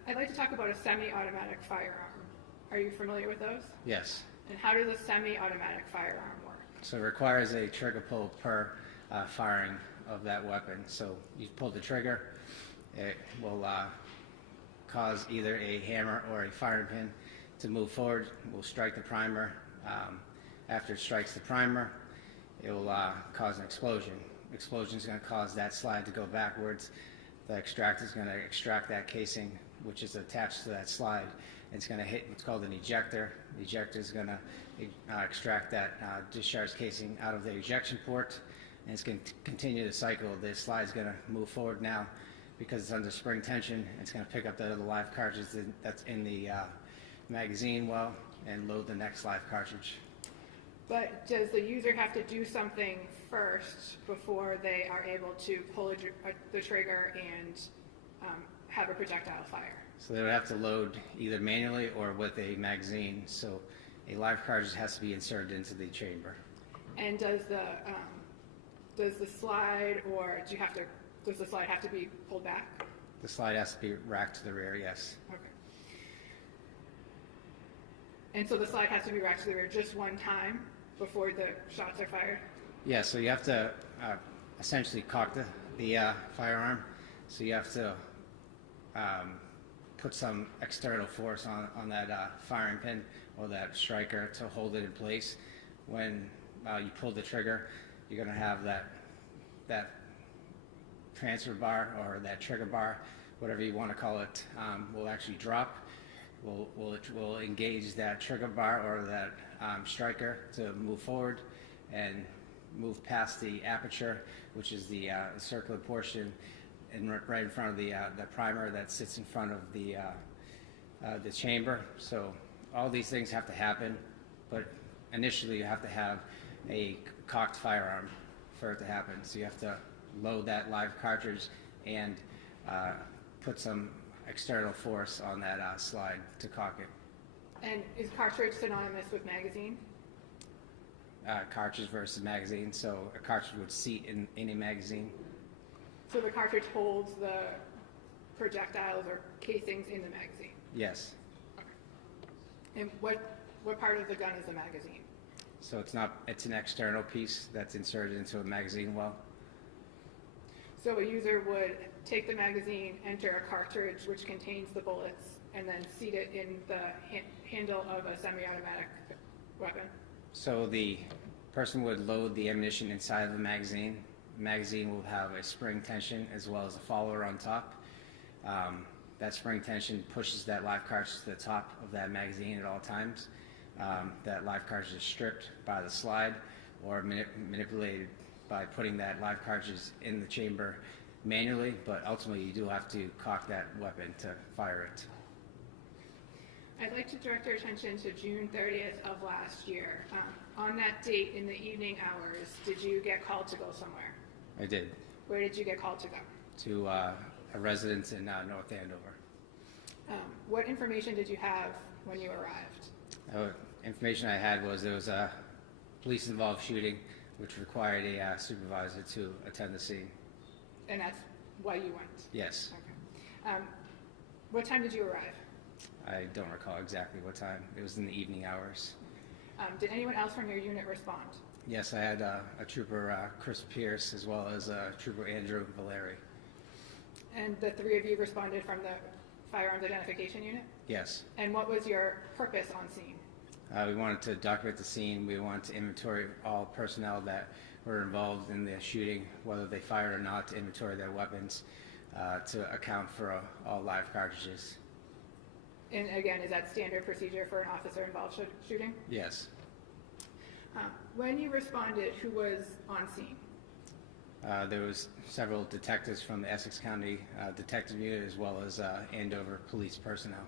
I'd like to talk about a semi-automatic firearm. Are you familiar with those? Yes. And how does a semi-automatic firearm work? So it requires a trigger pull per firing of that weapon. So you pull the trigger, it will cause either a hammer or a firing pin to move forward. It will strike the primer. After it strikes the primer, it will cause an explosion. Explosion is going to cause that slide to go backwards. The extractor is going to extract that casing, which is attached to that slide. It's going to hit what's called an ejector. The ejector is going to extract that discharge casing out of the ejection port, and it's going to continue the cycle. The slide is going to move forward now because it's under spring tension. It's going to pick up that other live cartridge that's in the magazine well and load the next live cartridge. But does the user have to do something first before they are able to pull the trigger and have a projectile fire? So they would have to load either manually or with a magazine. So a live cartridge has to be inserted into the chamber. And does the slide, or does the slide have to be pulled back? The slide has to be racked to the rear, yes. Okay. And so the slide has to be racked to the rear just one time before the shots are fired? Yeah, so you have to essentially cock the firearm. So you have to put some external force on that firing pin or that striker to hold it in place. When you pull the trigger, you're going to have that transfer bar or that trigger bar, whatever you want to call it, will actually drop. We'll engage that trigger bar or that striker to move forward and move past the aperture, which is the circular portion, and right in front of the primer that sits in front of the chamber. So all these things have to happen, but initially you have to have a cocked firearm for it to happen. So you have to load that live cartridge and put some external force on that slide to cock it. And is cartridge synonymous with magazine? Cartridge versus magazine, so a cartridge would seat in a magazine. So the cartridge holds the projectiles or casings in the magazine? Yes. Okay. And what part of the gun is the magazine? So it's an external piece that's inserted into a magazine well. So a user would take the magazine, enter a cartridge which contains the bullets, and then seat it in the handle of a semi-automatic weapon? So the person would load the ammunition inside of the magazine. The magazine will have a spring tension as well as a follower on top. That spring tension pushes that live cartridge to the top of that magazine at all times. That live cartridge is stripped by the slide or manipulated by putting that live cartridge in the chamber manually, but ultimately you do have to cock that weapon to fire it. I'd like to direct your attention to June 30th of last year. On that date, in the evening hours, did you get called to go somewhere? I did. Where did you get called to go? To a residence in North Andover. What information did you have when you arrived? Information I had was there was a police-involved shooting, which required a supervisor to attend the scene. And that's why you went? Yes. Okay. What time did you arrive? I don't recall exactly what time. It was in the evening hours. Did anyone else from your unit respond? Yes, I had a trooper, Chris Pierce, as well as trooper Andrew Valeri. And the three of you responded from the firearms identification unit? Yes. And what was your purpose on scene? We wanted to document the scene. We wanted to inventory all personnel that were involved in the shooting, whether they fired or not, to inventory their weapons, to account for all live cartridges. And again, is that standard procedure for an officer-involved shooting? Yes. When you responded, who was on scene? There was several detectives from the Essex County Detective Unit, as well as Andover Police personnel.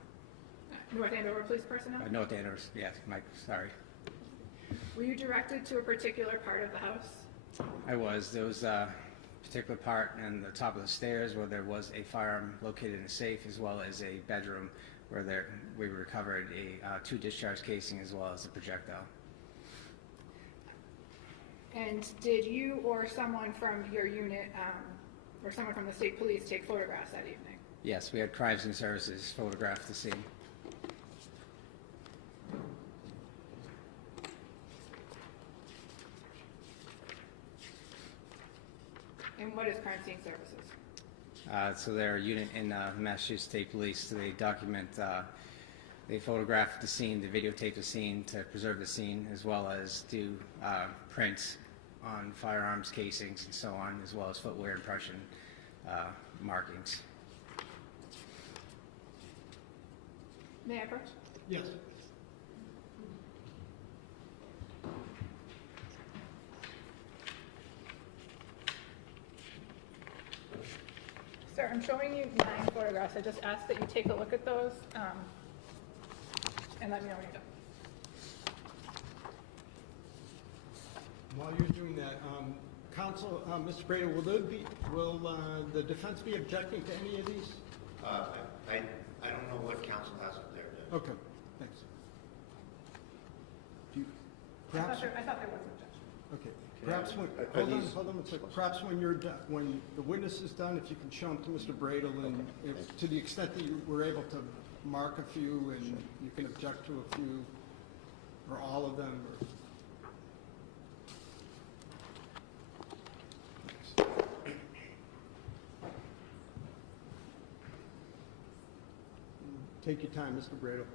North Andover Police personnel? North Andover, yes, Mike, sorry. Were you directed to a particular part of the house? I was. There was a particular part on the top of the stairs where there was a firearm located in a safe, as well as a bedroom where we recovered two discharge casing as well as a projectile. And did you or someone from your unit or someone from the state police take photographs that evening? Yes, we had Crimes and Services photograph the scene. And what is crime scene services? So they're a unit in Massachusetts State Police. So they document, they photograph the scene, they videotape the scene to preserve the scene, as well as do prints on firearms casings and so on, as well as footwear impression markings. May I approach? Yes. Sir, I'm showing you 9 photographs. I just ask that you take a look at those and let me know when you're done. While you're doing that, Counsel, Mr. Breda, will the defense be objecting to any of these? I don't know what counsel has up there. Okay, thanks. I thought there was an objection. Okay, perhaps when, hold on a second. Perhaps when you're done, when the witness is done, if you can show them to Mr. Bradel, and if, to the extent that you were able to mark a few, and you can object to a few, or all of them, or. Take your time, Mr. Bradel.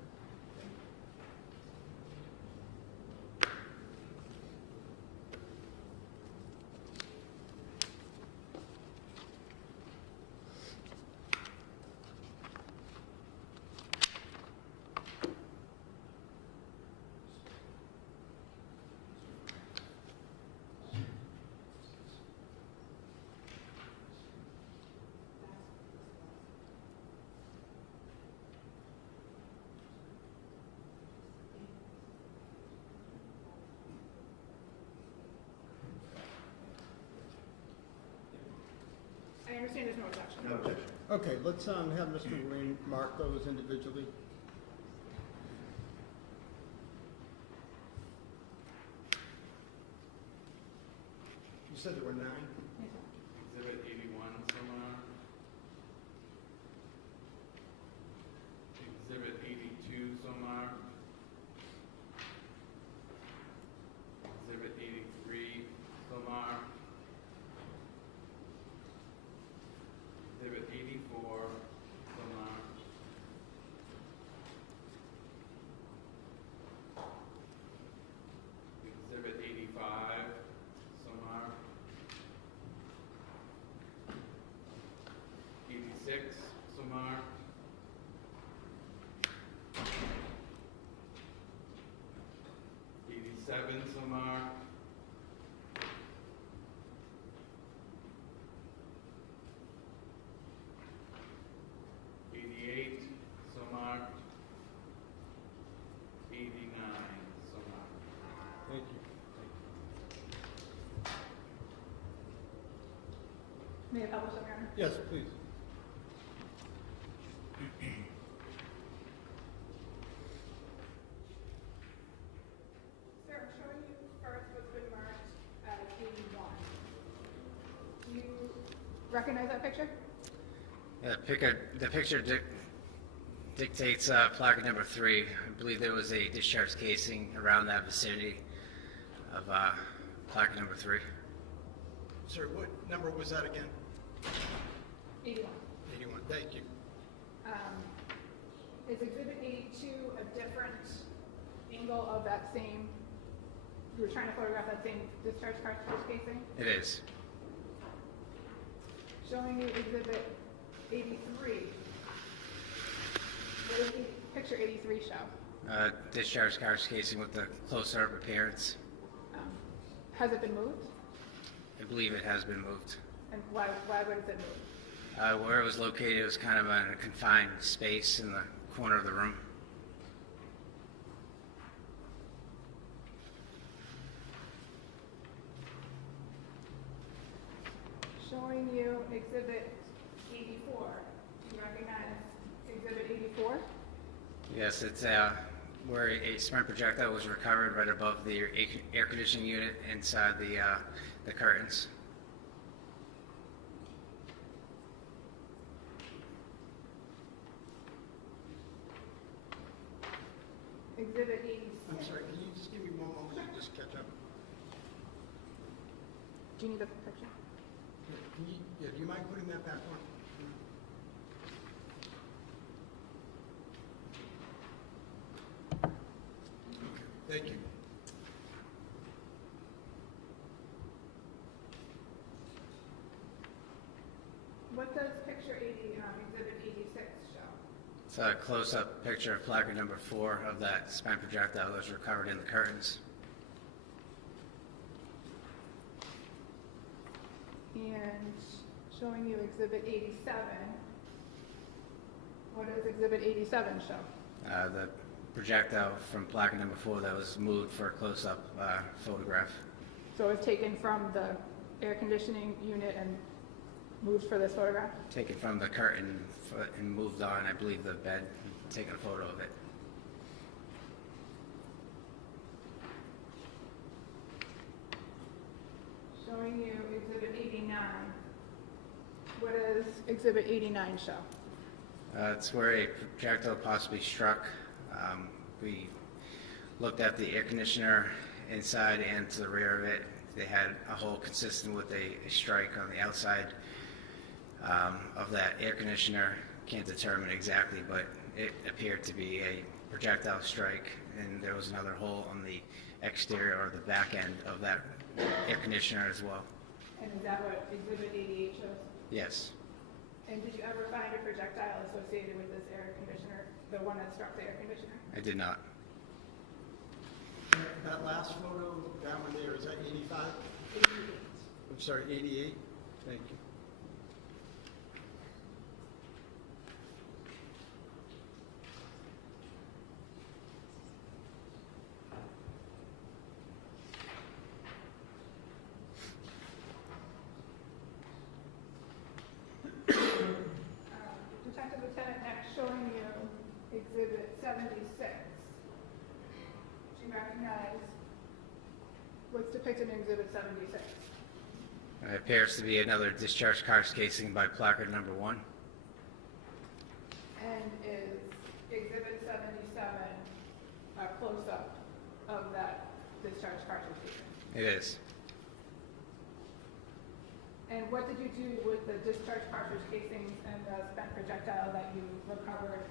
I understand there's no objection. No objection. Okay, let's have Mr. Lane mark those individually. You said there were 9? Exhibit 81 somewhere. Exhibit 82 somewhere. Exhibit 83 somewhere. Exhibit 84 somewhere. Exhibit 85 somewhere. 86 somewhere. 87 somewhere. 88 somewhere. 89 somewhere. Thank you. May I publish them, Your Honor? Yes, please. Sir, I'm showing you first what's been marked as 81. Do you recognize that picture? Yeah, the picture dictates plaque number 3. I believe there was a discharge casing around that vicinity of plaque number 3. Sir, what number was that again? 81. 81, thank you. Is Exhibit 82 a different angle of that same, you were trying to photograph that same discharge cartridge casing? It is. Showing you exhibit 83. What does picture 83 show? Discharge cartridge casing with the close-up appearance. Has it been moved? I believe it has been moved. And why would it been moved? Where it was located, it was kind of in a confined space in the corner of the room. Showing you exhibit 84. Do you recognize exhibit 84? Yes, it's where a sprint projectile was recovered right above the air conditioning unit inside the curtains. Exhibit 86. I'm sorry, can you just give me one moment to just catch up? Do you need the picture? Do you mind putting that back on? Thank you. What does picture 80, exhibit 86 show? It's a close-up picture of placard number 4 of that spent projectile that was recovered in the curtains. And showing you exhibit 87. What does exhibit 87 show? The projectile from placard number 4 that was moved for a close-up photograph. So it was taken from the air conditioning unit and moved for this photograph? Taken from the curtain and moved on, I believe, the bed, taken a photo of it. Showing you exhibit 89. What does exhibit 89 show? It's where a projectile possibly struck. We looked at the air conditioner inside and to the rear of it. They had a hole consistent with a strike on the outside of that air conditioner. Can't determine exactly, but it appeared to be a projectile strike, and there was another hole on the exterior or the back end of that air conditioner as well. And is that what exhibit 88 shows? Yes. And did you ever find a projectile associated with this air conditioner, the one that struck the air conditioner? I did not. That last photo, that one there, is that 85? 88. I'm sorry, 88? Thank you. Detective Lieutenant, next showing you exhibit 76. Do you recognize what's depicted in exhibit 76? It appears to be another discharge cartridge casing by placard number 1. And is exhibit 77 a close-up of that discharge cartridge casing? It is. And what did you do with the discharge cartridge casings and the spent projectile that you recovered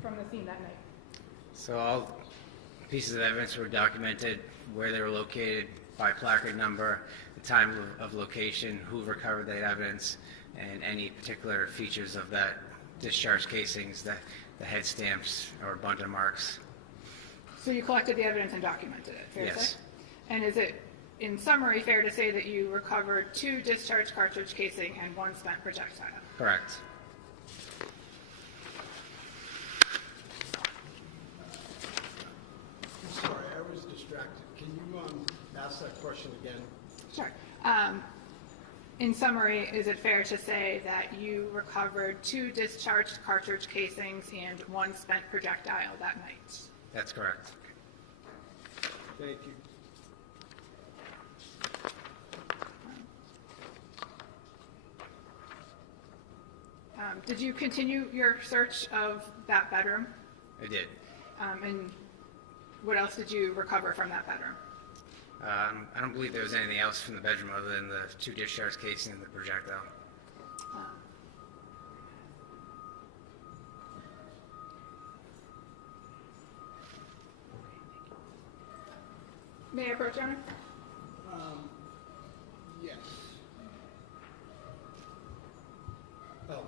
from the scene that night? So all pieces of evidence were documented, where they were located by placard number, the time of location, who recovered that evidence, and any particular features of that discharge casings, the head stamps or bundle marks. So you collected the evidence and documented it, fair to say? Yes. And is it, in summary, fair to say that you recovered 2 discharge cartridge casing and 1 spent projectile? Correct. I'm sorry, I was distracted. Can you ask that question again? Sure. In summary, is it fair to say that you recovered 2 discharged cartridge casings and 1 spent projectile that night? That's correct. Thank you. Did you continue your search of that bedroom? I did. And what else did you recover from that bedroom? I don't believe there was anything else from the bedroom other than the 2 discharge casings and the projectile. May I approach, Your Honor? Yes. Oh.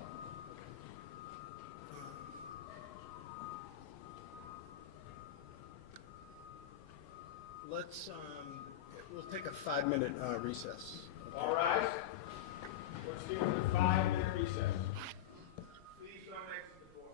Let's, we'll take a 5-minute recess. All rise. Let's do a 5-minute recess. Please don't exit the door.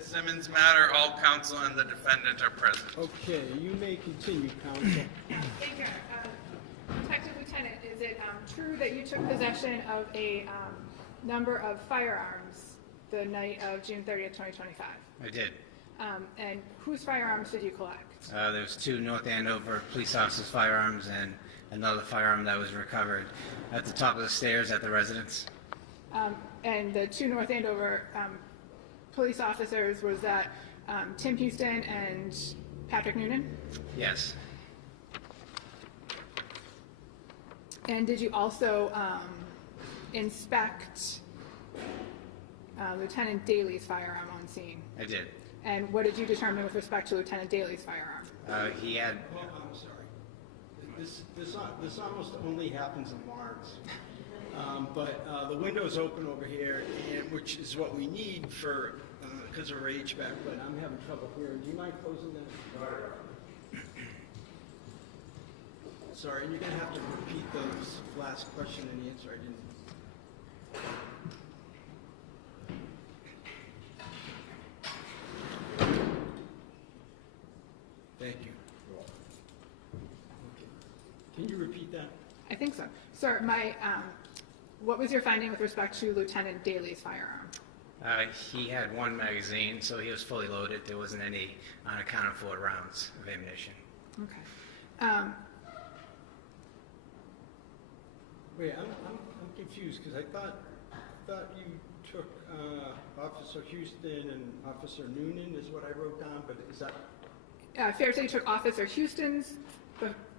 Fitzsimmons matter, all counsel and the defendant are present. Okay, you may continue, counsel. Thank you. Detective Lieutenant, is it true that you took possession of a number of firearms the night of June 30th, 2025? I did. And whose firearms did you collect? There's 2 North Andover police officers' firearms and another firearm that was recovered at the top of the stairs at the residence. And the 2 North Andover police officers, was that Tim Houston and Patrick Noonan? Yes. And did you also inspect Lieutenant Daly's firearm on scene? I did. And what did you determine with respect to Lieutenant Daly's firearm? He had, Well, I'm sorry. This almost only happens in Lawrence. But the window's open over here, which is what we need for, because of our HVAC, but I'm having trouble hearing. Do you mind closing that? Sorry, and you're going to have to repeat the last question and answer. I didn't. Thank you. Okay. Can you repeat that? I think so. Sir, what was your finding with respect to Lieutenant Daly's firearm? he had 1 magazine, so he was fully loaded. There wasn't any unaccounted for rounds of ammunition. Okay. Wait, I'm confused because I thought you took Officer Houston and Officer Noonan is what I wrote down, but is that? Fair to say you took Officer Houston's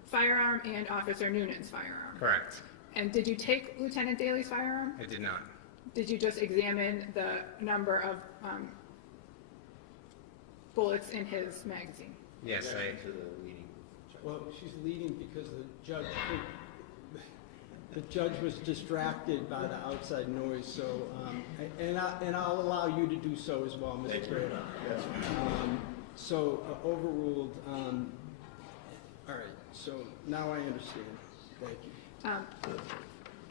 firearm and Officer Noonan's firearm? Correct. And did you take Lieutenant Daly's firearm? I did not. Did you just examine the number of bullets in his magazine? Yes, Well, she's leading because the judge was distracted by the outside noise. So, and I'll allow you to do so as well, Mr. Brady. So overruled. All right. So now I understand. Thank you.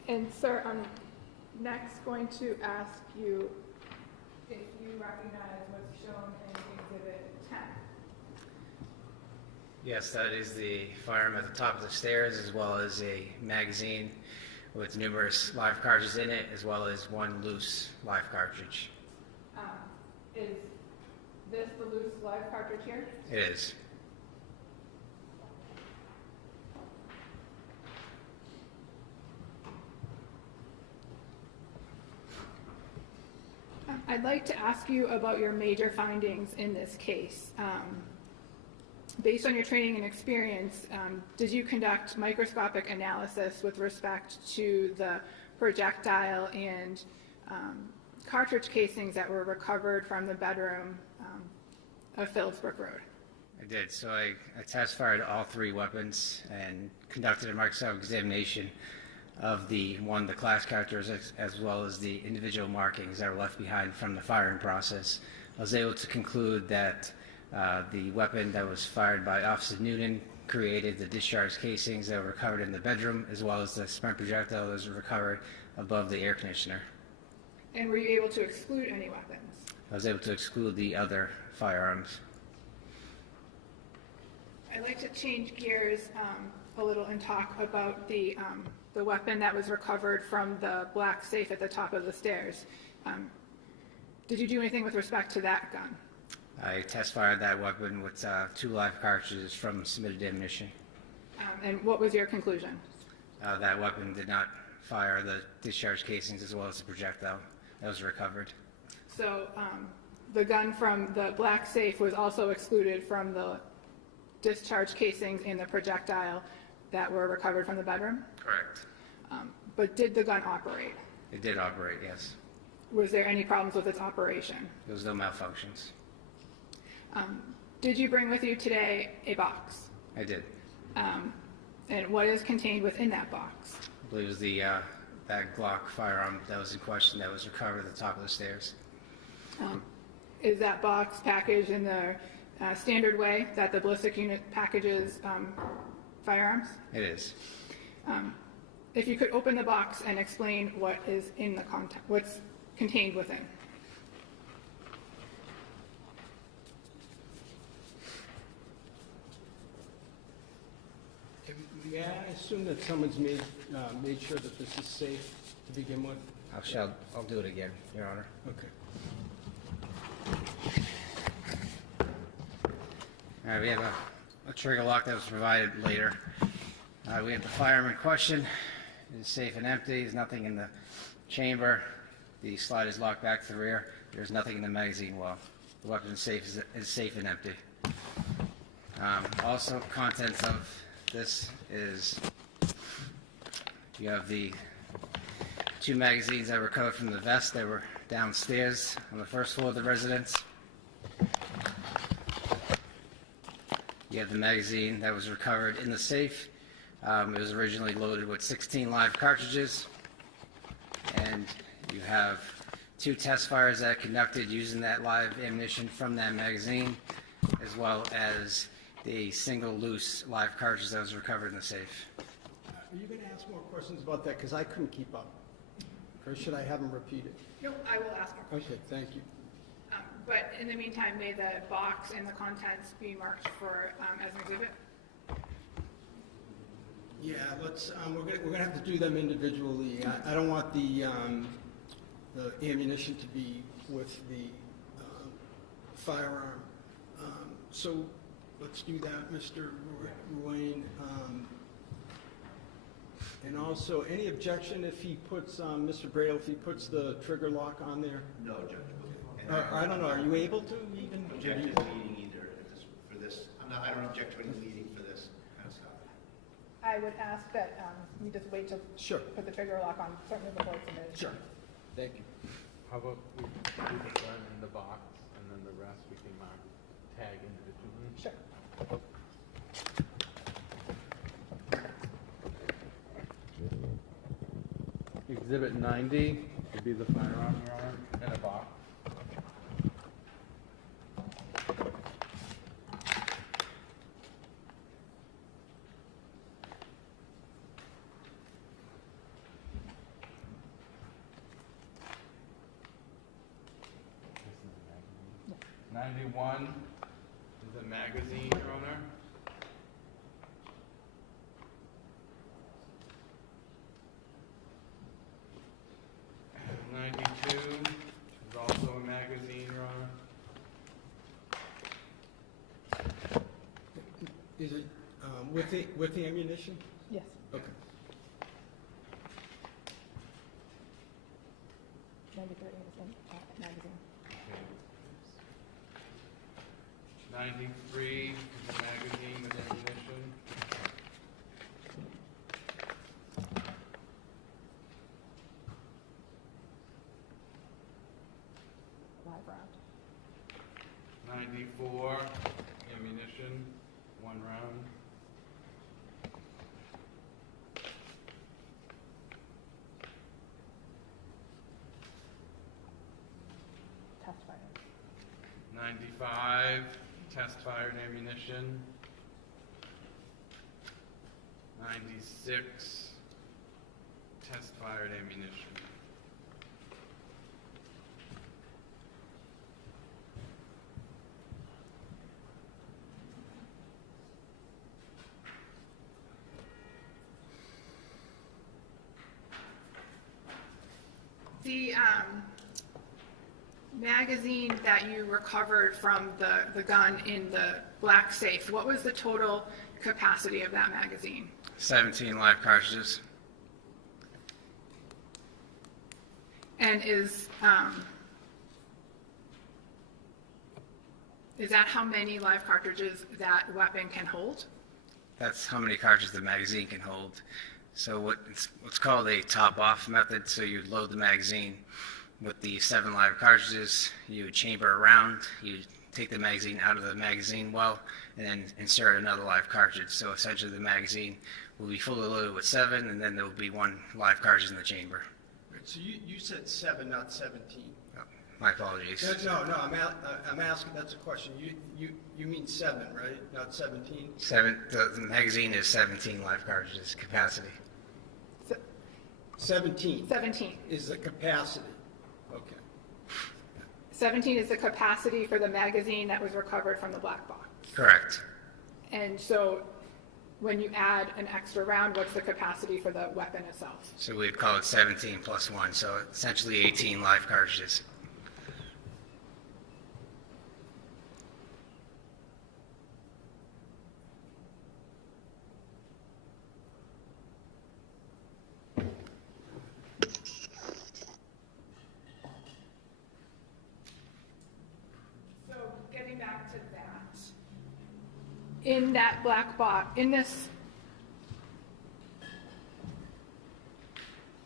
And sir, I'm next going to ask you if you recognize what's shown in Exhibit 10. Yes, that is the firearm at the top of the stairs, as well as a magazine with numerous live cartridges in it, as well as 1 loose live cartridge. Is this the loose live cartridge here? It is. I'd like to ask you about your major findings in this case. Based on your training and experience, did you conduct microscopic analysis with respect to the projectile and cartridge casings that were recovered from the bedroom of Phillipsbrook Road? I did. So I test-fired all 3 weapons and conducted a microscopic examination of the class characters as well as the individual markings that were left behind from the firing process. I was able to conclude that the weapon that was fired by Officer Noonan created the discharge casings that were recovered in the bedroom, as well as the spent projectile that was recovered above the air conditioner. And were you able to exclude any weapons? I was able to exclude the other firearms. I'd like to change gears a little and talk about the weapon that was recovered from the black safe at the top of the stairs. Did you do anything with respect to that gun? I test-fired that weapon with 2 live cartridges from submitted ammunition. And what was your conclusion? That weapon did not fire the discharge casings as well as the projectile that was recovered. So the gun from the black safe was also excluded from the discharge casings and the projectile that were recovered from the bedroom? Correct. But did the gun operate? It did operate, yes. Was there any problems with its operation? There was no malfunctions. Did you bring with you today a box? I did. And what is contained within that box? I believe it was the that Glock firearm that was in question that was recovered at the top of the stairs. Is that box packaged in the standard way that the ballistic unit packages firearms? It is. If you could open the box and explain what is in the what's contained within. May I assume that someone's made sure that this is safe to begin with? I'll do it again, Your Honor. Okay. All right, we have a trigger lock that was provided later. We have the firearm in question. It is safe and empty. There's nothing in the chamber. The slide is locked back to the rear. There's nothing in the magazine well. The weapon is safe and empty. Also, contents of this is you have the 2 magazines that were recovered from the vest that were downstairs on the first floor of the residence. You have the magazine that was recovered in the safe. It was originally loaded with 16 live cartridges. And you have 2 test fires that are conducted using that live ammunition from that magazine, as well as the single loose live cartridge that was recovered in the safe. Are you going to ask more questions about that? Because I couldn't keep up. Or should I have them repeated? No, I will ask more questions. Okay, thank you. But in the meantime, may the box and the contents be marked for, as an exhibit? Yeah, let's, we're gonna have to do them individually. I don't want the ammunition to be with the firearm. So let's do that, Mr. Ruane. And also, any objection if he puts, Mr. Bradle, if he puts the trigger lock on there? No, Judge. I don't know, are you able to even? Object to leading either for this. I don't object to any leading for this kind of stuff. I would ask that you just wait to Sure. put the trigger lock on, certainly before it's submitted. Sure, thank you. How about we do the gun in the box, and then the rest we can mark, tag individually? Sure. Exhibit 90 would be the firearm, Your Honor, in a box. This is a magazine. 91 is a magazine, Your Honor. Is also a magazine, Your Honor. Is it with the ammunition? Yes. Okay. 93 is in magazine. 93 is a magazine with ammunition. Live round. 94 ammunition, 1 round. Test fire. 95 test fired ammunition. 96 test fired ammunition. The magazine that you recovered from the gun in the black safe, what was the total capacity of that magazine? 17 live cartridges. And is that how many live cartridges that weapon can hold? That's how many cartridges the magazine can hold. So what's called a top-off method. So you load the magazine with the 7 live cartridges, you chamber around, you take the magazine out of the magazine well, and then insert another live cartridge. So essentially the magazine will be fully loaded with 7, and then there will be 1 live cartridge in the chamber. Right, so you said 7, not 17. Oh, my apologies. No, I'm asking, that's a question. You mean 7, right? Not 17? 7. The magazine is 17 live cartridges capacity. 17 17. is the capacity. Okay. 17 is the capacity for the magazine that was recovered from the black box. Correct. And so when you add an extra round, what's the capacity for the weapon itself? So we'd call it 17 plus 1, so essentially 18 live cartridges. So getting back to that, in that black box, in this,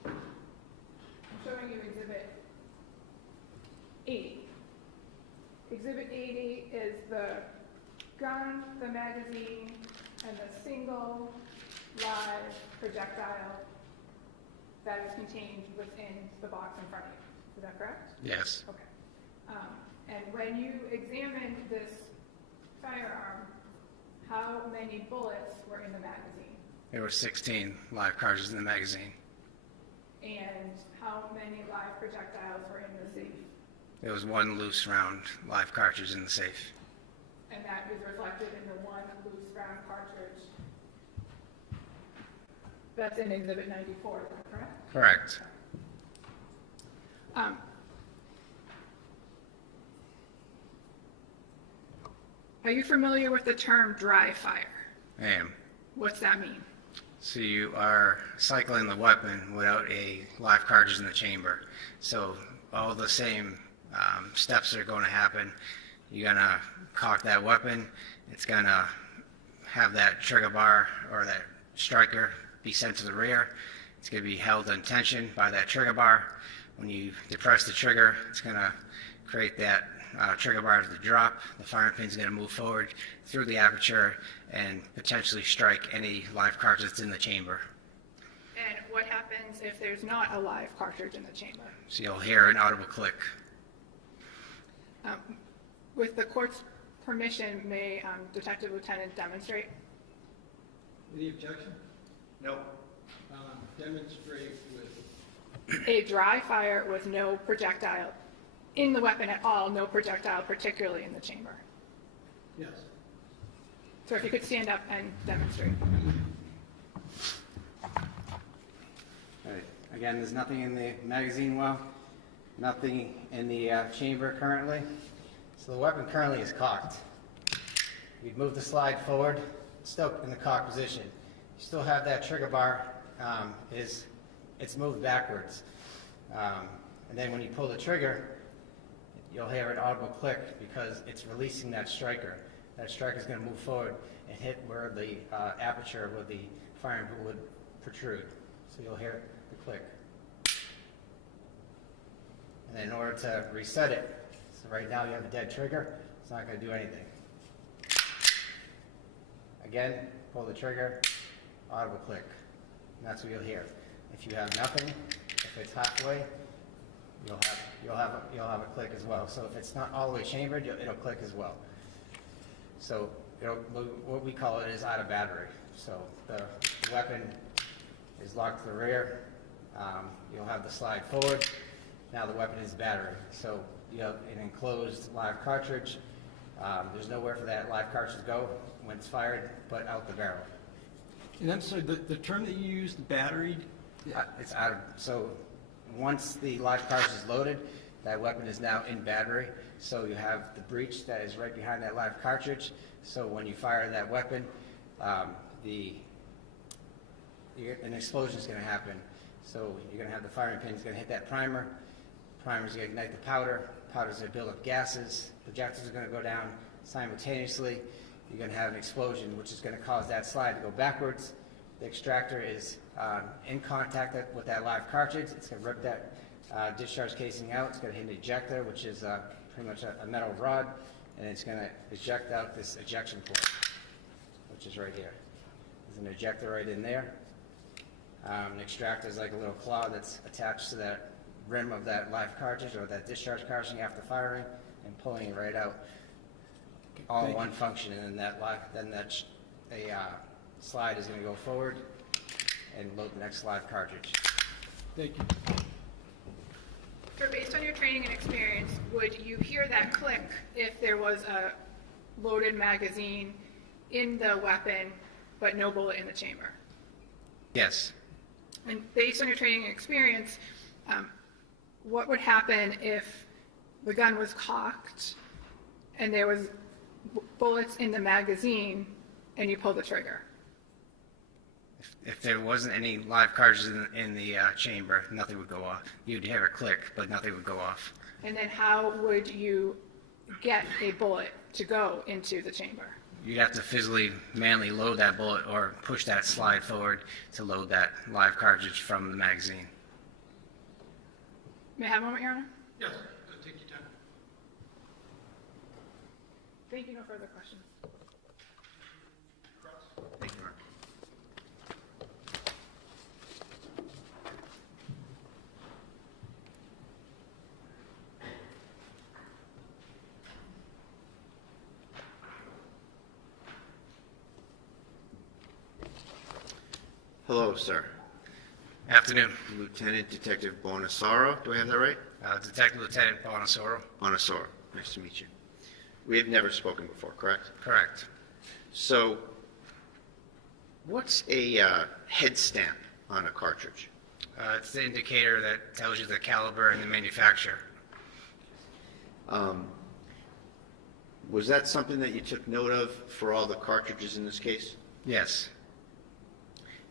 I'm showing you Exhibit 80. Exhibit 80 is the gun, the magazine, and the single live projectile that is contained within the box in front of you. Is that correct? Yes. Okay. And when you examined this firearm, how many bullets were in the magazine? There were 16 live cartridges in the magazine. And how many live projectiles were in the safe? There was 1 loose round live cartridge in the safe. And that is reflected in the 1 loose round cartridge that's in Exhibit 94, is that correct? Correct. Are you familiar with the term dry fire? I am. What's that mean? So you are cycling the weapon without a live cartridge in the chamber. So all the same steps are going to happen. You're going to cock that weapon. It's going to have that trigger bar or that striker be sent to the rear. It's going to be held in tension by that trigger bar. When you depress the trigger, it's going to create that trigger bar to drop. The firing pin is going to move forward through the aperture and potentially strike any live cartridge that's in the chamber. And what happens if there's not a live cartridge in the chamber? So you'll hear an audible click. With the court's permission, may Detective Lieutenant demonstrate? Any objection? No. Demonstrate with A dry fire with no projectile in the weapon at all, no projectile particularly in the chamber. yes. So if you could stand up and demonstrate. All right. Again, there's nothing in the magazine well, nothing in the chamber currently. So the weapon currently is cocked. We'd move the slide forward, still in the cocked position. You still have that trigger bar, it's moved backwards. And then when you pull the trigger, you'll hear an audible click because it's releasing that striker. That striker is going to move forward and hit where the aperture where the firing pin would protrude. So you'll hear the click. And then in order to reset it, so right now you have a dead trigger, it's not going to do anything. Again, pull the trigger, audible click. And that's what you'll hear. If you have nothing, if it's halfway, you'll have a click as well. So if it's not all the way chambered, it'll click as well. So what we call it is out of battery. So the weapon is locked to the rear. You'll have the slide forward. Now the weapon is battery. So you have an enclosed live cartridge. There's nowhere for that live cartridge to go when it's fired, but out the barrel. And I'm sorry, the term that you used, battery? It's out of, so once the live cartridge is loaded, that weapon is now in battery. So you have the breech that is right behind that live cartridge. So when you fire that weapon, an explosion is going to happen. So you're going to have the firing pin is going to hit that primer. Primer is going to ignite the powder. Powder is going to build up gases. Projectors are going to go down simultaneously. You're going to have an explosion, which is going to cause that slide to go backwards. The extractor is in contact with that live cartridge. It's going to rip that discharge casing out. It's going to hit an ejector, which is pretty much a metal rod, and it's going to eject out this ejection port, which is right here. There's an ejector right in there. An extractor is like a little claw that's attached to that rim of that live cartridge or that discharge cartridge after firing and pulling it right out. All in one function, and then that slide is going to go forward and load the next live cartridge. Thank you. So based on your training and experience, would you hear that click if there was a loaded magazine in the weapon but no bullet in the chamber. Yes. And based on your training and experience, what would happen if the gun was cocked and there was bullets in the magazine and you pulled the trigger? If there wasn't any live cartridges in the chamber, nothing would go off. You'd hear a click, but nothing would go off. And then how would you get a bullet to go into the chamber? You'd have to physically, manually load that bullet or push that slide forward to load that live cartridge from the magazine. May I have a moment, Your Honor? Yes, take your time. Thank you. No further questions. Thank you, Mark. Hello, sir. Afternoon. Lieutenant Detective Bonasaro, do I have that right? Detective Lieutenant Bonasoro. Bonasaro, nice to meet you. We have never spoken before, correct? Correct. So, what's a head stamp on a cartridge? It's the indicator that tells you the caliber and the manufacturer. Was that something that you took note of for all the cartridges in this case? Yes.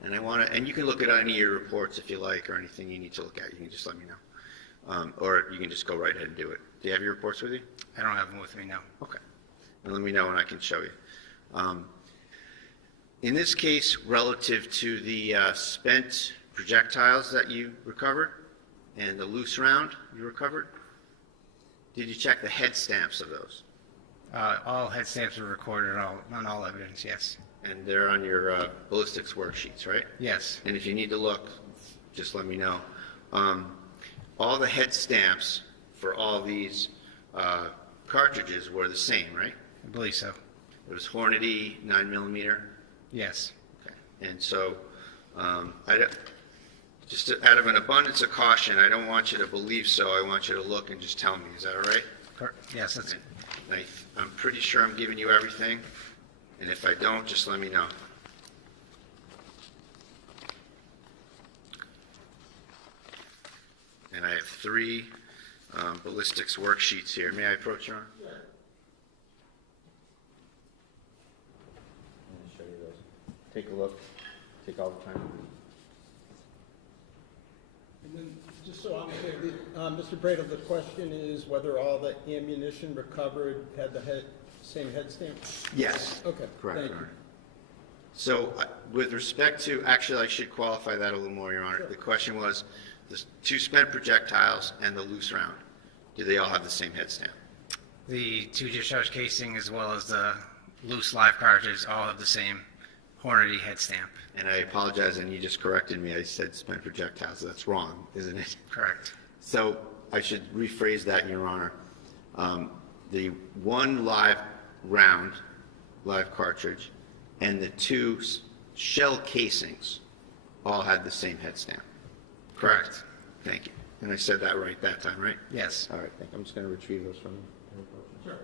And and you can look at any of your reports if you like, or anything you need to look at, you can just let me know. Or you can just go right ahead and do it. Do you have your reports with you? I don't have them with me now. Okay. And let me know and I can show you. In this case, relative to the spent projectiles that you recovered and the loose round you recovered, did you check the head stamps of those? All head stamps are recorded on all evidence, yes. And they're on your ballistics worksheets, right? Yes. And if you need to look, just let me know. All the head stamps for all these cartridges were the same, right? I believe so. It was Hornady 9mm? Yes. Okay. And so, just out of an abundance of caution, I don't want you to believe so. I want you to look and just tell me. Is that all right? Yes, that's Okay. I'm pretty sure I'm giving you everything. And if I don't, just let me know. And I have 3 ballistics worksheets here. May I approach, Your Honor? Yeah. I'm going to show you those. Take a look. Take all the time. And then, just so I'm clear, Mr. Bradle, the question is whether all the ammunition recovered had the same head stamp? Yes. Okay, Correct, thank Your you. Honor. So, with respect to, actually, I should qualify that a little more, Your Honor. Sure. The question was, the 2 spent projectiles and the loose round, do they all have the same head stamp? the 2 discharge casing as well as the loose live cartridges all have the same Hornady head stamp. And I apologize, and you just corrected me. I said spent projectiles. That's wrong, isn't it? Correct. So I should rephrase that, Your Honor. The 1 live round, live cartridge, and the 2 shell casings all had the same head stamp. Correct. Thank you. And I said that right that time, right? Yes. All right, thank you. I'm just going to retrieve those from you. Sure.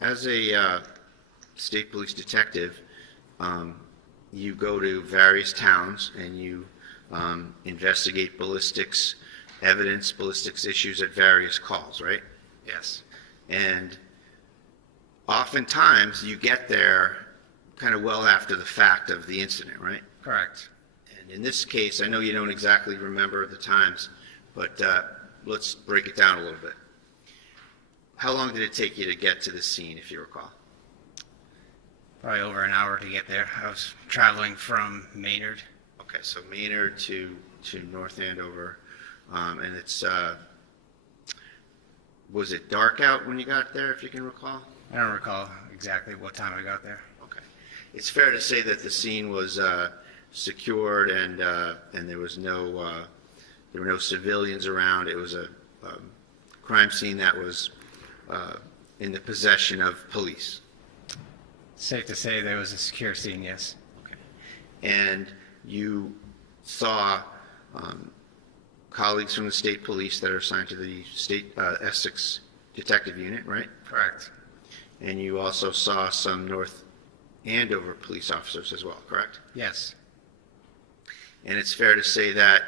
As a state police detective, you go to various towns and you investigate ballistics evidence, ballistics issues at various calls, right? Yes. And oftentimes you get there kind of well after the fact of the incident, right? Correct. And in this case, I know you don't exactly remember the times, but let's break it down a little bit. How long did it take you to get to the scene, if you recall? Probably over an hour to get there. I was traveling from Maynard. Okay, so Maynard to North Andover, and it's, was it dark out when you got there, if you can recall? I don't recall exactly what time I got there. Okay. It's fair to say that the scene was secured and there was there were no civilians around. It was a crime scene that was in the possession of police. Safe to say there was a secure scene, yes. Okay. And you saw colleagues from the state police that are assigned to the state Essex Detective Unit, right? Correct. And you also saw some North Andover police officers as well, correct? Yes. And it's fair to say that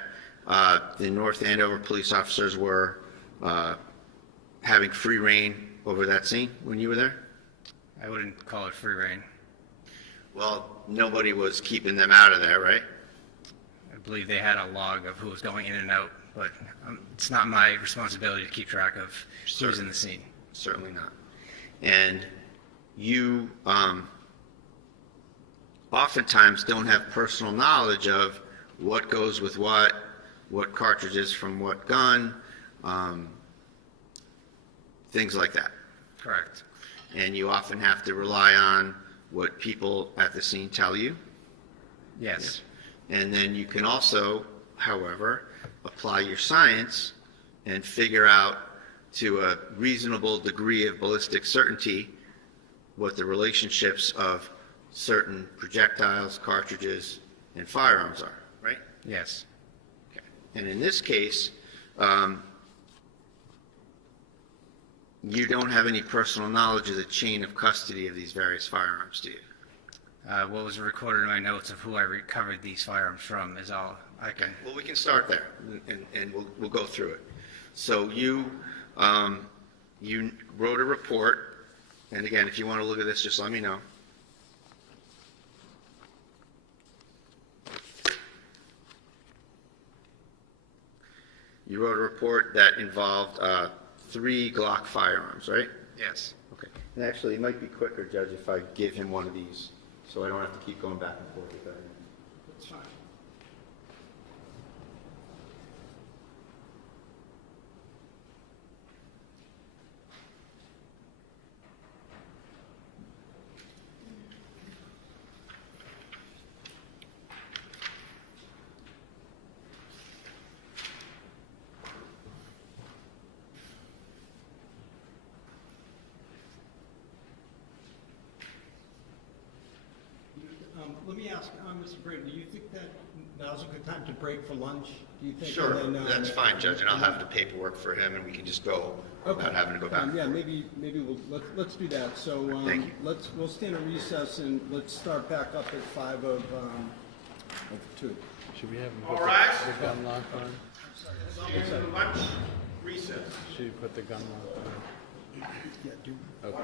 the North Andover police officers were having free reign over that scene when you were there? I wouldn't call it free reign. Well, nobody was keeping them out of there, right? I believe they had a log of who was going in and out, but it's not my responsibility to keep track of who's in the scene. Certainly not. And you oftentimes don't have personal knowledge of what goes with what cartridges from what gun, things like that. Correct. And you often have to rely on what people at the scene tell you. Yes. And then you can also, however, apply your science and figure out to a reasonable degree of ballistic certainty what the relationships of certain projectiles, cartridges, and firearms are, right? Yes. Okay. And in this case, you don't have any personal knowledge of the chain of custody of these various firearms, do you? What was recorded in my notes of who I recovered these firearms from is all I can. Okay. Well, we can start there, and we'll go through it. So you wrote a report, and again, if you want to look at this, just let me know. You wrote a report that involved 3 Glock firearms, right? Yes. Okay. And actually, it might be quicker, Judge, if I give him one of these, so I don't have to keep going back and forth with that. That's fine. Let me ask, Mr. Braden, do you think that now's a good time to break for lunch? Do you think? Sure, And then, that's fine, Judge, and I'll have the paperwork for him, and we can just go without having to go back. Yeah, maybe let's do that. So Thank you. we'll stand at recess and let's start back up at 5 of 2. Should we have him All put right. the gun lock on? And lunch recess. Should you put the gun lock on? Yeah, do. Okay.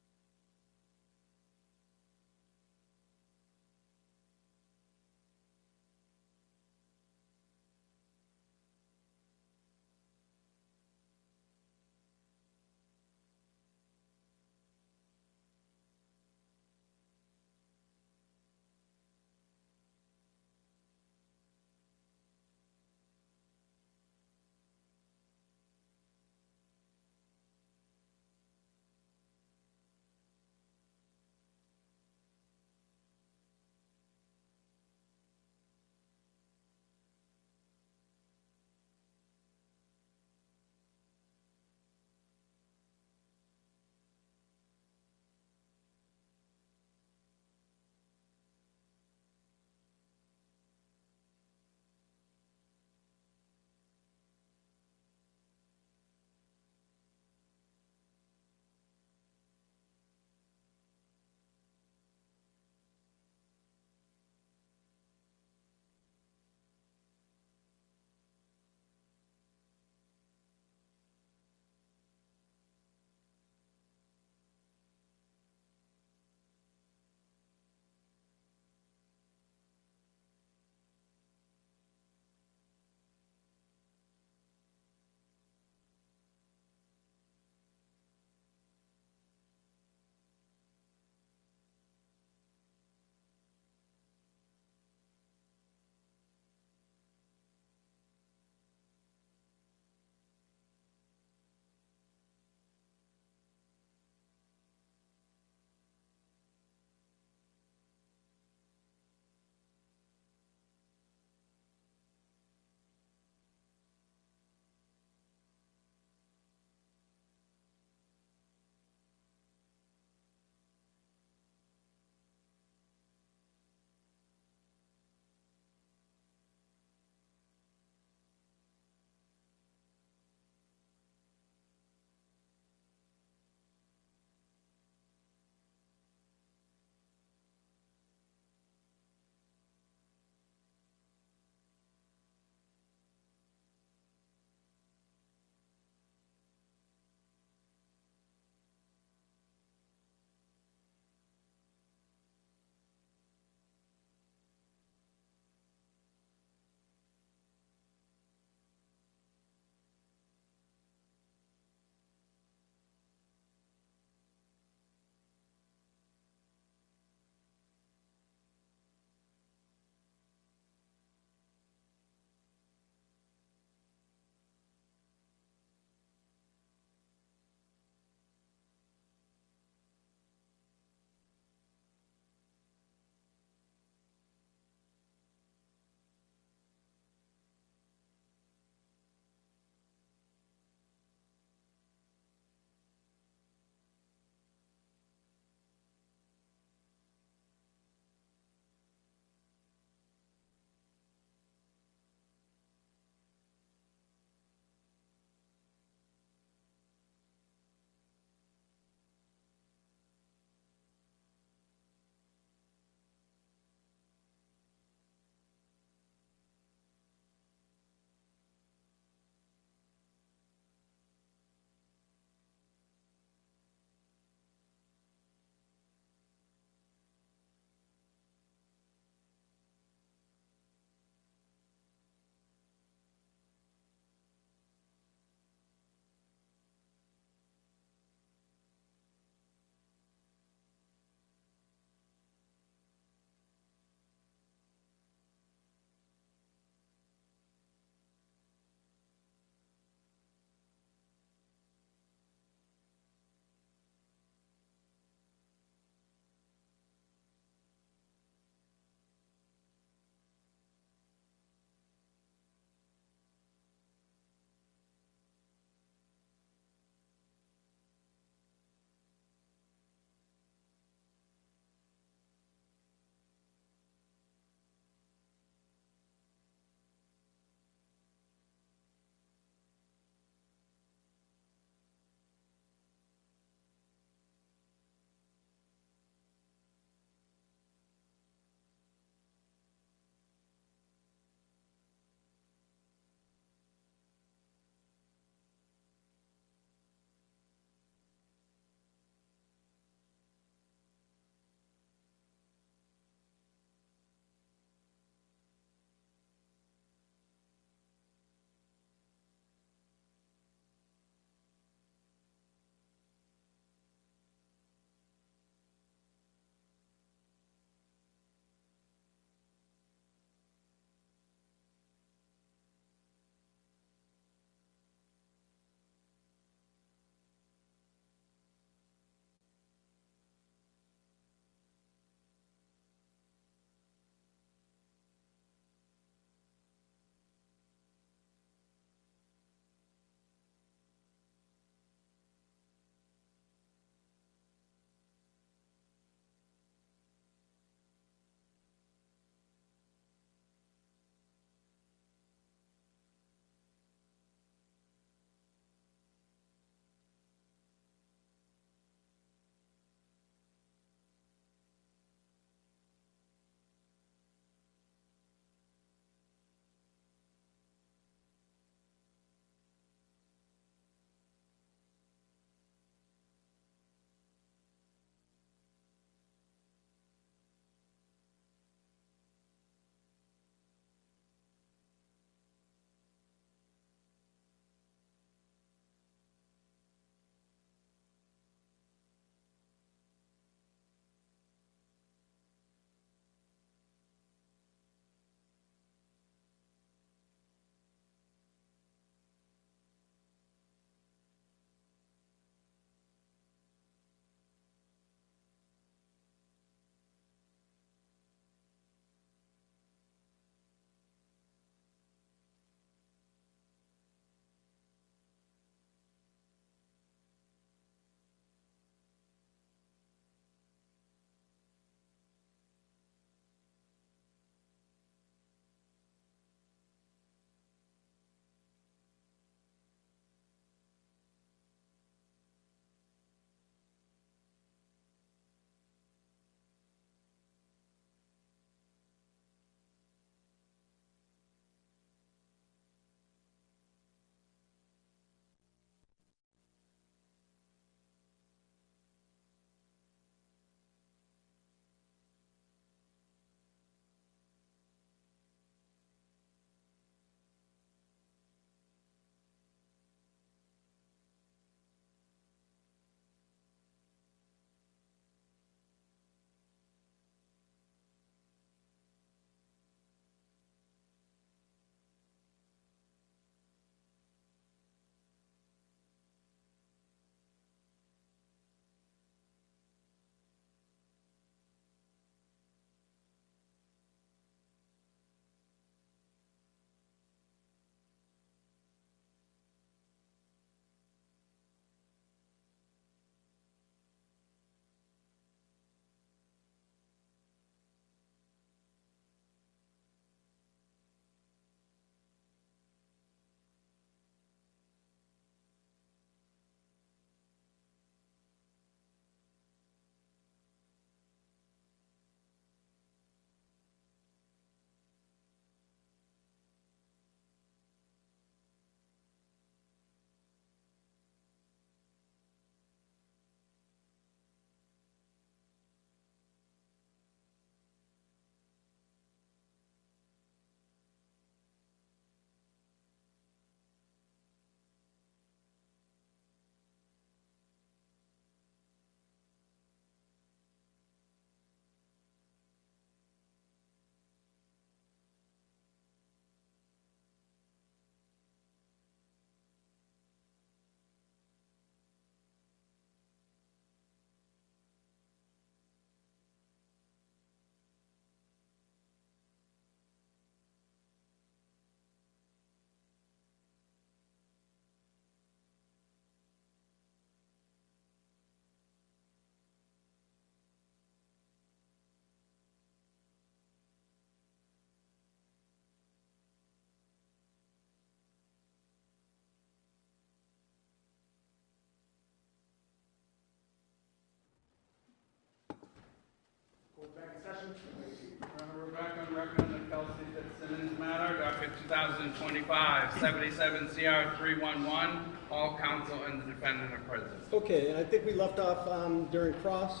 2025, 77 CR 311. All counsel and the defendant are present. Okay, and I think we left off during cross.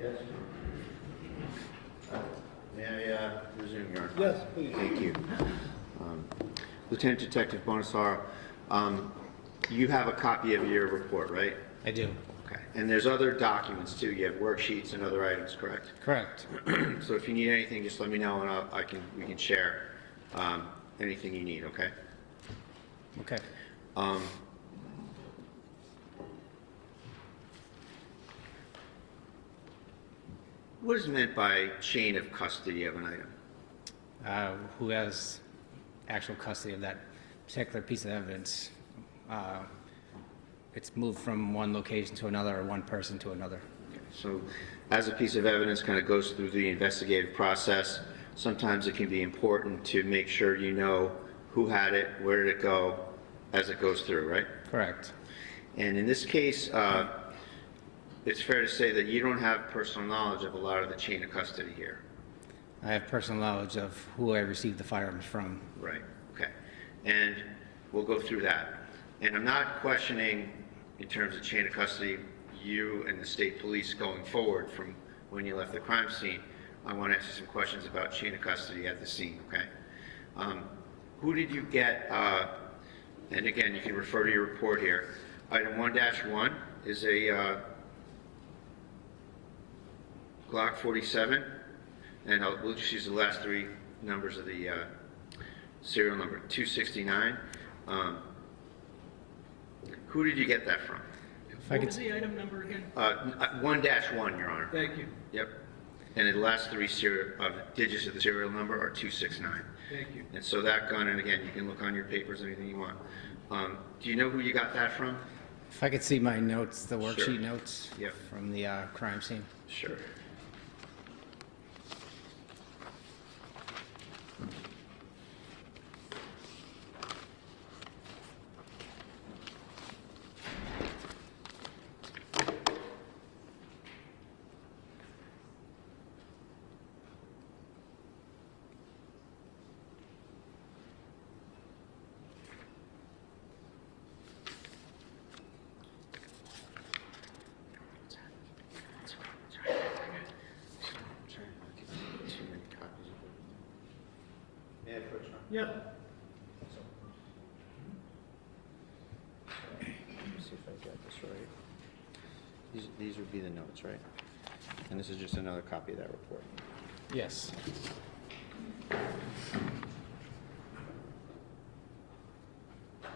Yes. May I resume, Your Honor? Yes, please. Thank you. Lieutenant Detective Bonasar, you have a copy of your report, right? I do. Okay. And there's other documents too. You have worksheets and other items, correct? Correct. So if you need anything, just let me know and we can share anything you need, okay? Okay. What is meant by chain of custody of an item? Who has actual custody of that particular piece of evidence? It's moved from one location to another or one person to another. Okay. So as a piece of evidence kind of goes through the investigative process, sometimes it can be important to make sure you know who had it, where did it go, as it goes through, right? Correct. And in this case, it's fair to say that you don't have personal knowledge of a lot of the chain of custody here. I have personal knowledge of who I received the firearms from. Right, okay. And we'll go through that. And I'm not questioning, in terms of chain of custody, you and the state police going forward from when you left the crime scene. I want to ask you some questions about chain of custody at the scene, okay? Who did you get, and again, you can refer to your report here. Item 1-1 is a Glock 47, and we'll just use the last three numbers of the serial number, 269. Who did you get that from? What was the item number again? 1-1, Your Honor. Thank you. Yep. And the last three digits of the serial number are 269. Thank you. And so that gun, and again, you can look on your papers, anything you want. Do you know who you got that from? If I could see my notes, the worksheet Sure. notes Yep. from the crime scene. Sure. Yep. Let me see if I got this right. These would be the notes, right? And this is just another copy of that report. Yes.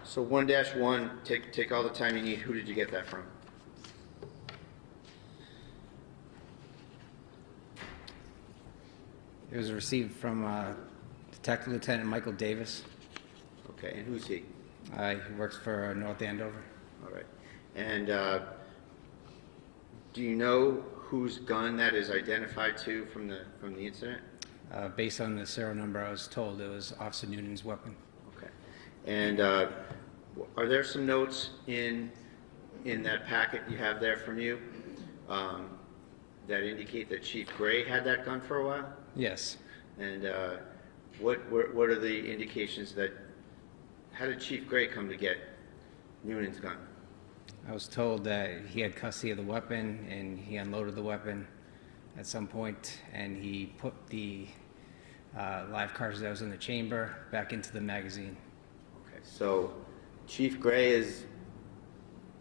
So 1-1, take all the time you need. Who did you get that from? It was received from Detective Lieutenant Michael Davis. Okay, and who's he? He works for North Andover. All right. And do you know whose gun that is identified to from the incident? Based on the serial number, I was told it was Officer Noonan's weapon. Okay. And are there some notes in that packet you have there from you that indicate that Chief Gray had that gun for a while? Yes. And what are the indications that, how did Chief Gray come to get Noonan's gun? I was told that he had custody of the weapon and he unloaded the weapon at some point and he put the live cartridge that was in the chamber back into the magazine. Okay, so Chief Gray is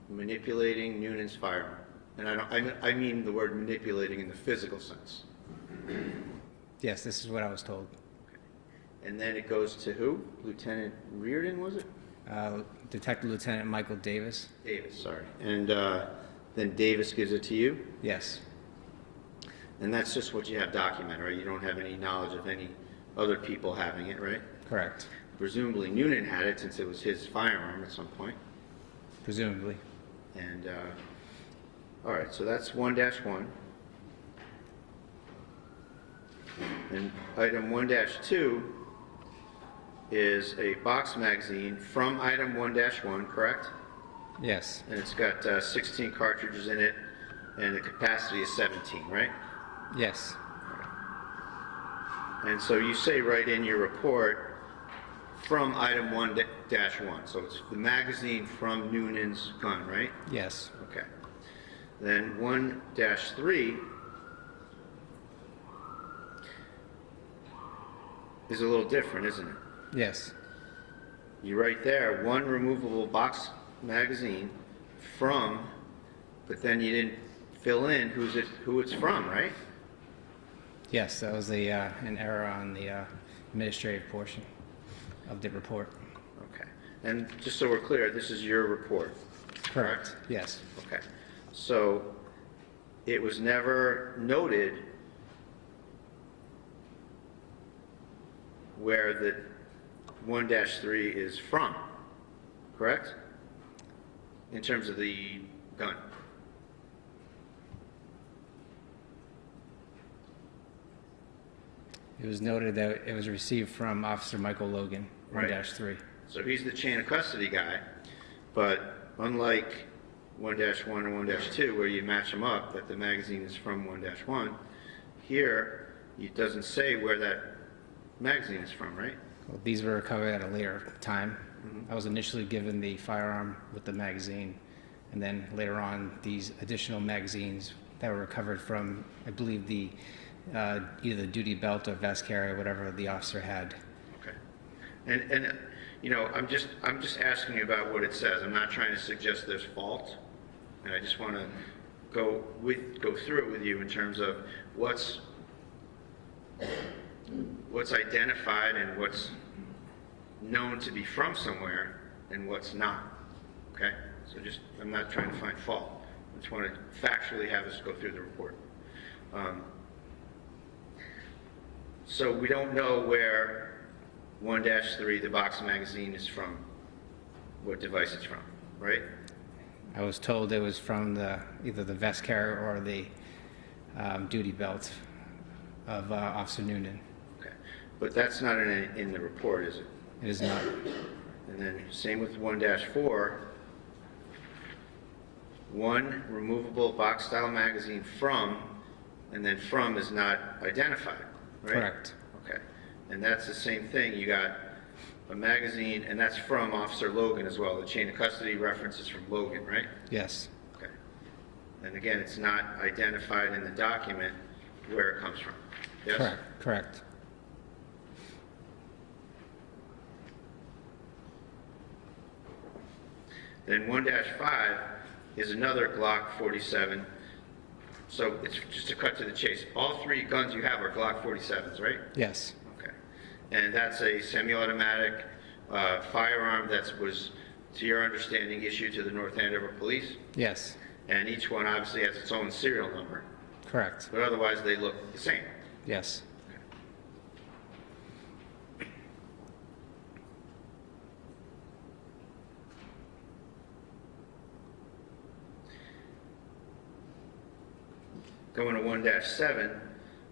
manipulating Noonan's firearm. And I mean the word manipulating in the physical sense. Yes, this is what I was told. Okay. And then it goes to who? Lieutenant Reardon, was it? Detective Lieutenant Michael Davis. Davis, sorry. And then Davis gives it to you? Yes. And that's just what you have documented, right? You don't have any knowledge of any other people having it, right? Correct. Presumably Noonan had it since it was his firearm at some point. Presumably. And, all right, so that's 1-1. And item 1-2 is a box magazine from item 1-1, correct? Yes. And it's got 16 cartridges in it, and the capacity is 17, right? Yes. And so you say right in your report, from item 1-1. So it's the magazine from Noonan's gun, right? Yes. Okay. Then 1-3 is a little different, isn't it? Yes. You write there, one removable box magazine from, but then you didn't fill in who it's from, right? Yes, that was an error on the administrative portion of the report. Okay. And just so we're clear, this is your report, correct? Yes. Okay. So it was never noted where the 1-3 is from, correct? In terms of the gun. It was noted that it was received from Officer Michael Logan, Right. 1-3. So he's the chain of custody guy, but unlike 1-1 and 1-2, where you match them up, that the magazine is from 1-1, here, it doesn't say where that magazine is from, right? Well, these were recovered at a later time. I was initially given the firearm with the magazine, and then later on, these additional magazines that were recovered from, I believe, the either the duty belt or vest carrier, whatever the officer had. Okay. And you know, I'm just asking you about what it says. I'm not trying to suggest there's fault, and I just want to go through it with you in terms of what's identified and what's known to be from somewhere and what's not. Okay? So I'm not trying to find fault. I just want to factually have us go through the report. So we don't know where 1-3, the box magazine, is from, what device it's from, right? I was told it was from either the vest carrier or the duty belt of Officer Noonan. Okay. But that's not in the report, is it? It is not. And then same with 1-4, one removable box style magazine from, and then from is not identified, right? Correct. Okay. And that's the same thing. You got a magazine, and that's from Officer Logan as well. The chain of custody reference is from Logan, right? Yes. Okay. And again, it's not identified in the document where it comes from. Yes? Correct. Correct. Then 1-5 is another Glock 47. So it's just to cut to the chase. All three guns you have are Glock 47s, right? Yes. Okay. And that's a semi-automatic firearm that was, to your understanding, issued to the North Andover Police? Yes. And each one obviously has its own serial number. Correct. But otherwise they look the same. Yes. Going to 1-7,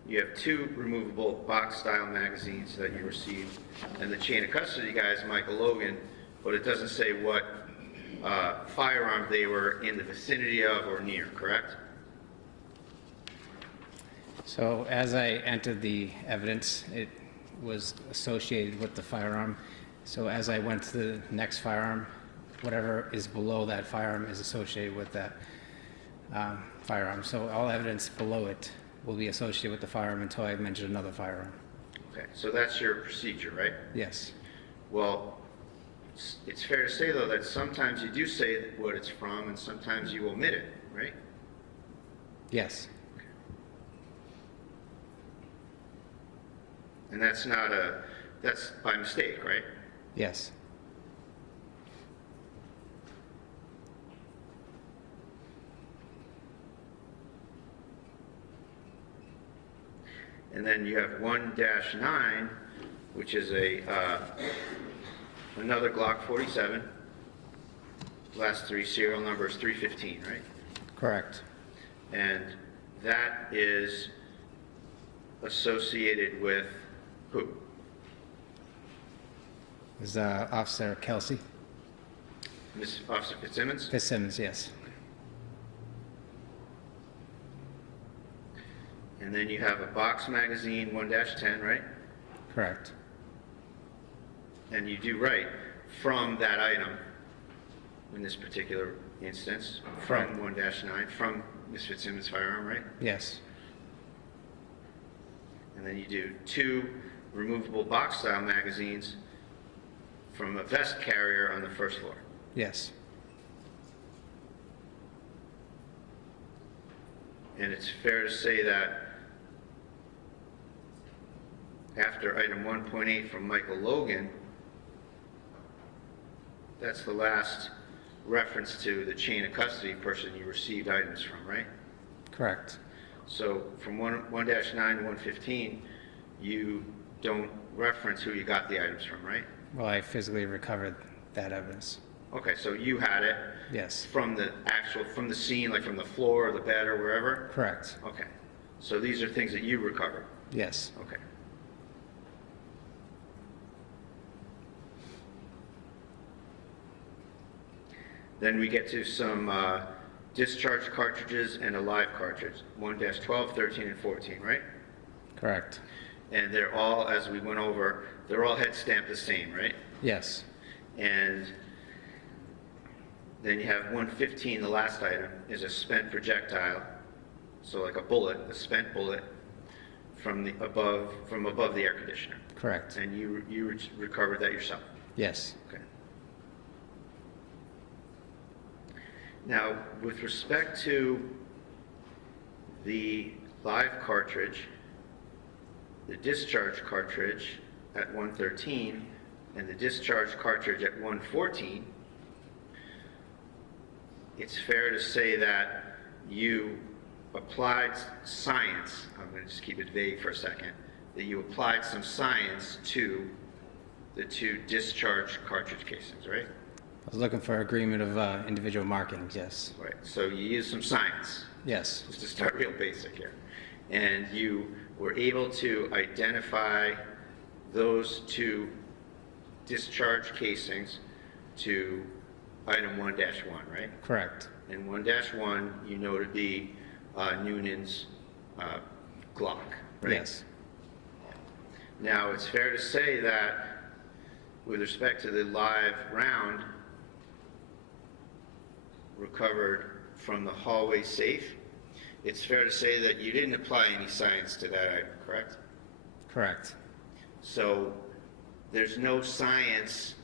you have two removable box-style magazines that you received, and the chain of custody guy is Michael Logan, but it doesn't say what firearm they were in the vicinity of or near, correct? So as I entered the evidence, it was associated with the firearm. So as I went to the next firearm, whatever is below that firearm is associated with that firearm. So all evidence below it will be associated with the firearm until I mention another firearm. Okay, so that's your procedure, right? Yes. Well, it's fair to say, though, that sometimes you do say what it's from, and sometimes you omit it, right? Yes. And that's by mistake, right? Yes. And then you have 1-9, which is another Glock 47. Last three serial number is 315, right? Correct. And that is associated with who? Is Officer Kelsey? Miss Officer Fitzsimmons? Fitzsimmons, yes. And then you have a box magazine, 1-10, right? Correct. and you do write from that item, in this particular instance, from Correct. 1-9, from Ms. Fitzsimmons' firearm, right? Yes. And then you do 2 removable box-style magazines from a vest carrier on the first floor. Yes. And it's fair to say that after item 1.8 from Michael Logan, that's the last reference to the chain of custody person you received items from, right? Correct. So from 1-9 to 115, you don't reference who you got the items from, right? Well, I physically recovered that evidence. Okay, so you had it Yes. from the scene, like from the floor or the bed or wherever? Correct. Okay, so these are things that you recovered? Yes. Okay. Then we get to some discharge cartridges and a live cartridge, 1-12, 13, and 14, right? Correct. And they're all, as we went over, they're all head stamped the same, right? Yes. And then you have 115, the last item, is a spent projectile, so like a bullet, a spent bullet from above the air conditioner. Correct. And you recovered that yourself. Yes. Okay. Now, with respect to the live cartridge, the discharge cartridge at 113, and the discharge cartridge at 114, it's fair to say that you applied science, I'm going to just keep it vague for a second, that you applied some science to the 2 discharge cartridge casings, right? I was looking for agreement of individual markings, yes. Right, so you used some science. Yes. Just to start real basic here. And you were able to identify those 2 discharge casings to item 1-1, right? Correct. And 1-1, you know to be Noonan's Glock, right? Yes. Now, it's fair to say that with respect to the live round recovered from the hallway safe, it's fair to say that you didn't apply any science to that item, correct? Correct. So there's no science,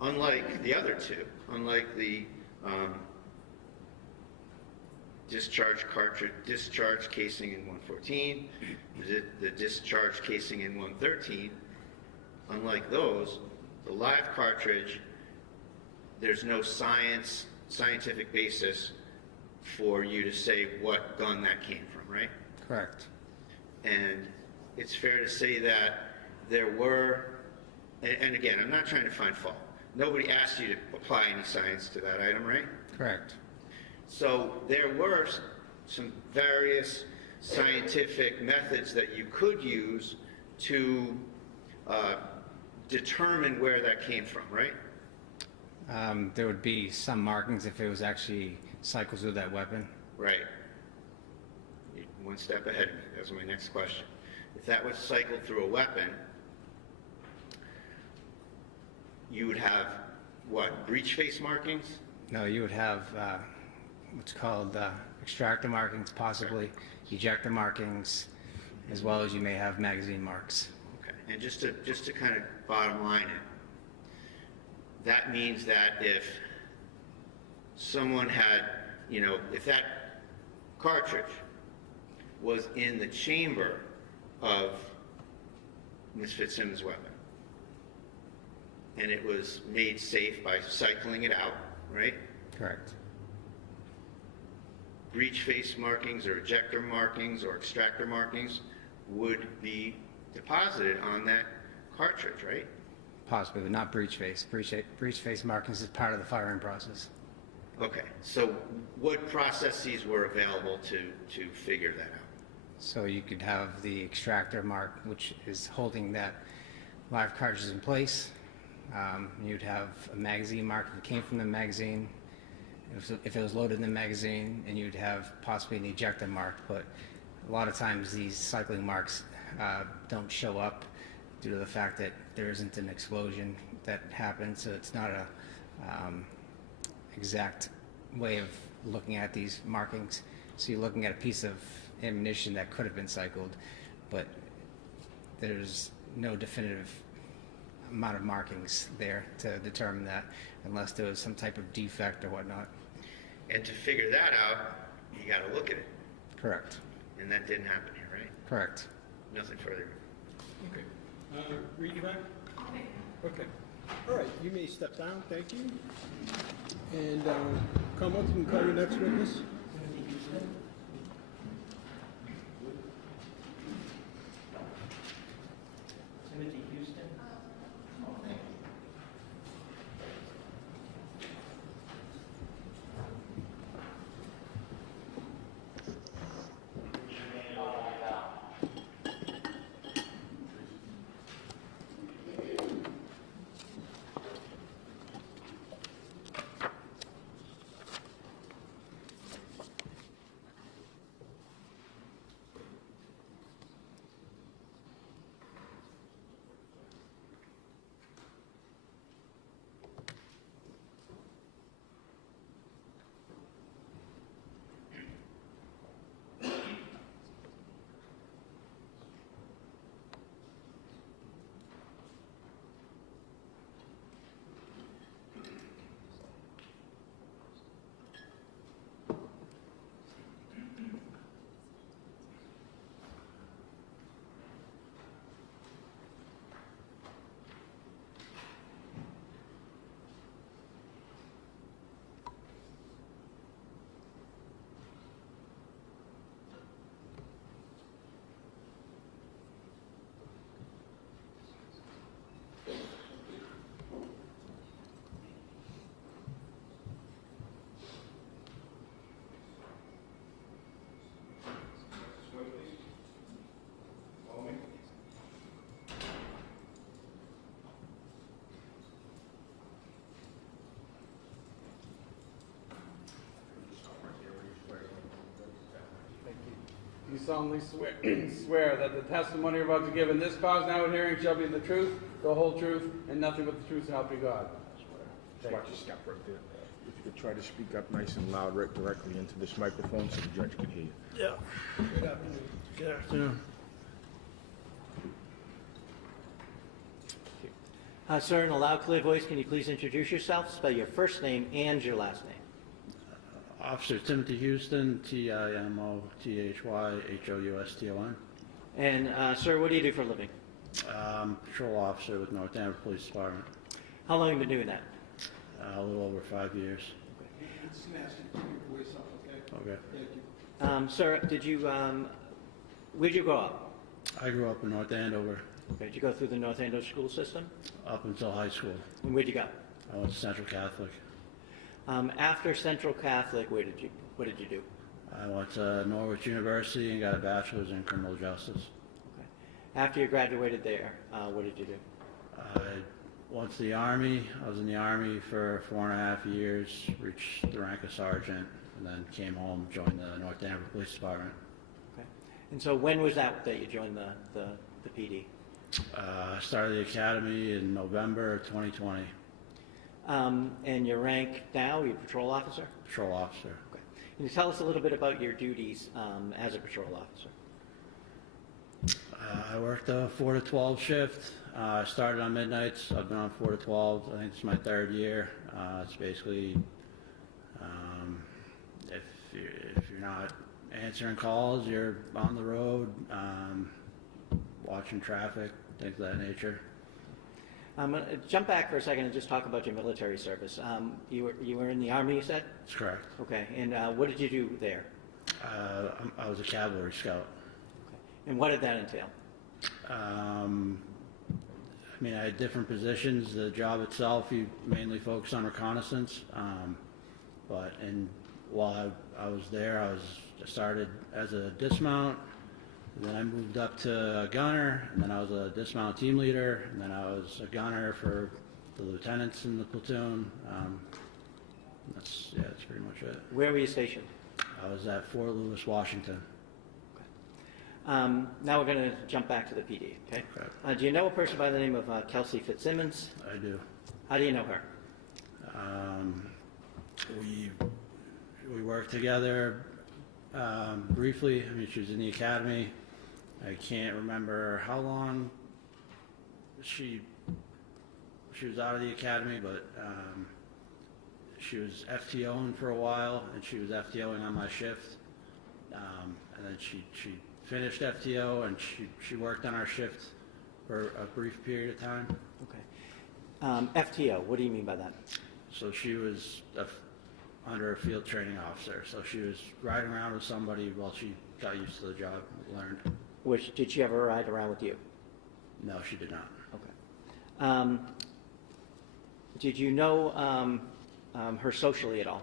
unlike the other 2, unlike the discharge casing in 114, the discharge casing in 113, unlike those, the live cartridge, there's no scientific basis for you to say what gun that came from, right? Correct. And it's fair to say that there were, and again, I'm not trying to find fault. Nobody asked you to apply any science to that item, right? Correct. So there were some various scientific methods that you could use to determine where that came from, right? There would be some markings if it was actually cycles with that weapon. Right. You're one step ahead of me. That's my next question. If that was cycled through a weapon, you would have, what, breech face markings? No, you would have what's called extractor markings, possibly ejector markings, as well as you may have magazine marks. Okay. And just to kind of bottom line it, that means that if someone had, if that cartridge was in the chamber of Ms. Fitzsimmons' weapon, and it was made safe by cycling it out, right? Correct. Breech face markings or ejector markings or extractor markings would be deposited on that cartridge, right? Possibly, but not breech face. Breech face markings is part of the firing process. Okay, so what processes were available to figure that out? So you could have the extractor mark, which is holding that live cartridge in place. You'd have a magazine mark that came from the magazine, if it was loaded in the magazine, and you'd have possibly an ejector mark. But a lot of times these cycling marks don't show up due to the fact that there isn't an explosion that happened, so it's not a exact way of looking at these markings. So you're looking at a piece of ammunition that could have been cycled, but there's no definitive amount of markings there to determine that, unless there was some type of defect or whatnot. And to figure that out, you got to look at it. Correct. And that didn't happen here, right? Correct. Nothing further. Okay. Read you back? Okay. All right, you may step down, thank you. And Commonwealth, you can call your next witness. Timothy Houston. You solemnly swear that the testimony you're about to give in this cause now at hearing shall be the truth, the whole truth, and nothing but the truth, so help you God. Watch your step right there. If you could try to speak up nice and loud, right directly into this microphone so the judge can hear you. Yeah. Good afternoon. Good afternoon. Sir, in a loud, clear voice, can you please introduce yourself? Spell your first name and your last name. Officer Timothy Houston, Timothyhouston. And, sir, what do you do for a living? Patrol officer with North Andover Police Department. How long have you been doing that? A little over 5 years. Just gonna ask you to keep your voice up, okay? Okay. Thank you. Sir, where'd you grow up? I grew up in North Andover Okay, did you go through the North Andover school system? up until high school. And where'd you go? I went to Central Catholic. After Central Catholic, what did you do? I went to Norwich University and got a bachelor's in criminal justice. Okay. After you graduated there, what did you do? I went to the Army. I was in the Army for 4.5 years, reached the rank of sergeant, and then came home, joined the North Andover Police Department. Okay. And so when was that you joined the PD? I started the academy in November 2020. And your rank now, you're a patrol officer? Patrol officer. Okay. Can you tell us a little bit about your duties as a patrol officer? I worked a 4 to 12 shift. I started on midnights. I've been on 4 to 12. I think it's my 3rd year. It's basically if you're not answering calls, you're on the road, watching traffic, things of that nature. I'm going to jump back for a second and just talk about your military service. You were in the Army, you said? That's correct. Okay, and what did you do there? I was a cavalry scout. Okay. And what did that entail? I mean, I had different positions. The job itself, you mainly focus on reconnaissance. While I was there, I started as a dismount. Then I moved up to a gunner, and then I was a dismount team leader, and then I was a gunner for the lieutenants in the platoon. That's pretty much it. Where were you stationed? I was at Fort Lewis, Washington. Now we're going to jump back to the PD, okay? Do you know a person by the name of Kelsey Fitzsimmons? I do. How do you know her? We worked together briefly. I mean, she was in the academy. I can't remember how long she was out of the academy, but she was FTOing for a while, and she was FTOing on my shift. And then she finished FTO, and she worked on our shift for a brief period of time. Okay. FTO, what do you mean by that? So she was under a field training officer. So she was riding around with somebody while she got used to the job, learned. Did she ever ride around with you? No, she did not. Okay. Did you know her socially at all?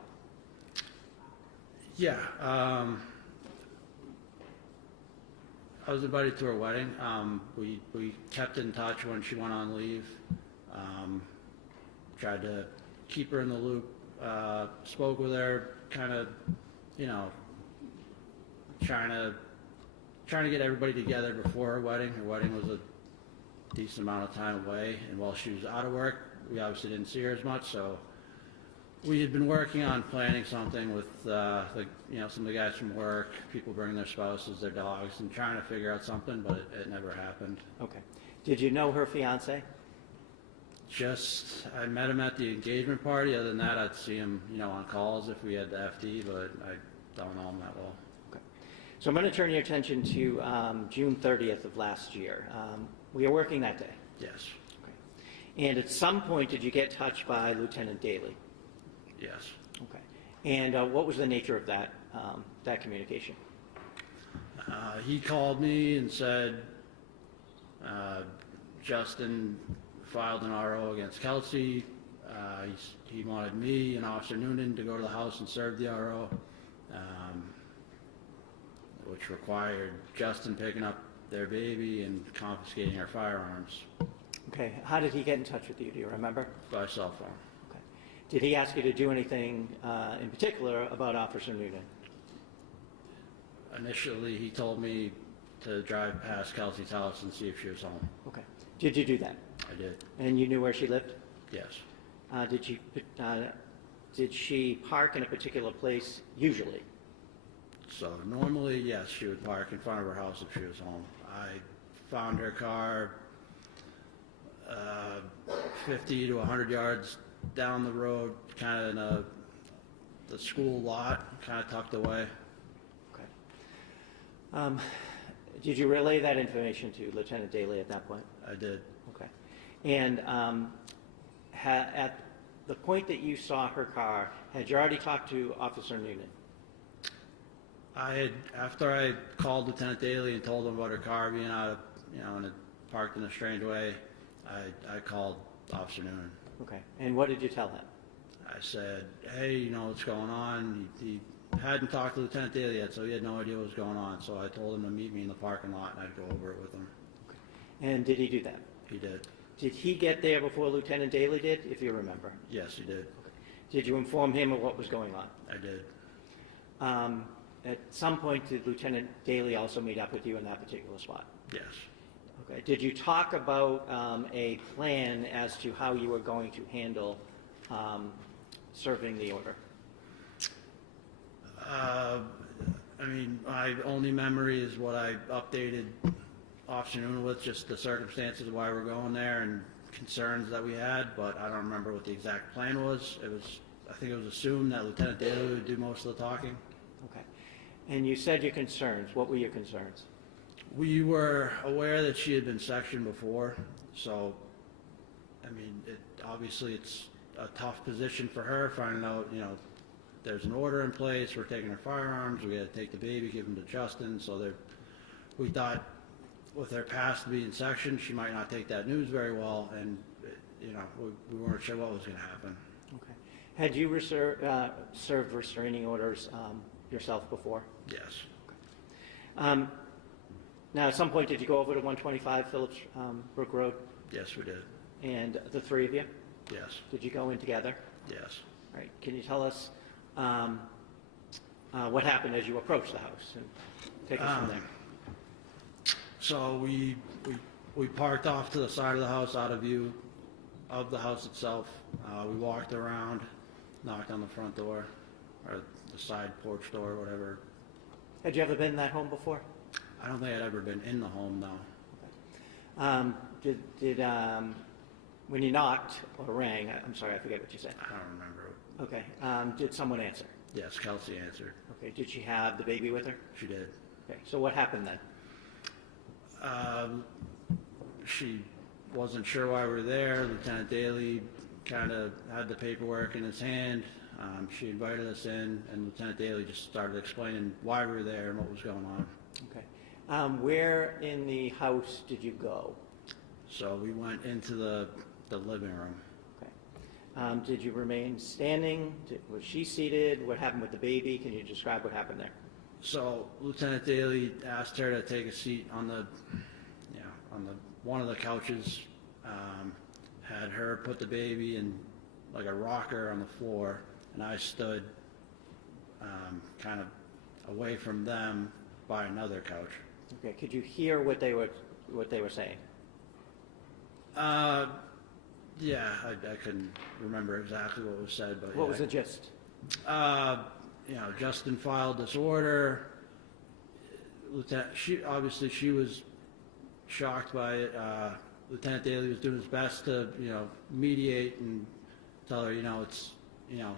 Yeah. I was invited to her wedding. We kept in touch when she went on leave. Tried to keep her in the loop. Spoke with her, kind of, trying to get everybody together before her wedding. Her wedding was a decent amount of time away, and while she was out of work, we obviously didn't see her as much. So we had been working on planning something with, some of the guys from work, people bringing their spouses, their dogs, and trying to figure out something, but it never happened. Okay. Did you know her fiance? I met him at the engagement party. Other than that, I'd see him, on calls if we had the FD, but I don't know him that well. Okay. So I'm going to turn your attention to June 30th of last year. We were working that day? Yes. Okay. And at some point, did you get touched by Lieutenant Daly? Yes. Okay. And what was the nature of that communication? He called me and said, Justin filed an RO against Kelsey. He wanted me and Officer Noonan to go to the house and serve the RO, which required Justin picking up their baby and confiscating our firearms. Okay. How did he get in touch with you? Do you remember? By cell phone. Okay. Did he ask you to do anything in particular about Officer Noonan? Initially, he told me to drive past Kelsey's house and see if she was home. Okay. Did you do that? I did. And you knew where she lived? Yes. Did she park in a particular place usually? So normally, yes, she would park in front of her house if she was home. I found her car 50 to 100 yards down the road, kind of in the school lot, kind of tucked away. Okay. Did you relay that information to Lieutenant Daly at that point? I did. Okay. And at the point that you saw her car, had you already talked to Officer Noonan? After I called Lieutenant Daly and told him about her car being out of, and it parked in a strange way, I called Officer Noonan. Okay. And what did you tell him? I said, hey, what's going on? He hadn't talked to Lieutenant Daly yet, so he had no idea what was going on. So I told him to meet me in the parking lot, and I'd go over it with him. Okay. And did he do that? He did. Did he get there before Lieutenant Daly did, if you remember? Yes, he did. Okay. Did you inform him of what was going on? I did. At some point, did Lieutenant Daly also meet up with you in that particular spot? Yes. Okay. Did you talk about a plan as to how you were going to handle serving the order? My only memory is what I updated Officer Noonan with, just the circumstances of why we're going there and concerns that we had, but I don't remember what the exact plan was. I think it was assumed that Lieutenant Daly would do most of the talking. Okay. And you said your concerns. What were your concerns? We were aware that she had been sectioned before, so, obviously it's a tough position for her, finding out, there's an order in place, we're taking her firearms, we had to take the baby, give them to Justin, so we thought with her past being sectioned, she might not take that news very well, and, we weren't sure what was going to happen. Okay. Had you served restraining orders yourself before? Yes. Okay. Now, at some point, did you go over to 125 Phillips Brook Road? Yes, we did. And the three of you? Yes. Did you go in together? Yes. All right. Can you tell us what happened as you approached the house? And take us from there. So we parked off to the side of the house, out of view of the house itself. We walked around, knocked on the front door, or the side porch door, whatever. Had you ever been in that home before? I don't think I'd ever been in the home, no. When you knocked or rang, I'm sorry, I forget what you said. I don't remember. Okay, did someone answer? Yes, Kelsey answered. Okay, did she have the baby with her? She did. Okay, so what happened then? She wasn't sure why we were there. Lieutenant Daly kind of had the paperwork in his hand. She invited us in, and Lieutenant Daly just started explaining why we were there and what was going on. Okay. Where in the house did you go? So we went into the living room. Okay. Did you remain standing? Was she seated? What happened with the baby? Can you describe what happened there? So Lieutenant Daly asked her to take a seat on one of the couches. Had her put the baby in like a rocker on the floor, and I stood kind of away from them by another couch. Okay. Could you hear what they were saying? Yeah, I couldn't remember exactly what was said, but What was the gist? Justin filed this order. She was shocked by it. Lieutenant Daly was doing his best to, mediate and tell her,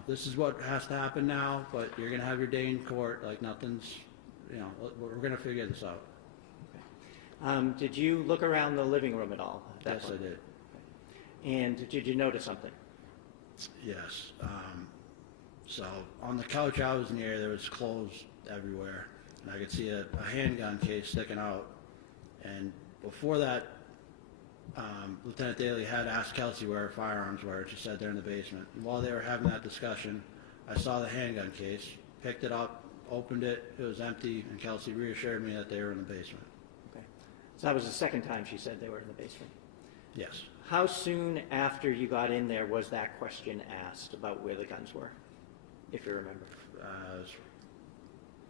this is what has to happen now, but you're going to have your day in court. Like nothing's, we're going to figure this out. Okay. Did you look around the living room at all? Yes, I did. Okay. And did you notice something? Yes. So on the couch I was near, there was clothes everywhere, and I could see a handgun case sticking out. And before that, Lieutenant Daly had asked Kelsey where her firearms were, and she said they're in the basement. And while they were having that discussion, I saw the handgun case, picked it up, opened it, it was empty, and Kelsey reassured me that they were in the basement. Okay. So that was the second time she said they were in the basement? Yes. How soon after you got in there was that question asked about where the guns were, if you remember? It was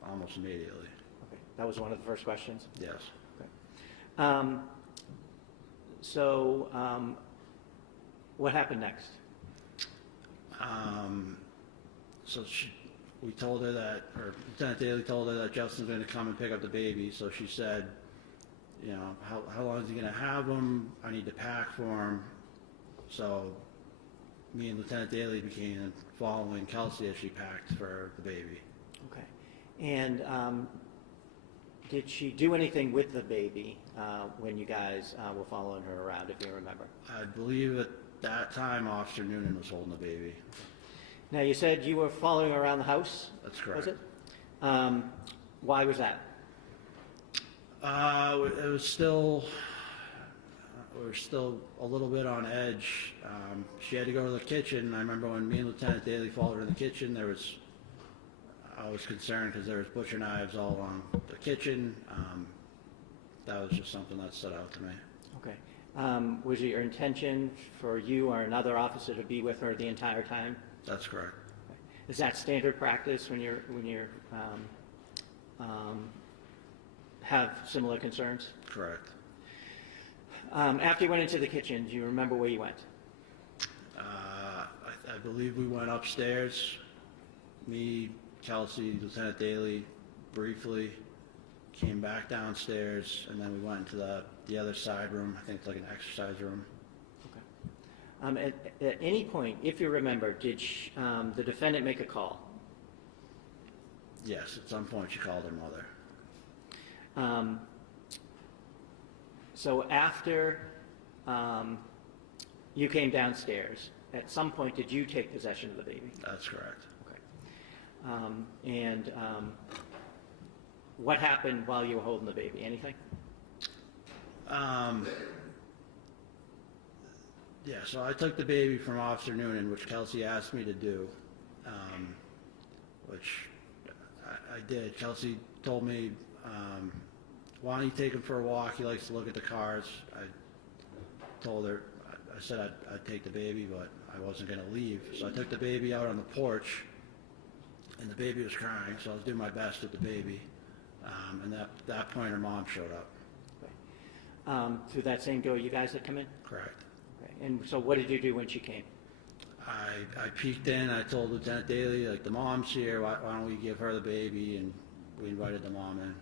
almost immediately. Okay. That was one of the first questions? Yes. Okay. What happened next? We told her that, or Lieutenant Daly told her that Justin's going to come and pick up the baby. So she said, how long is he going to have him? I need to pack for him. So me and Lieutenant Daly began following Kelsey as she packed for the baby. Okay. And did she do anything with the baby when you guys were following her around, if you remember? I believe at that time Officer Noonan was holding the baby. Now, you said you were following her around the house? That's correct. Was it? Why was that? It was still, we were still a little bit on edge. She had to go to the kitchen. I remember when me and Lieutenant Daly followed her in the kitchen, I was concerned because there was butcher knives all along the kitchen. That was just something that stood out to me. Okay. Was it your intention for you or another officer to be with her the entire time? That's correct. Okay. Is that standard practice when you're have similar concerns? Correct. After you went into the kitchen, do you remember where you went? I believe we went upstairs. Me, Kelsey, Lieutenant Daly, briefly came back downstairs, and then we went into the other side room. I think it's like an exercise room. Okay. At any point, if you remember, did the defendant make a call? Yes, at some point she called her mother. So after you came downstairs, at some point did you take possession of the baby? That's correct. Okay. What happened while you were holding the baby? Anything? Yeah, so I took the baby from Officer Noonan, which Kelsey asked me to do, which I did. Kelsey told me, why don't you take him for a walk? He likes to look at the cars. I told her, I said I'd take the baby, but I wasn't going to leave. So I took the baby out on the porch, and the baby was crying, so I was doing my best with the baby. And at that point, her mom showed up. Through that same door you guys had come in? Correct. Okay. And so what did you do when she came? I peeked in, I told Lieutenant Daly, like, the mom's here, why don't we give her the baby, and we invited the mom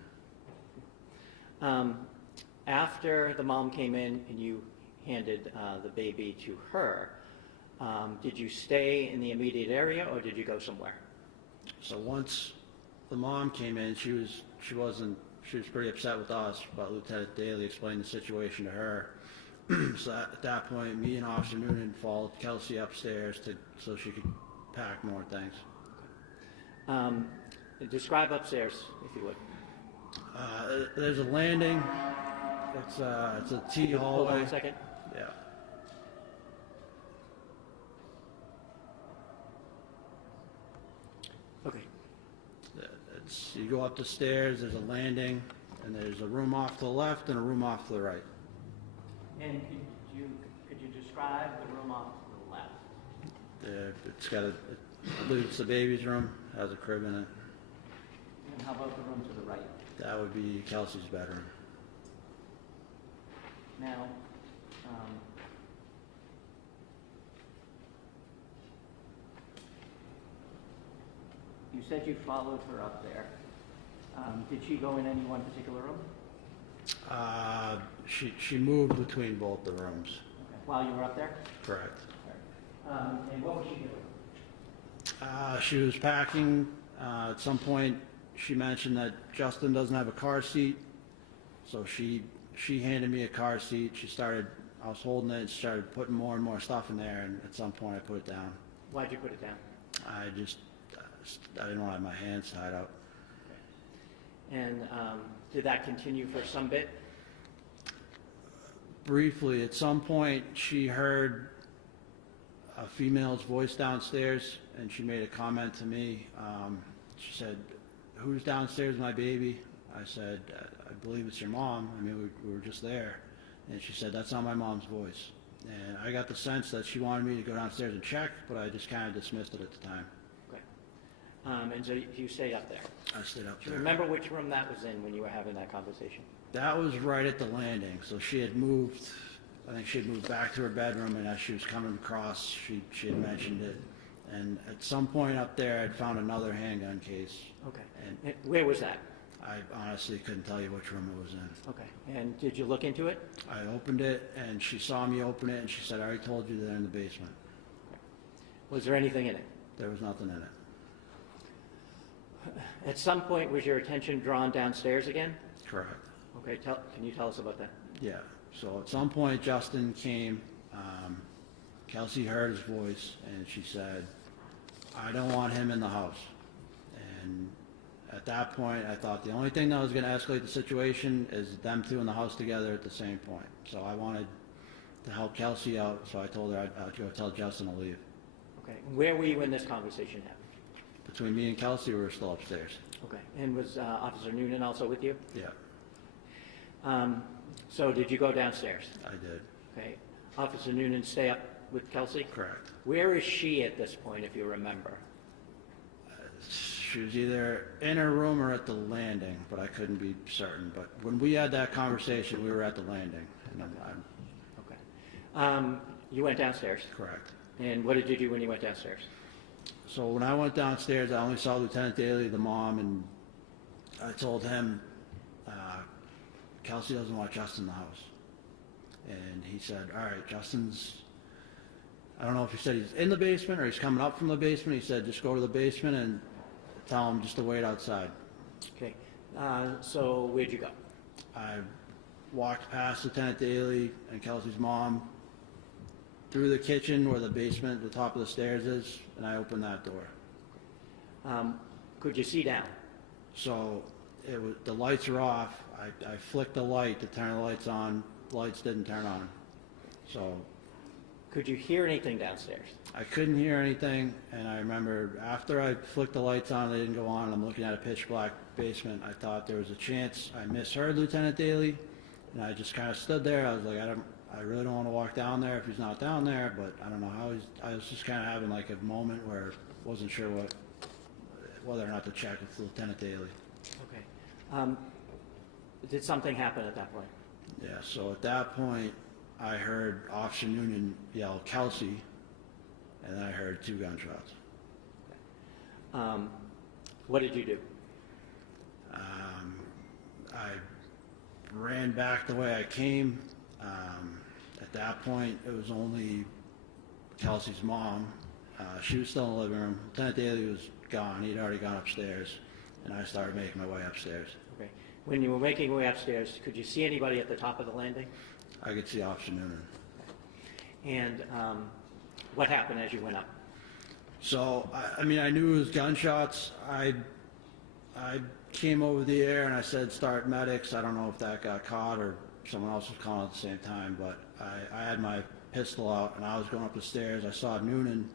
in. After the mom came in and you handed the baby to her, did you stay in the immediate area or did you go somewhere? So once the mom came in, she was pretty upset with us, but Lieutenant Daly explained the situation to her. So at that point, me and Officer Noonan followed Kelsey upstairs so she could pack more things. Describe upstairs, if you would. There's a landing. It's a T hallway. Hold on a second. Yeah. Okay. You go up the stairs, there's a landing, and there's a room off to the left and a room off to the right. And could you describe the room off to the left? It's got I believe it's the baby's room, has a crib in it. And how about the room to the right? That would be Kelsey's bedroom. Now, you said you followed her up there. Did she go in any one particular room? She moved between both the rooms. Okay. While you were up there? Correct. And what was she doing? She was packing. At some point, she mentioned that Justin doesn't have a car seat, so she handed me a car seat. I was holding it and started putting more and more stuff in there, and at some point I put it down. Why'd you put it down? I didn't want to have my hands tied up. Okay. And did that continue for some bit? Briefly, at some point, she heard a female's voice downstairs, and she made a comment to me. She said, "Who's downstairs, my baby?" I said, "I believe it's your mom. I mean, we were just there." And she said, "That's not my mom's voice." And I got the sense that she wanted me to go downstairs and check, but I just kind of dismissed it at the time. Okay. And so you stayed up there? I stayed up Do you there. remember which room that was in when you were having that conversation? That was right at the landing. So she had moved, I think she had moved back to her bedroom, and as she was coming across, she had mentioned it. And at some point up there, I'd found another handgun case. Okay. And where was that? I honestly couldn't tell you which room it was in. Okay. And did you look into it? I opened it, and she saw me open it, and she said, "I already told you they're in the basement." Was there anything in it? There was nothing in it. At some point, was your attention drawn downstairs again? Correct. Okay. Can you tell us about that? Yeah. So at some point, Justin came. Kelsey heard his voice, and she said, "I don't want him in the house." And at that point, I thought the only thing that was going to escalate the situation is them two in the house together at the same point. So I wanted to help Kelsey out, so I told her I'd go tell Justin to leave. Okay. Where were you when this conversation happened? Between me and Kelsey, we were still upstairs. Okay. And was Officer Noonan also with you? Yeah. So did you go downstairs? I did. Okay. Officer Noonan stay up with Kelsey? Correct. Where is she at this point, if you remember? She was either in her room or at the landing, but I couldn't be certain. But when we had that conversation, we were at the landing. And Okay. You went downstairs? Correct. And what did you do when you went downstairs? So when I went downstairs, I only saw Lieutenant Daly, the mom, and I told him, Kelsey doesn't want Justin in the house. And he said, "All right, Justin's," I don't know if he said he's in the basement or he's coming up from the basement. He said, "Just go to the basement and tell him just to wait outside." Okay. So where'd you go? I walked past Lieutenant Daly and Kelsey's mom through the kitchen where the basement, the top of the stairs is, and I opened that door. Could you see down? So the lights are off. I flicked the light to turn the lights on. The lights didn't turn on. So could you hear anything downstairs? I couldn't hear anything, and I remember after I flicked the lights on, they didn't go on, and I'm looking at a pitch black basement. I thought there was a chance I misheard Lieutenant Daly, and I just kind of stood there. I was like, I really don't want to walk down there if he's not down there, but I don't know how I was just kind of having like a moment where I wasn't sure whether or not to check with Lieutenant Daly. Okay. Did something happen at that point? Yeah, so at that point, I heard Officer Noonan yell, "Kelsey," and then I heard 2 gunshots. What did you do? I ran back the way I came. At that point, it was only Kelsey's mom. She was still in the living room. Lieutenant Daly was gone. He'd already gone upstairs, and I started making my way upstairs. Okay. When you were making your way upstairs, could you see anybody at the top of the landing? I could see Officer Noonan. And what happened as you went up? So, I mean, I knew it was gunshots. I came over the air and I said, "Start medics." I don't know if that got caught or someone else was calling at the same time, but I had my pistol out and I was going up the stairs. I saw Noonan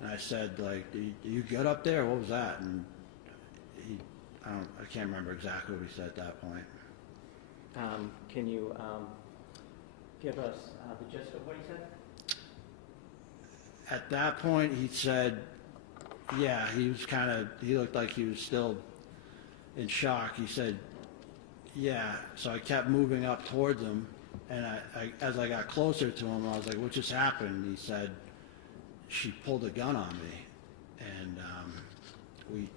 and I said, like, "Do you get up there? What was that?" And I can't remember exactly what he said at that point. Can you give us the gist of what he said? At that point, he said, yeah, he looked like he was still in shock. He said, yeah. So I kept moving up towards him, and as I got closer to him, I was like, "What just happened?" He said, "She pulled a gun on me." And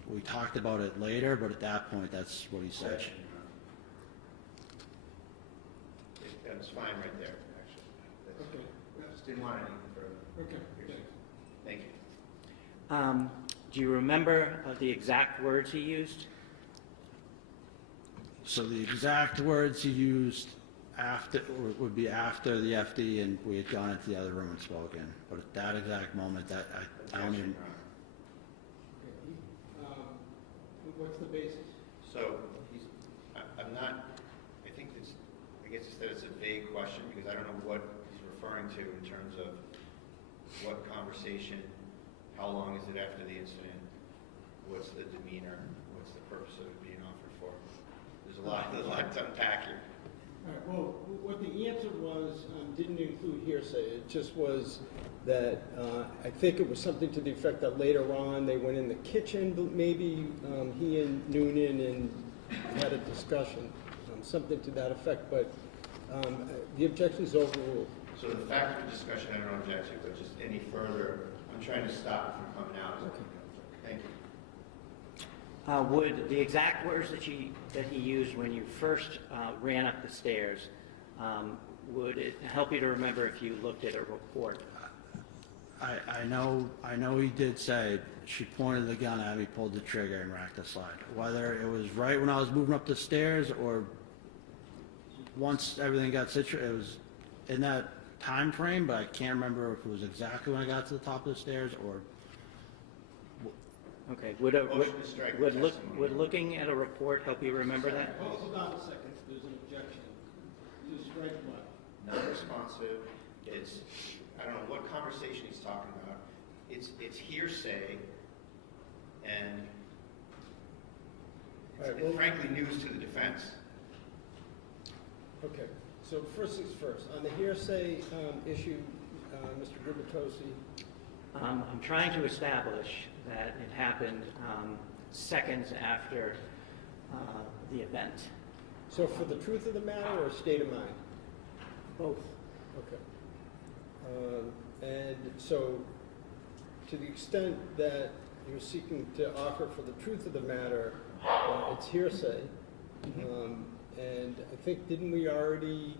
we talked about it later, but at that point, that's what he said. That's fine right there, actually. Okay. Just didn't want anything further. Okay. Thank you. Do you remember the exact words he used? So the exact words he used would be after the FD and we had gone into the other room and spoken. But at that exact moment, I don't even. What's the basis? So I'm not. I guess that it's a vague question because I don't know what he's referring to in terms of what conversation, how long is it after the incident, what's the demeanor, what's the purpose of it being offered for. There's a lot to unpack here. All right, well, what the answer was didn't include hearsay. It just was that I think it was something to the effect that later on they went in the kitchen, but maybe he and Noonan and had a discussion, something to that effect, but the objection is overruled. So the fact of the discussion, I don't object to, but just any further, I'm trying to stop it from coming out. Okay. Thank you. Would the exact words that he used when you first ran up the stairs, would it help you to remember if you looked at a report? I know he did say, "She pointed the gun at me, pulled the trigger, and racked the slide." Whether it was right when I was moving up the stairs or once everything got situated, it was in that time frame, but I can't remember if it was exactly when I got to the top of the stairs or. Okay. Would looking at a report help you remember that? Hold on a second. There's an objection. To strike what? Non-responsive. I don't know what conversation he's talking about. It's hearsay and it's frankly news to the defense. Okay. So first things first. On the hearsay issue, Mr. Gubitosi. I'm trying to establish that it happened seconds after the event. So for the truth of the matter or state of mind? Both. Okay. And so to the extent that you're seeking to offer for the truth of the matter, it's hearsay. And I think, didn't we already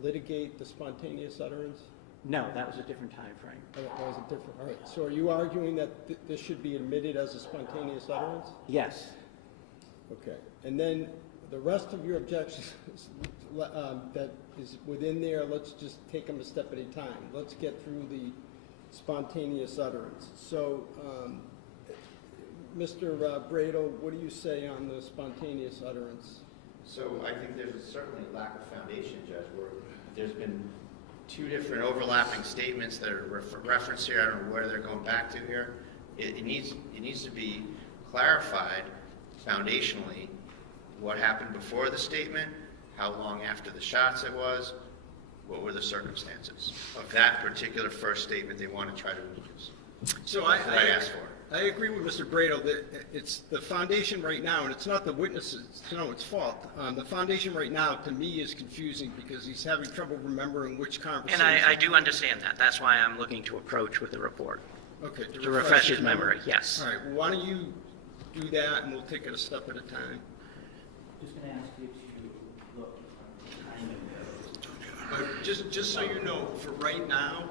litigate the spontaneous utterance? No, that was a different time frame. That was a different, all right. So are you arguing that this should be admitted as a spontaneous utterance? Yes. Okay. And then the rest of your objections that is within there, let's just take them a step at a time. Let's get through the spontaneous utterance. So, Mr. Bradle, what do you say on the spontaneous utterance? So I think there's certainly a lack of foundation, Judge, where there's been two different overlapping statements that are referenced here. I don't know where they're going back to here. It needs to be clarified foundationally what happened before the statement, how long after the shots it was, what were the circumstances of that particular first statement they want to try to use. So That's what I asked for. I agree with Mr. Brado that it's the foundation right now, and it's not the witnesses, it's no one's fault. The foundation right now, to me, is confusing because he's having trouble remembering which conversation. And I do understand that. That's why I'm looking to approach with the report, Okay. to refresh his memory, yes. All right, well, why don't you do that, and we'll take it a step at a time. Just gonna ask you to look at the timing. Just so you know, for right now,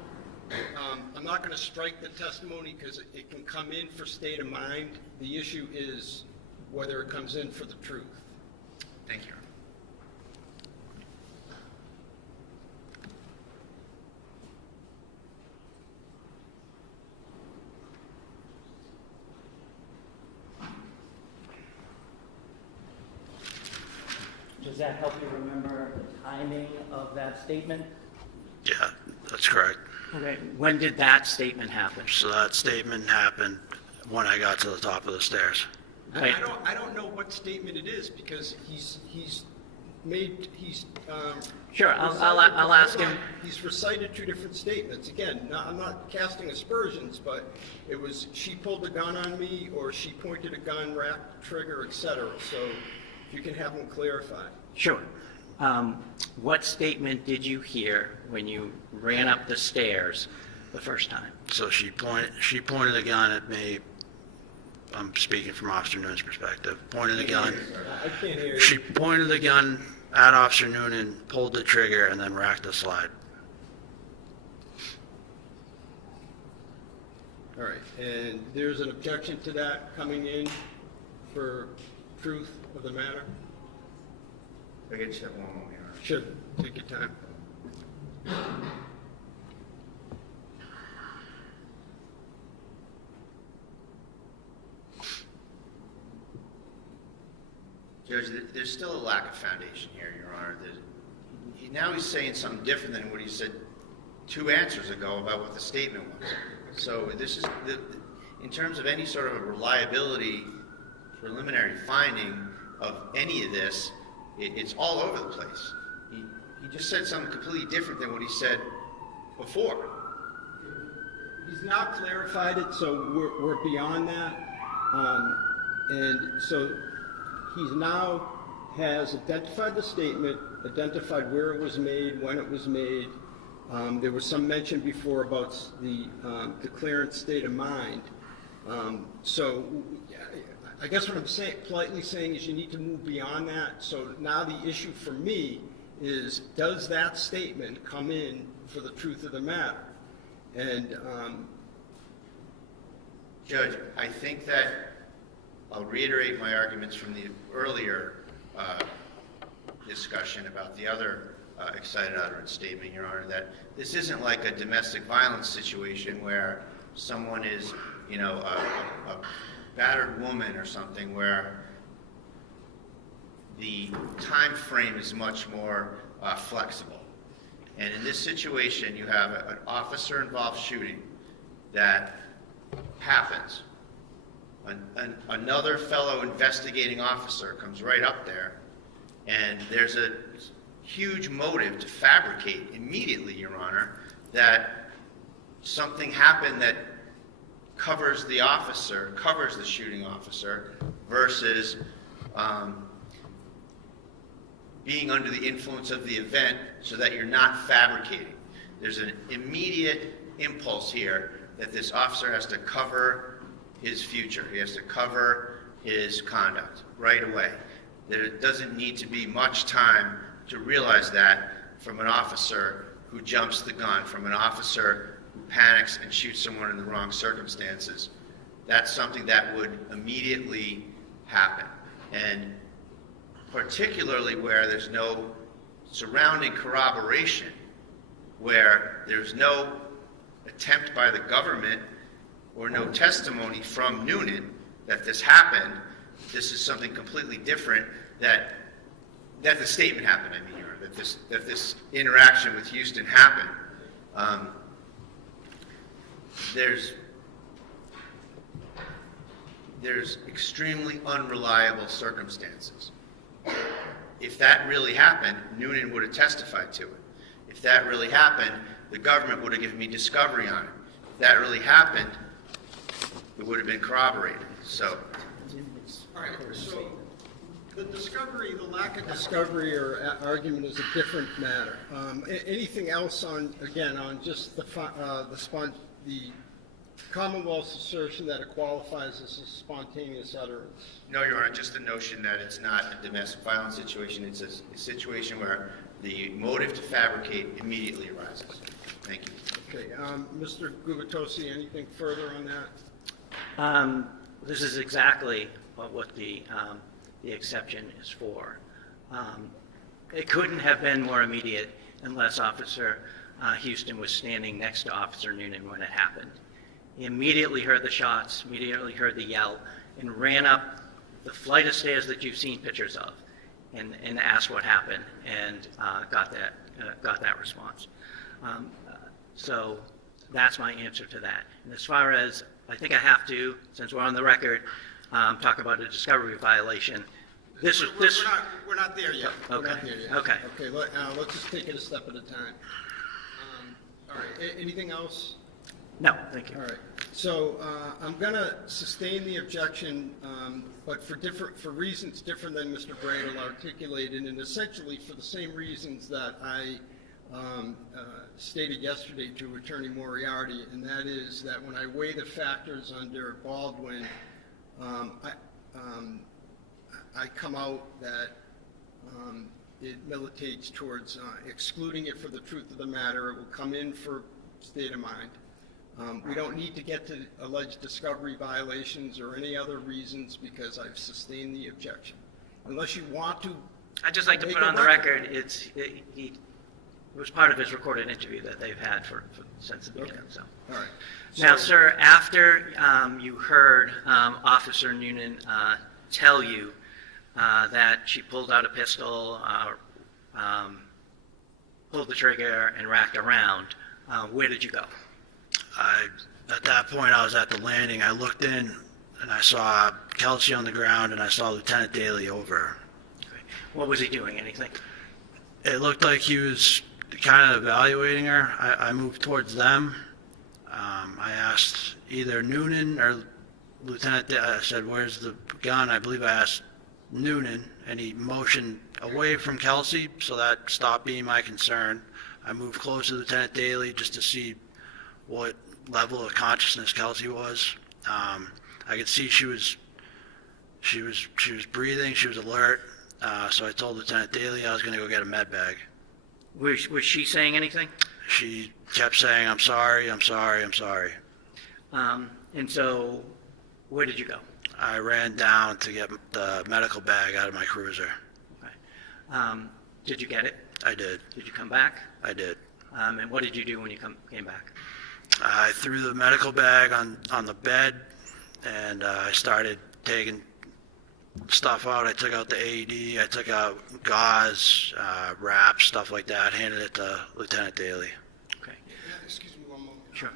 I'm not going to strike the testimony because it can come in for state of mind. The issue is whether it comes in for the truth. Thank you. Does that help you remember the timing of that statement? Yeah, that's correct. Okay, when did that statement happen? So that statement happened when I got to the top of the stairs. Okay. I don't know what statement it is because he's Sure, I'll ask him. He's recited two different statements. Again, I'm not casting aspersions, but it was she pulled the gun on me or she pointed a gun, wrapped the trigger, etc. So if you can have them clarified. Sure. What statement did you hear when you ran up the stairs the first time? So she pointed the gun at me. I'm speaking from Officer Noonan's perspective. Pointed the gun. I can't hear you. She pointed the gun at Officer Noonan, pulled the trigger, and then racked the slide. All right, and there's an objection to that coming in for truth of the matter? I can just have one moment here. Sure, take your time. Judge, there's still a lack of foundation here, Your Honor. Now he's saying something different than what he said 2 answers ago about what the statement was. So this is, in terms of any sort of a reliability preliminary finding of any of this, it's all over the place. He just said something completely different than what he said before. He's now clarified it, so we're beyond that. And so he's now has identified the statement, identified where it was made, when it was made. There was some mention before about the declarant state of mind. So I guess what I'm politely saying is you need to move beyond that. So now the issue for me is, does that statement come in for the truth of the matter? And Judge, I think that I'll reiterate my arguments from the earlier discussion about the other excited utterance statement, Your Honor, that this isn't like a domestic violence situation where someone is, you know, a battered woman or something where the time frame is much more flexible. And in this situation, you have an officer-involved shooting that happens. Another fellow investigating officer comes right up there, and there's a huge motive to fabricate immediately, Your Honor, that something happened that covers the officer, covers the shooting officer, versus being under the influence of the event so that you're not fabricating. There's an immediate impulse here that this officer has to cover his future. He has to cover his conduct right away. There doesn't need to be much time to realize that from an officer who jumps the gun, from an officer who panics and shoots someone in the wrong circumstances. That's something that would immediately happen. And particularly where there's no surrounding corroboration, where there's no attempt by the government or no testimony from Noonan that this happened. This is something completely different, that the statement happened, I mean, that this interaction with Houston happened. There's extremely unreliable circumstances. If that really happened, Noonan would have testified to it. If that really happened, the government would have given me discovery on it. If that really happened, it would have been corroborated. So, All right, so the discovery, the lack of discovery or argument is a different matter. Anything else on, again, on just the Commonwealth's assertion that it qualifies as a spontaneous utterance? no, Your Honor, just the notion that it's not a domestic violence situation. It's a situation where the motive to fabricate immediately arises. Thank you. Okay, Mr. Gubitosi, anything further on that? This is exactly what the exception is for. It couldn't have been more immediate unless Officer Houston was standing next to Officer Noonan when it happened. He immediately heard the shots, immediately heard the yell, and ran up the flight of stairs that you've seen pictures of, and asked what happened, and got that response. So that's my answer to that. And as far as, I think I have to, since we're on the record, talk about a discovery violation. We're not there yet. Okay. We're not there yet. Okay. Okay, let's just take it a step at a time. All right, anything else? No, thank you. All right, so I'm going to sustain the objection, but for reasons different than Mr. Bradle articulated, and essentially for the same reasons that I stated yesterday to Attorney Moriarty, and that is that when I weigh the factors under Baldwin, I come out that it militates towards excluding it for the truth of the matter. It will come in for state of mind. We don't need to get to alleged discovery violations or any other reasons because I've sustained the objection. Unless you want to. I'd just like to put on the record, it was part of his recorded interview that they've had since the beginning. Okay. So. All right. Now, sir, after you heard Officer Noonan tell you that she pulled out a pistol, pulled the trigger, and racked around, where did you go? At that point, I was at the landing. I looked in, and I saw Kelsey on the ground, and I saw Lieutenant Daly over her. Okay. What was he doing? Anything? It looked like he was kind of evaluating her. I moved towards them. I asked either Noonan or Lieutenant Daly. I said, "Where's the gun?" I believe I asked Noonan, and he motioned away from Kelsey, so that stopped being my concern. I moved close to Lieutenant Daly just to see what level of consciousness Kelsey was. I could see she was breathing, she was alert. So I told Lieutenant Daly I was going to go get a med bag. Was she saying anything? She kept saying, "I'm sorry, I'm sorry, I'm sorry." And so, where did you go? I ran down to get the medical bag out of my cruiser. Okay. Did you get it? I did. Did you come back? I did. And what did you do when you came back? I threw the medical bag on the bed, and I started taking stuff out. I took out the AED, I took out gauze, wraps, stuff like that, handed it to Lieutenant Daly. Okay. Excuse me one moment. Sure.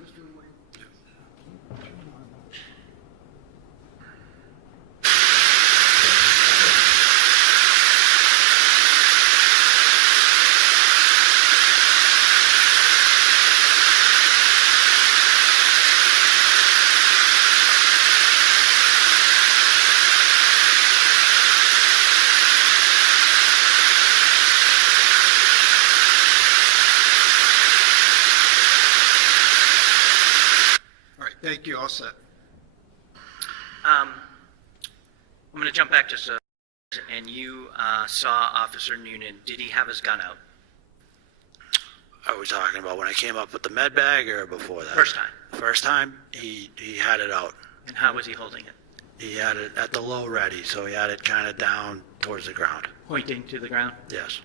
Thank you. All set. I'm going to jump back just a and you saw Officer Noonan. Did he have his gun out? Are we talking about when I came up with the med bag or before that? First time. First time, he had it out. And how was he holding it? He had it at the low ready, so he had it kind of down towards the ground. Pointing to the ground? Yes.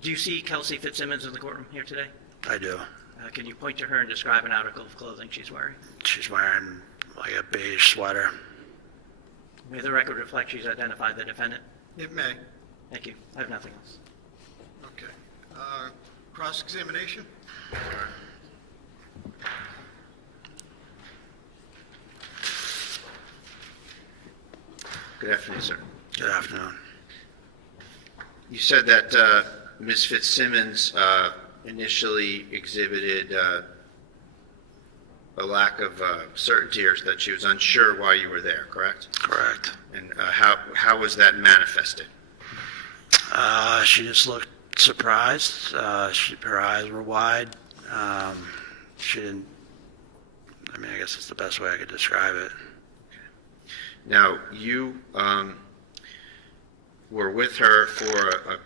Do you see Kelsey Fitzsimmons in the courtroom here today? I do. Can you point to her and describe an article of clothing she's wearing? She's wearing like a beige sweater. May the record reflect she's identified the defendant? It may. Thank you. I have nothing else. Okay. Cross-examination? Good afternoon, sir. Good afternoon. You said that Ms. Fitzsimmons initially exhibited a lack of certainty or that she was unsure why you were there, correct? Correct. And how was that manifested? She just looked surprised. Her eyes were wide. She didn't, I mean, I guess it's the best way I could describe it. Now, you were with her for a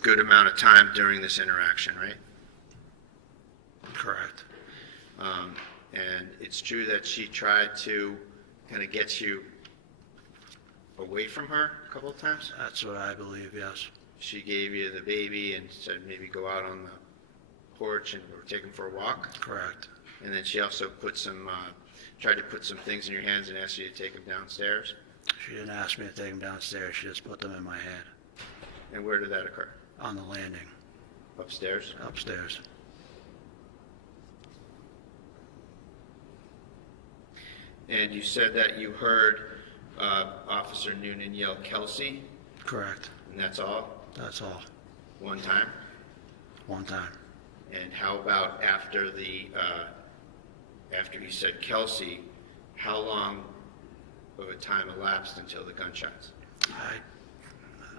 good amount of time during this interaction, right? Correct. And it's true that she tried to kind of get you away from her a couple of times? That's what I believe, yes. She gave you the baby and said maybe go out on the porch and or take him for a walk? Correct. And then she also put some, tried to put some things in your hands and asked you to take them downstairs? She didn't ask me to take them downstairs. She just put them in my hand. And where did that occur? On the landing. Upstairs? Upstairs. And you said that you heard Officer Noonan yell, "Kelsey"? Correct. And that's all? That's all. One time? One time. And how about after after he said Kelsey, how long of a time elapsed until the gunshots?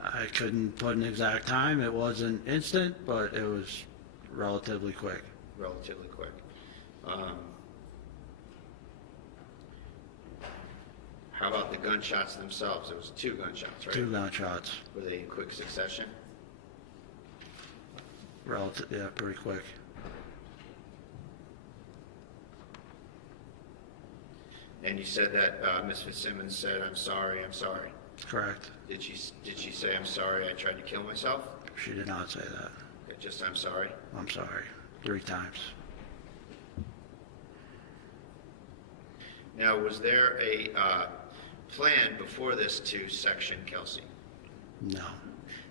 I couldn't put an exact time. It wasn't instant, but it was relatively quick. Relatively quick. How about the gunshots themselves? There was 2 gunshots, right? 2 gunshots. Were they in quick succession? Yeah, pretty quick. And you said that Ms. Fitzsimmons said, "I'm sorry, I'm sorry." Correct. Did she say, "I'm sorry, I tried to kill myself"? She did not say that. Okay, just "I'm sorry"? I'm sorry. 3 times. Now, was there a plan before this to section Kelsey? No.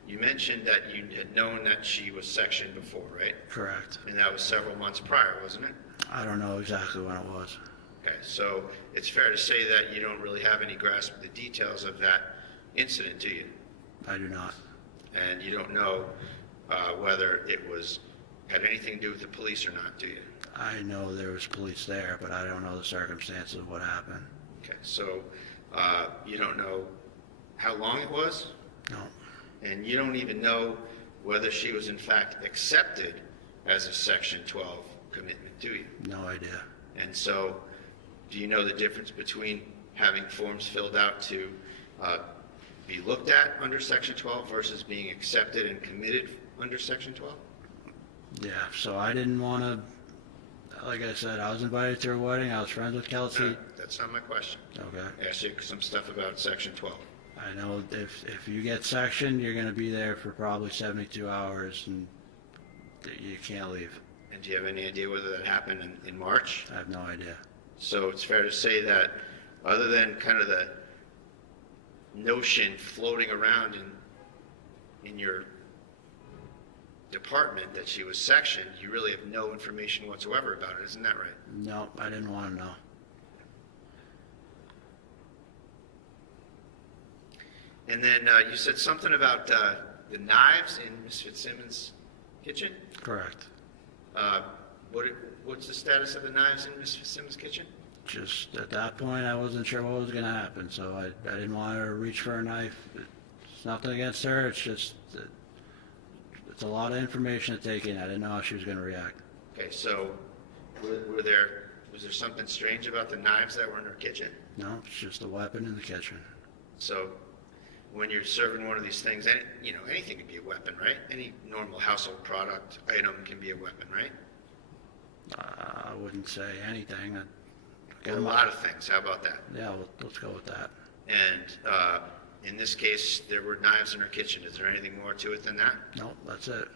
You mentioned that you had known that she was sectioned before, right? Correct. And that was several months prior, wasn't it? I don't know exactly when it was. Okay, so it's fair to say that you don't really have any grasp of the details of that incident, do you? I do not. And you don't know whether it had anything to do with the police or not, do you? I know there was police there, but I don't know the circumstances of what happened. Okay, so you don't know how long it was? No. And you don't even know whether she was in fact accepted as a Section 12 commitment, do you? No idea. And so, do you know the difference between having forms filled out to be looked at under Section 12 versus being accepted and committed under Section 12? Yeah, so I didn't want to, like I said, I was invited to her wedding. I was friends with Kelsey. No, that's not my question. Okay. I asked you some stuff about Section 12. I know if you get sectioned, you're going to be there for probably 72 hours, and you can't leave. And do you have any idea whether that happened in March? I have no idea. So it's fair to say that other than kind of the notion floating around in your department that she was sectioned, you really have no information whatsoever about it, isn't that right? No, I didn't want to know. And then you said something about the knives in Ms. Fitzsimmons' kitchen? Correct. What's the status of the knives in Ms. Fitzsimmons' kitchen? Just at that point, I wasn't sure what was going to happen, so I didn't want her to reach for a knife. It's nothing against her. It's just it's a lot of information to take in. I didn't know how she was going to react. Okay, so was there something strange about the knives that were in her kitchen? No, it's just a weapon in the kitchen. So when you're serving one of these things, anything can be a weapon, right? Any normal household product item can be a weapon, right? I wouldn't say anything. A lot of things. How about that? Yeah, let's go with that. And in this case, there were knives in her kitchen. Is there anything more to it than that? No, that's it.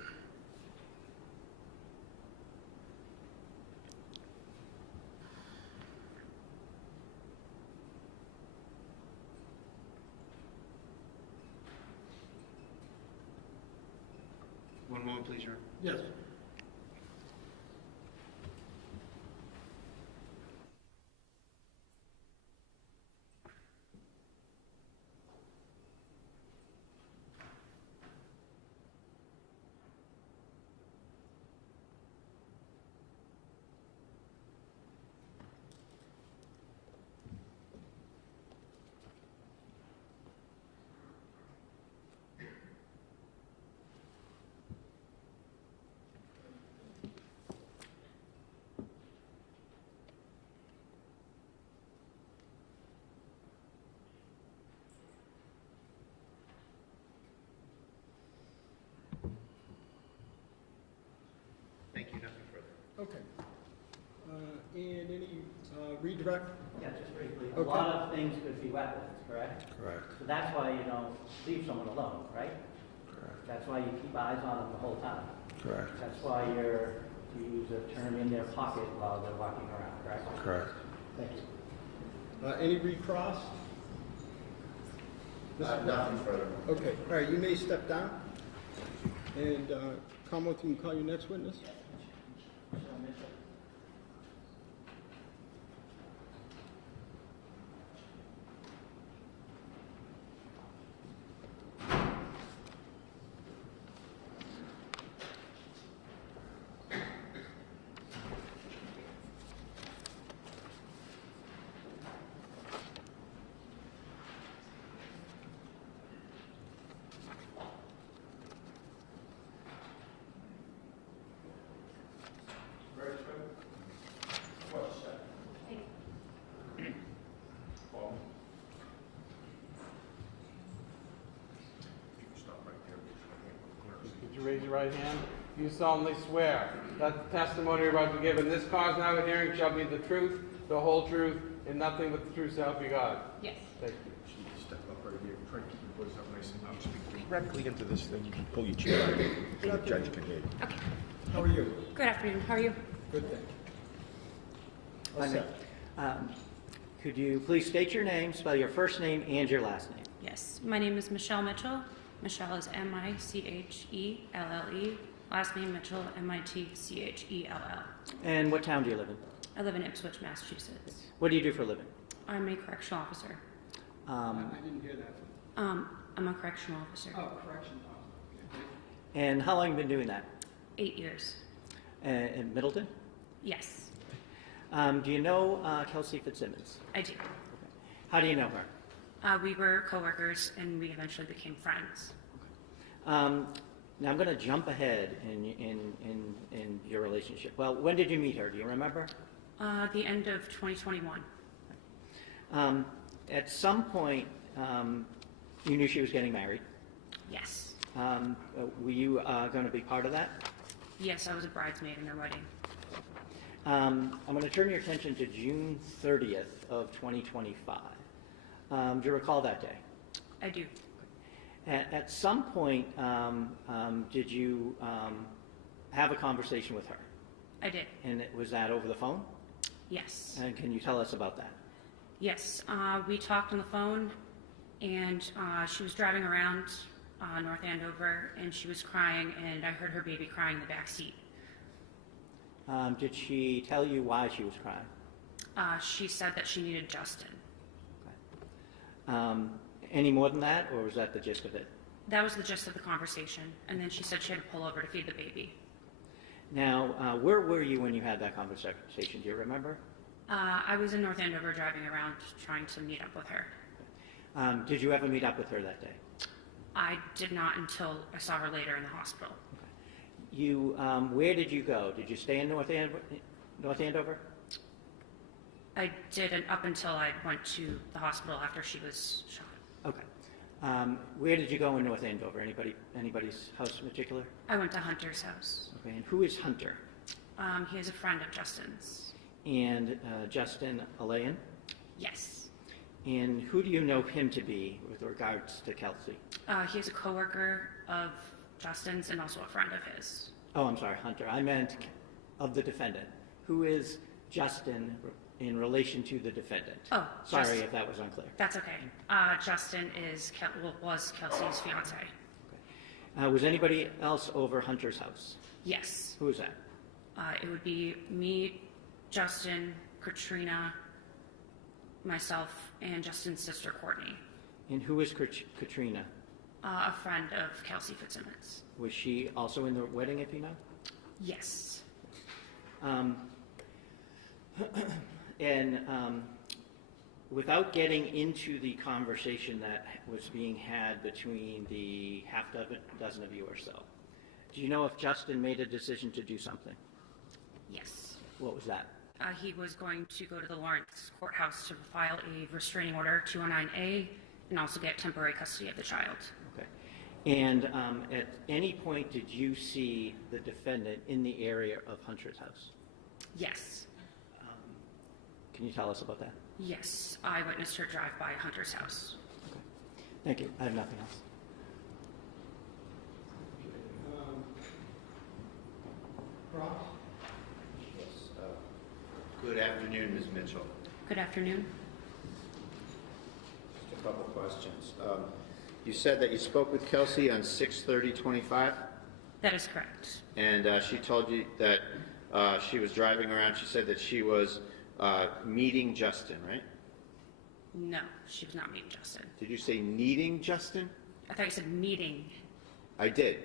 One moment, please, Your Honor. Yes. redirect? Yeah, just briefly. A Okay. lot of things could be weapons, correct? Correct. So that's why you don't leave someone alone, right? Correct. That's why you keep eyes on them the whole time. Correct. That's why you use a term in their pocket while they're walking around, correct? Correct. Thank you. Any recross? Nothing further. Okay, all right, you may step down. And Commonwealth, you can call your next witness. Could you raise your right hand? Do you solemnly swear that the testimony you're about to give in this cause now at hearing shall be the truth, the whole truth, and nothing but the truth so help you God? Yes. Thank you. Step up right here. Try to keep your voice up nice and loud. Speak Directly into this thing, you can pull your chair out, so the judge can hear you. Okay. How are you? Good afternoon. How are you? Good, thank you. All Hi, set. ma'am. Could you please state your name, spell your first name and your last name? Yes. My name is Michelle Mitchell. Michelle is Michelle. Last name Mitchell, Mitchell. And what town do you live in? I live in Ipswich, Massachusetts. What do you do for a living? I'm a correctional officer. I didn't hear that. I'm a correctional officer. Oh, corrections officer. And how long have you been doing that? 8 years. In Middleton? Yes, Do you know Kelsey Fitzsimmons? I do. How do you know her? We were coworkers, and we eventually became friends. Now I'm going to jump ahead in your relationship. Well, when did you meet her? Do you remember? The end of 2021. At some point, you knew she was getting married. Yes. Were you going to be part of that? Yes, I was a bridesmaid in their wedding. I'm going to turn your attention to June 30th of 2025. Do you recall that day? I do. At some point, did you have a conversation with her? I did. And was that over the phone? Yes. And can you tell us about that? Yes. We talked on the phone, and she was driving around North Andover, and she was crying, and I heard her baby crying in the back seat. Did she tell you why she was crying? She said that she needed Justin. Any more than that, or was that the gist of it? That was the gist of the conversation, and then she said she had to pull over to feed the baby. Now, where were you when you had that conversation? Do you remember? I was in North Andover driving around trying to meet up with her. Did you ever meet up with her that day? I did not until I saw her later in the hospital. You, where did you go? Did you stay in North Andover? I did, and up until I went to the hospital after she was shot. Okay. Where did you go in North Andover? Anybody's house in particular? I went to Hunter's house. Okay, and who is Hunter? He is a friend of Justin's. And Justin Alayan? Yes. And who do you know him to be with regards to Kelsey? He is a coworker of Justin's and also a friend of his. Oh, I'm sorry, Hunter. I meant of the defendant. Who is Justin in relation to the defendant? Oh, sorry if that was unclear. That's okay. Justin was Kelsey's fiance. Okay. Was anybody else over Hunter's house? Yes. Who was that? It would be me, Justin, Katrina, myself, and Justin's sister, Courtney. And who is Katrina? A friend of Kelsey Fitzsimmons. Was she also in the wedding, if you know? Yes. And without getting into the conversation that was being had between the half dozen of you or so, do you know if Justin made a decision to do something? Yes. What was that? He was going to go to the Lawrence courthouse to file a restraining order 209A and also get temporary custody of the child. Okay. And at any point did you see the defendant in the area of Hunter's house? Yes. Can you tell us about that? Yes, I witnessed her drive by Hunter's house. Thank you. I have nothing else. Good afternoon, Ms. Mitchell. Good afternoon. Just a couple questions. You said that you spoke with Kelsey on 6/30/25, That is correct. and she told you that she was driving around. She said that she was meeting Justin, right? No, she was not meeting Justin. Did you say needing Justin? I thought you said meeting. I did.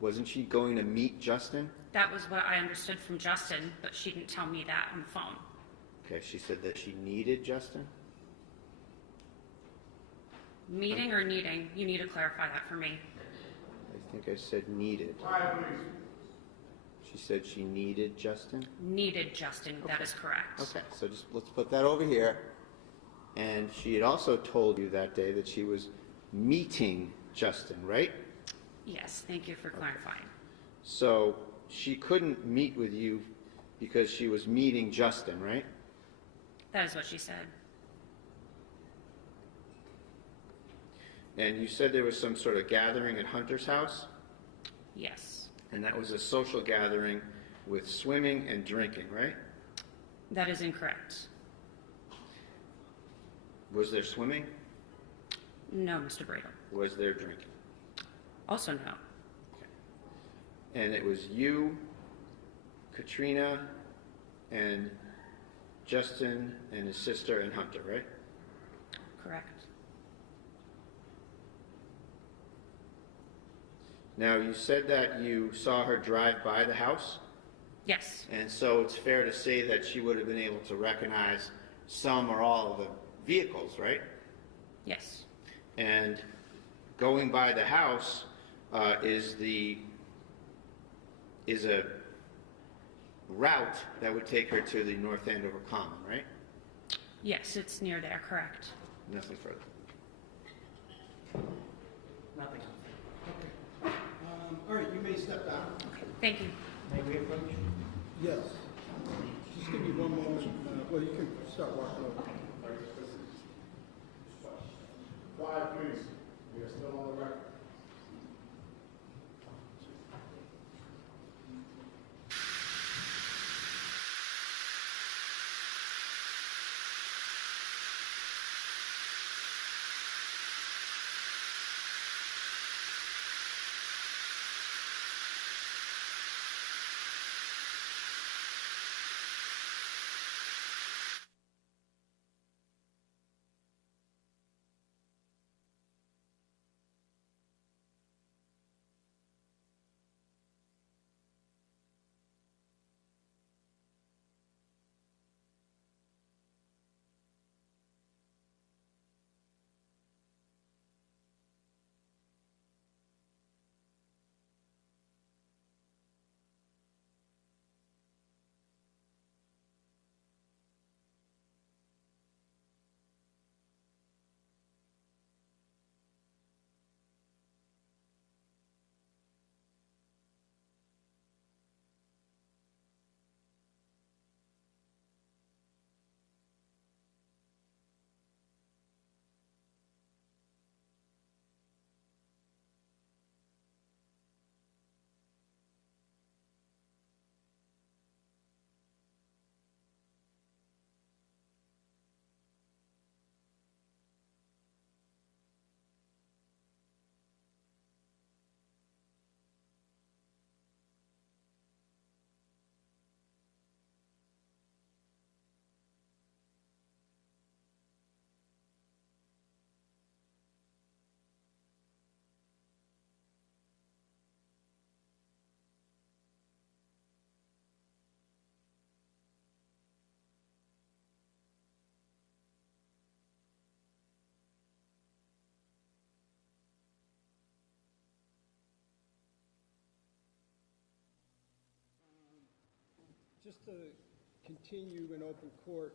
Wasn't she going to meet Justin? That was what I understood from Justin, but she didn't tell me that on the phone. Okay, she said that she needed Justin? Meeting or needing? You need to clarify that for me. I think I said needed. Quiet, please. She said she needed Justin? Needed Justin, that is correct. Okay, so just let's put that over here. And she had also told you that day that she was meeting Justin, right? Yes, thank you for clarifying. So she couldn't meet with you because she was meeting Justin, right? That is what she said. And you said there was some sort of gathering at Hunter's house? Yes, And that was a social gathering with swimming and drinking, right? that is incorrect. Was there swimming? No, Mr. Bradle. Was there drinking? Also no. And it was you, Katrina, and Justin and his sister and Hunter, right? Correct. Now, you said that you saw her drive by the house, Yes, and so it's fair to say that she would have been able to recognize some or all of the vehicles, right? yes, And going by the house is a route that would take her to the North Andover Common, right? yes, it's near there, correct. Nothing further. Nothing else. All right, you may step down. Okay, thank you. May we approach? Yes. Just give me one moment. Well, you can start walking over. Quiet, please. We are still on the record. Just to continue in open court,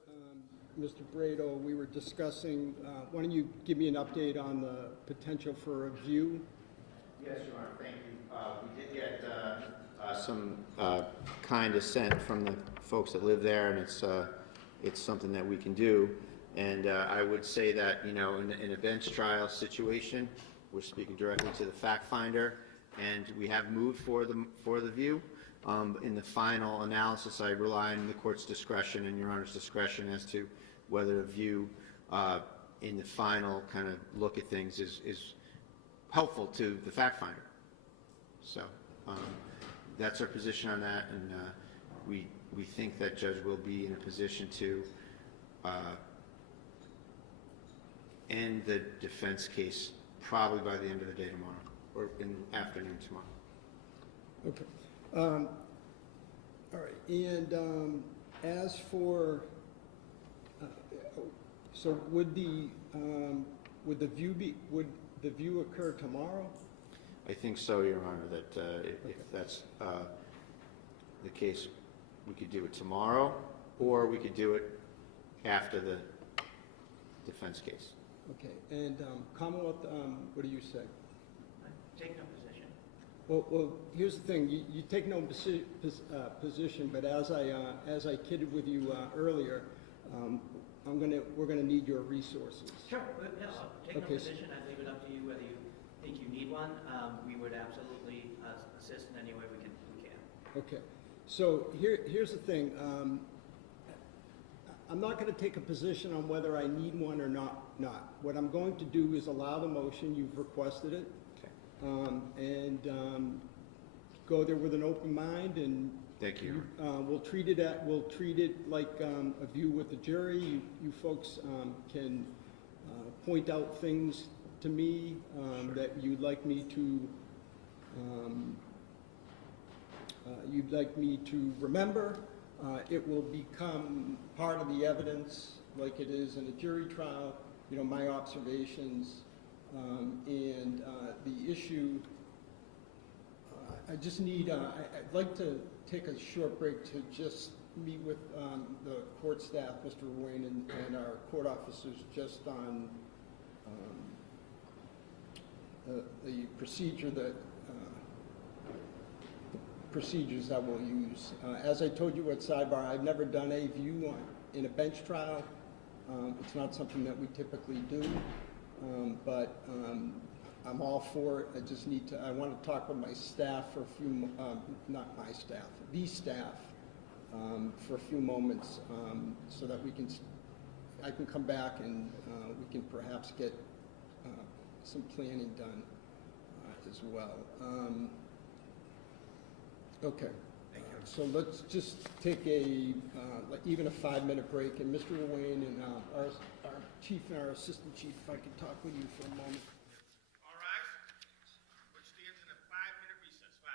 Mr. Brado, we were discussing, why don't you give me an update on the potential for a view? Yes, Your Honor, thank you. We did get some kind assent from the folks that live there, and it's it's something that we can do. And I would say that, you know, in a bench trial situation, we're speaking directly to the fact finder, and we have moved for the view. In the final analysis, I rely on the court's discretion and Your Honor's discretion as to whether a view in the final kind of look at things is helpful to the fact finder. So that's our position on that, and we think that judge will be in a position to end the defense case probably by the end of the day tomorrow, or in the afternoon tomorrow. Okay. All right. And as for, so would the view occur tomorrow? I think so, Your Honor, that if that's the case, we could do it tomorrow, or we could do it after the defense case. Okay. And Commonwealth, what do you say? Take no position. Well, here's the thing. You take no position, but as I kidded with you earlier, we're gonna need your resources. Sure, yeah, I'll take no Okay. position. I leave it up to you whether you think you need one. We would absolutely assist in any way we can. Okay. So here's the thing. I'm not going to take a position on whether I need one or not. What I'm going to do is allow the motion. You've requested it. Okay. And go there with an open mind, and thank you. We'll treat it like a view with the jury. You folks can point out things to me Sure. that you'd like me to remember. It will become part of the evidence, like it is in a jury trial. You know, my observations and the issue. I just need. I'd like to take a short break to just meet with the court staff, Mr. Wayne, and our court officers, just on the procedures that we'll use. As I told you at sidebar, I've never done a view in a bench trial. It's not something that we typically do, but I'm all for it. I want to talk with my staff for a few, not my staff, the staff, for a few moments, so that I can come back and we can perhaps get some planning done as well. Okay. So let's just take even a 5-minute break, and Mr. Wayne and our chief and our assistant chief, if I could talk with you for a moment. All rise. Which stands in a 5-minute recess. 5.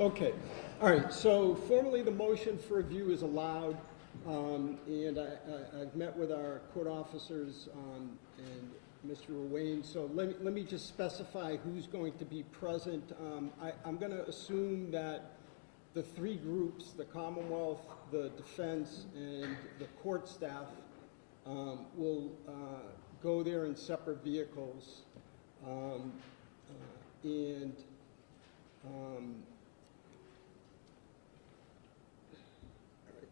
Okay, all right, so formally the motion for review is allowed, and I've met with our court officers and Mr. Wayne, so let me just specify who's going to be present. I'm going to assume that the three groups, the Commonwealth, the defense, and the court staff, will go there in separate vehicles,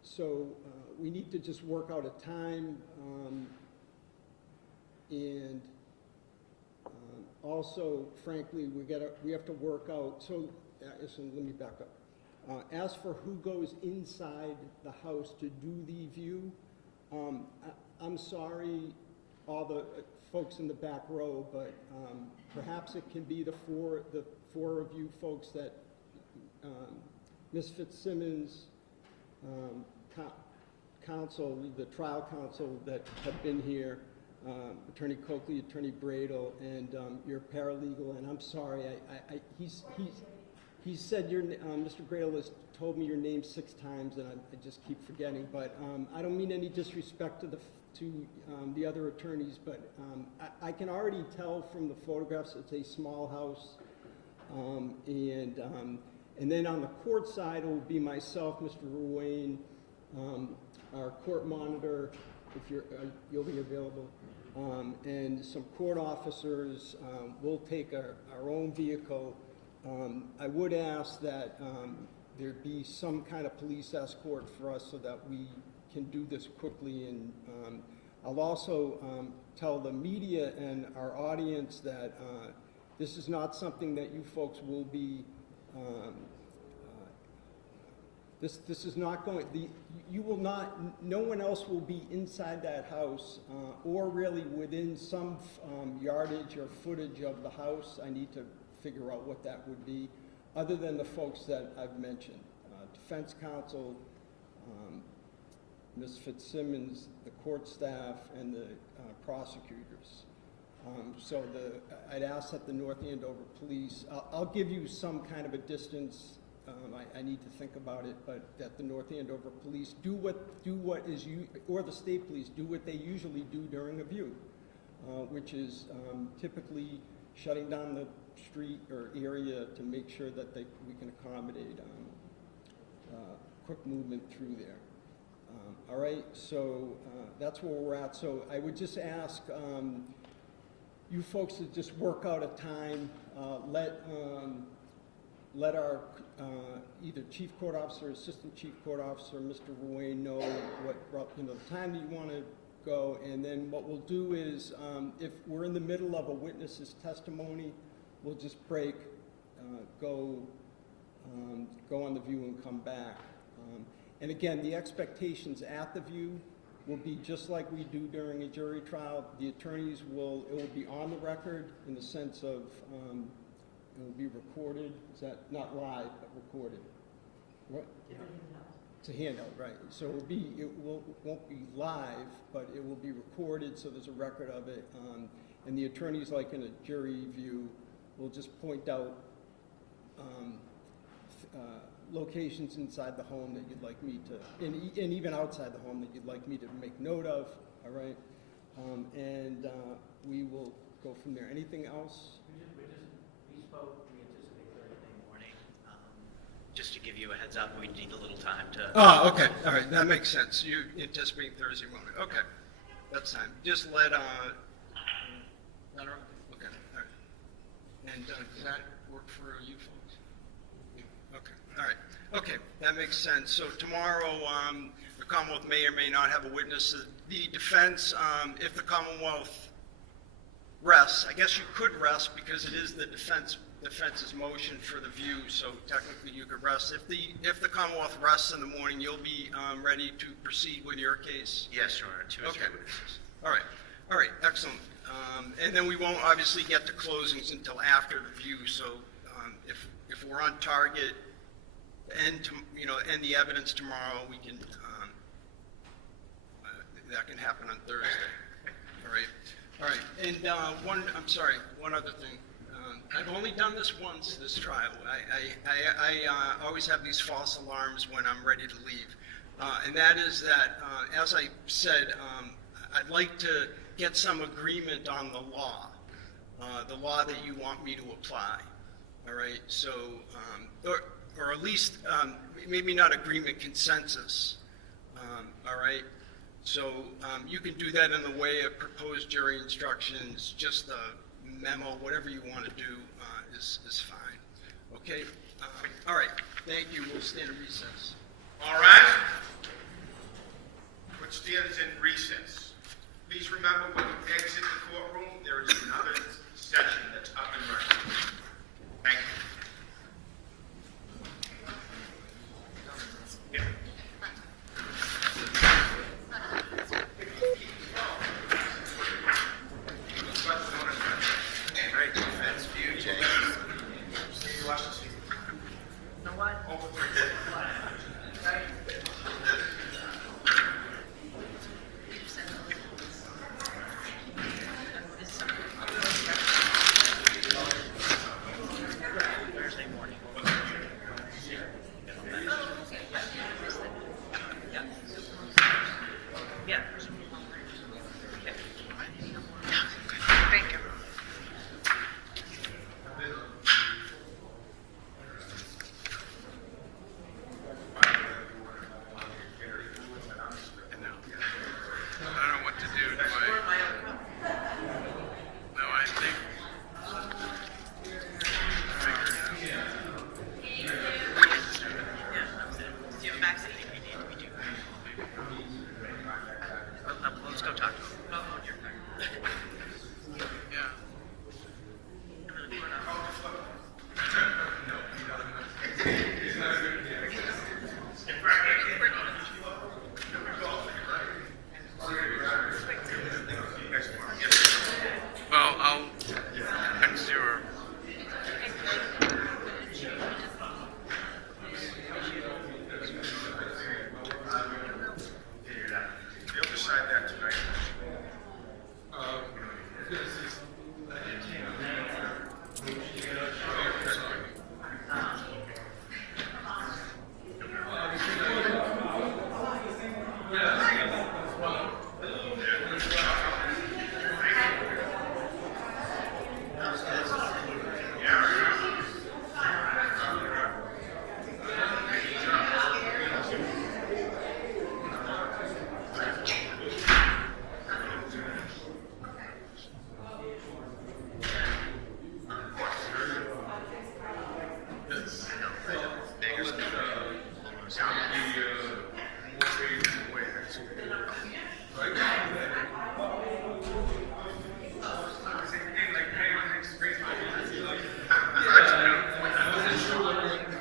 so we need to just work out a time, and also, frankly, we have to work out. So let me back up. As for who goes inside the house to do the view, I'm sorry, all the folks in the back row, but perhaps it can be the four of you folks that Ms. Fitzsimmons, counsel, the trial counsel that have been here, Attorney Coakley, Attorney Bradle, and your paralegal. And I'm sorry, he said your Mr. Bradle has told me your name 6 times, and I just keep forgetting. But I don't mean any disrespect to the other attorneys, but I can already tell from the photographs it's a small house, and then on the court side it will be myself, Mr. Ruane, our court monitor, if you'll be available, and some court officers. We'll take our own vehicle. I would ask that there be some kind of police escort for us so that we can do this quickly. And I'll also tell the media and our audience that this is not something that you folks will be, this is not going, you will not, no one else will be inside that house or really within some yardage or footage of the house. I need to figure out what that would be, other than the folks that I've mentioned. Defense counsel, Ms. Fitzsimmons, the court staff, and the prosecutors. So I'd ask that the North Andover Police, I'll give you some kind of a distance, I need to think about it, but that the North Andover Police do what is, or the state police do what they usually do during a view, which is typically shutting down the street or area to make sure that we can accommodate quick movement through there. All right, so that's where we're at. So I would just ask you folks to just work out a time. Let our either chief court officer, assistant chief court officer, Mr. Ruane know what the time that you want to go, and then what we'll do is if we're in the middle of a witness's testimony, we'll just break, go on the view and come back. And again, the expectations at the view will be just like we do during a jury trial. The attorneys it will be on the record in the sense of it will be recorded. Is that not live, but recorded? What? It's a handout, right? So it won't be live, but it will be recorded, so there's a record of it. And the attorneys, like in a jury view, will just point out locations inside the home that you'd like me to, and even outside the home that you'd like me to make note of, all right? And we will go from there. Anything else? We spoke, we anticipate Thursday morning. Just to give you a heads up, we need a little time to... Oh, okay, all right, that makes sense. You anticipate Thursday morning. Okay, that's fine. Just let, okay, all right. And does that work for you folks? Okay, all right. Okay, that makes sense. So tomorrow, the Commonwealth may or may not have a witness. The defense, if the Commonwealth rests, I guess you could rest because it is the defense's motion for the view, so technically you could rest. If the Commonwealth rests in the morning, you'll be ready to proceed with your case? Yes, Your Honor, two or three witnesses. All right, excellent. And then we won't obviously get to closings until after the view, so if we're on target, end the evidence tomorrow, we can, that can happen on Thursday. All right, and one other thing. I've only done this once, this trial. I always have these false alarms when I'm ready to leave. And that is that, as I said, I'd like to get some agreement on the law that you want me to apply. All right, so, or at least maybe not agreement, consensus. All right, so you can do that in the way of proposed jury instructions, just a memo, whatever you want to do is fine. Okay, all right, thank you. We'll stand in recess. All right. Court stands in recess. Please remember when you exit the courtroom, there is another session that's up and running. Thank you. Yeah. Great defense view, Jay. You watch this. You know what? Over 3. I don't know what to do.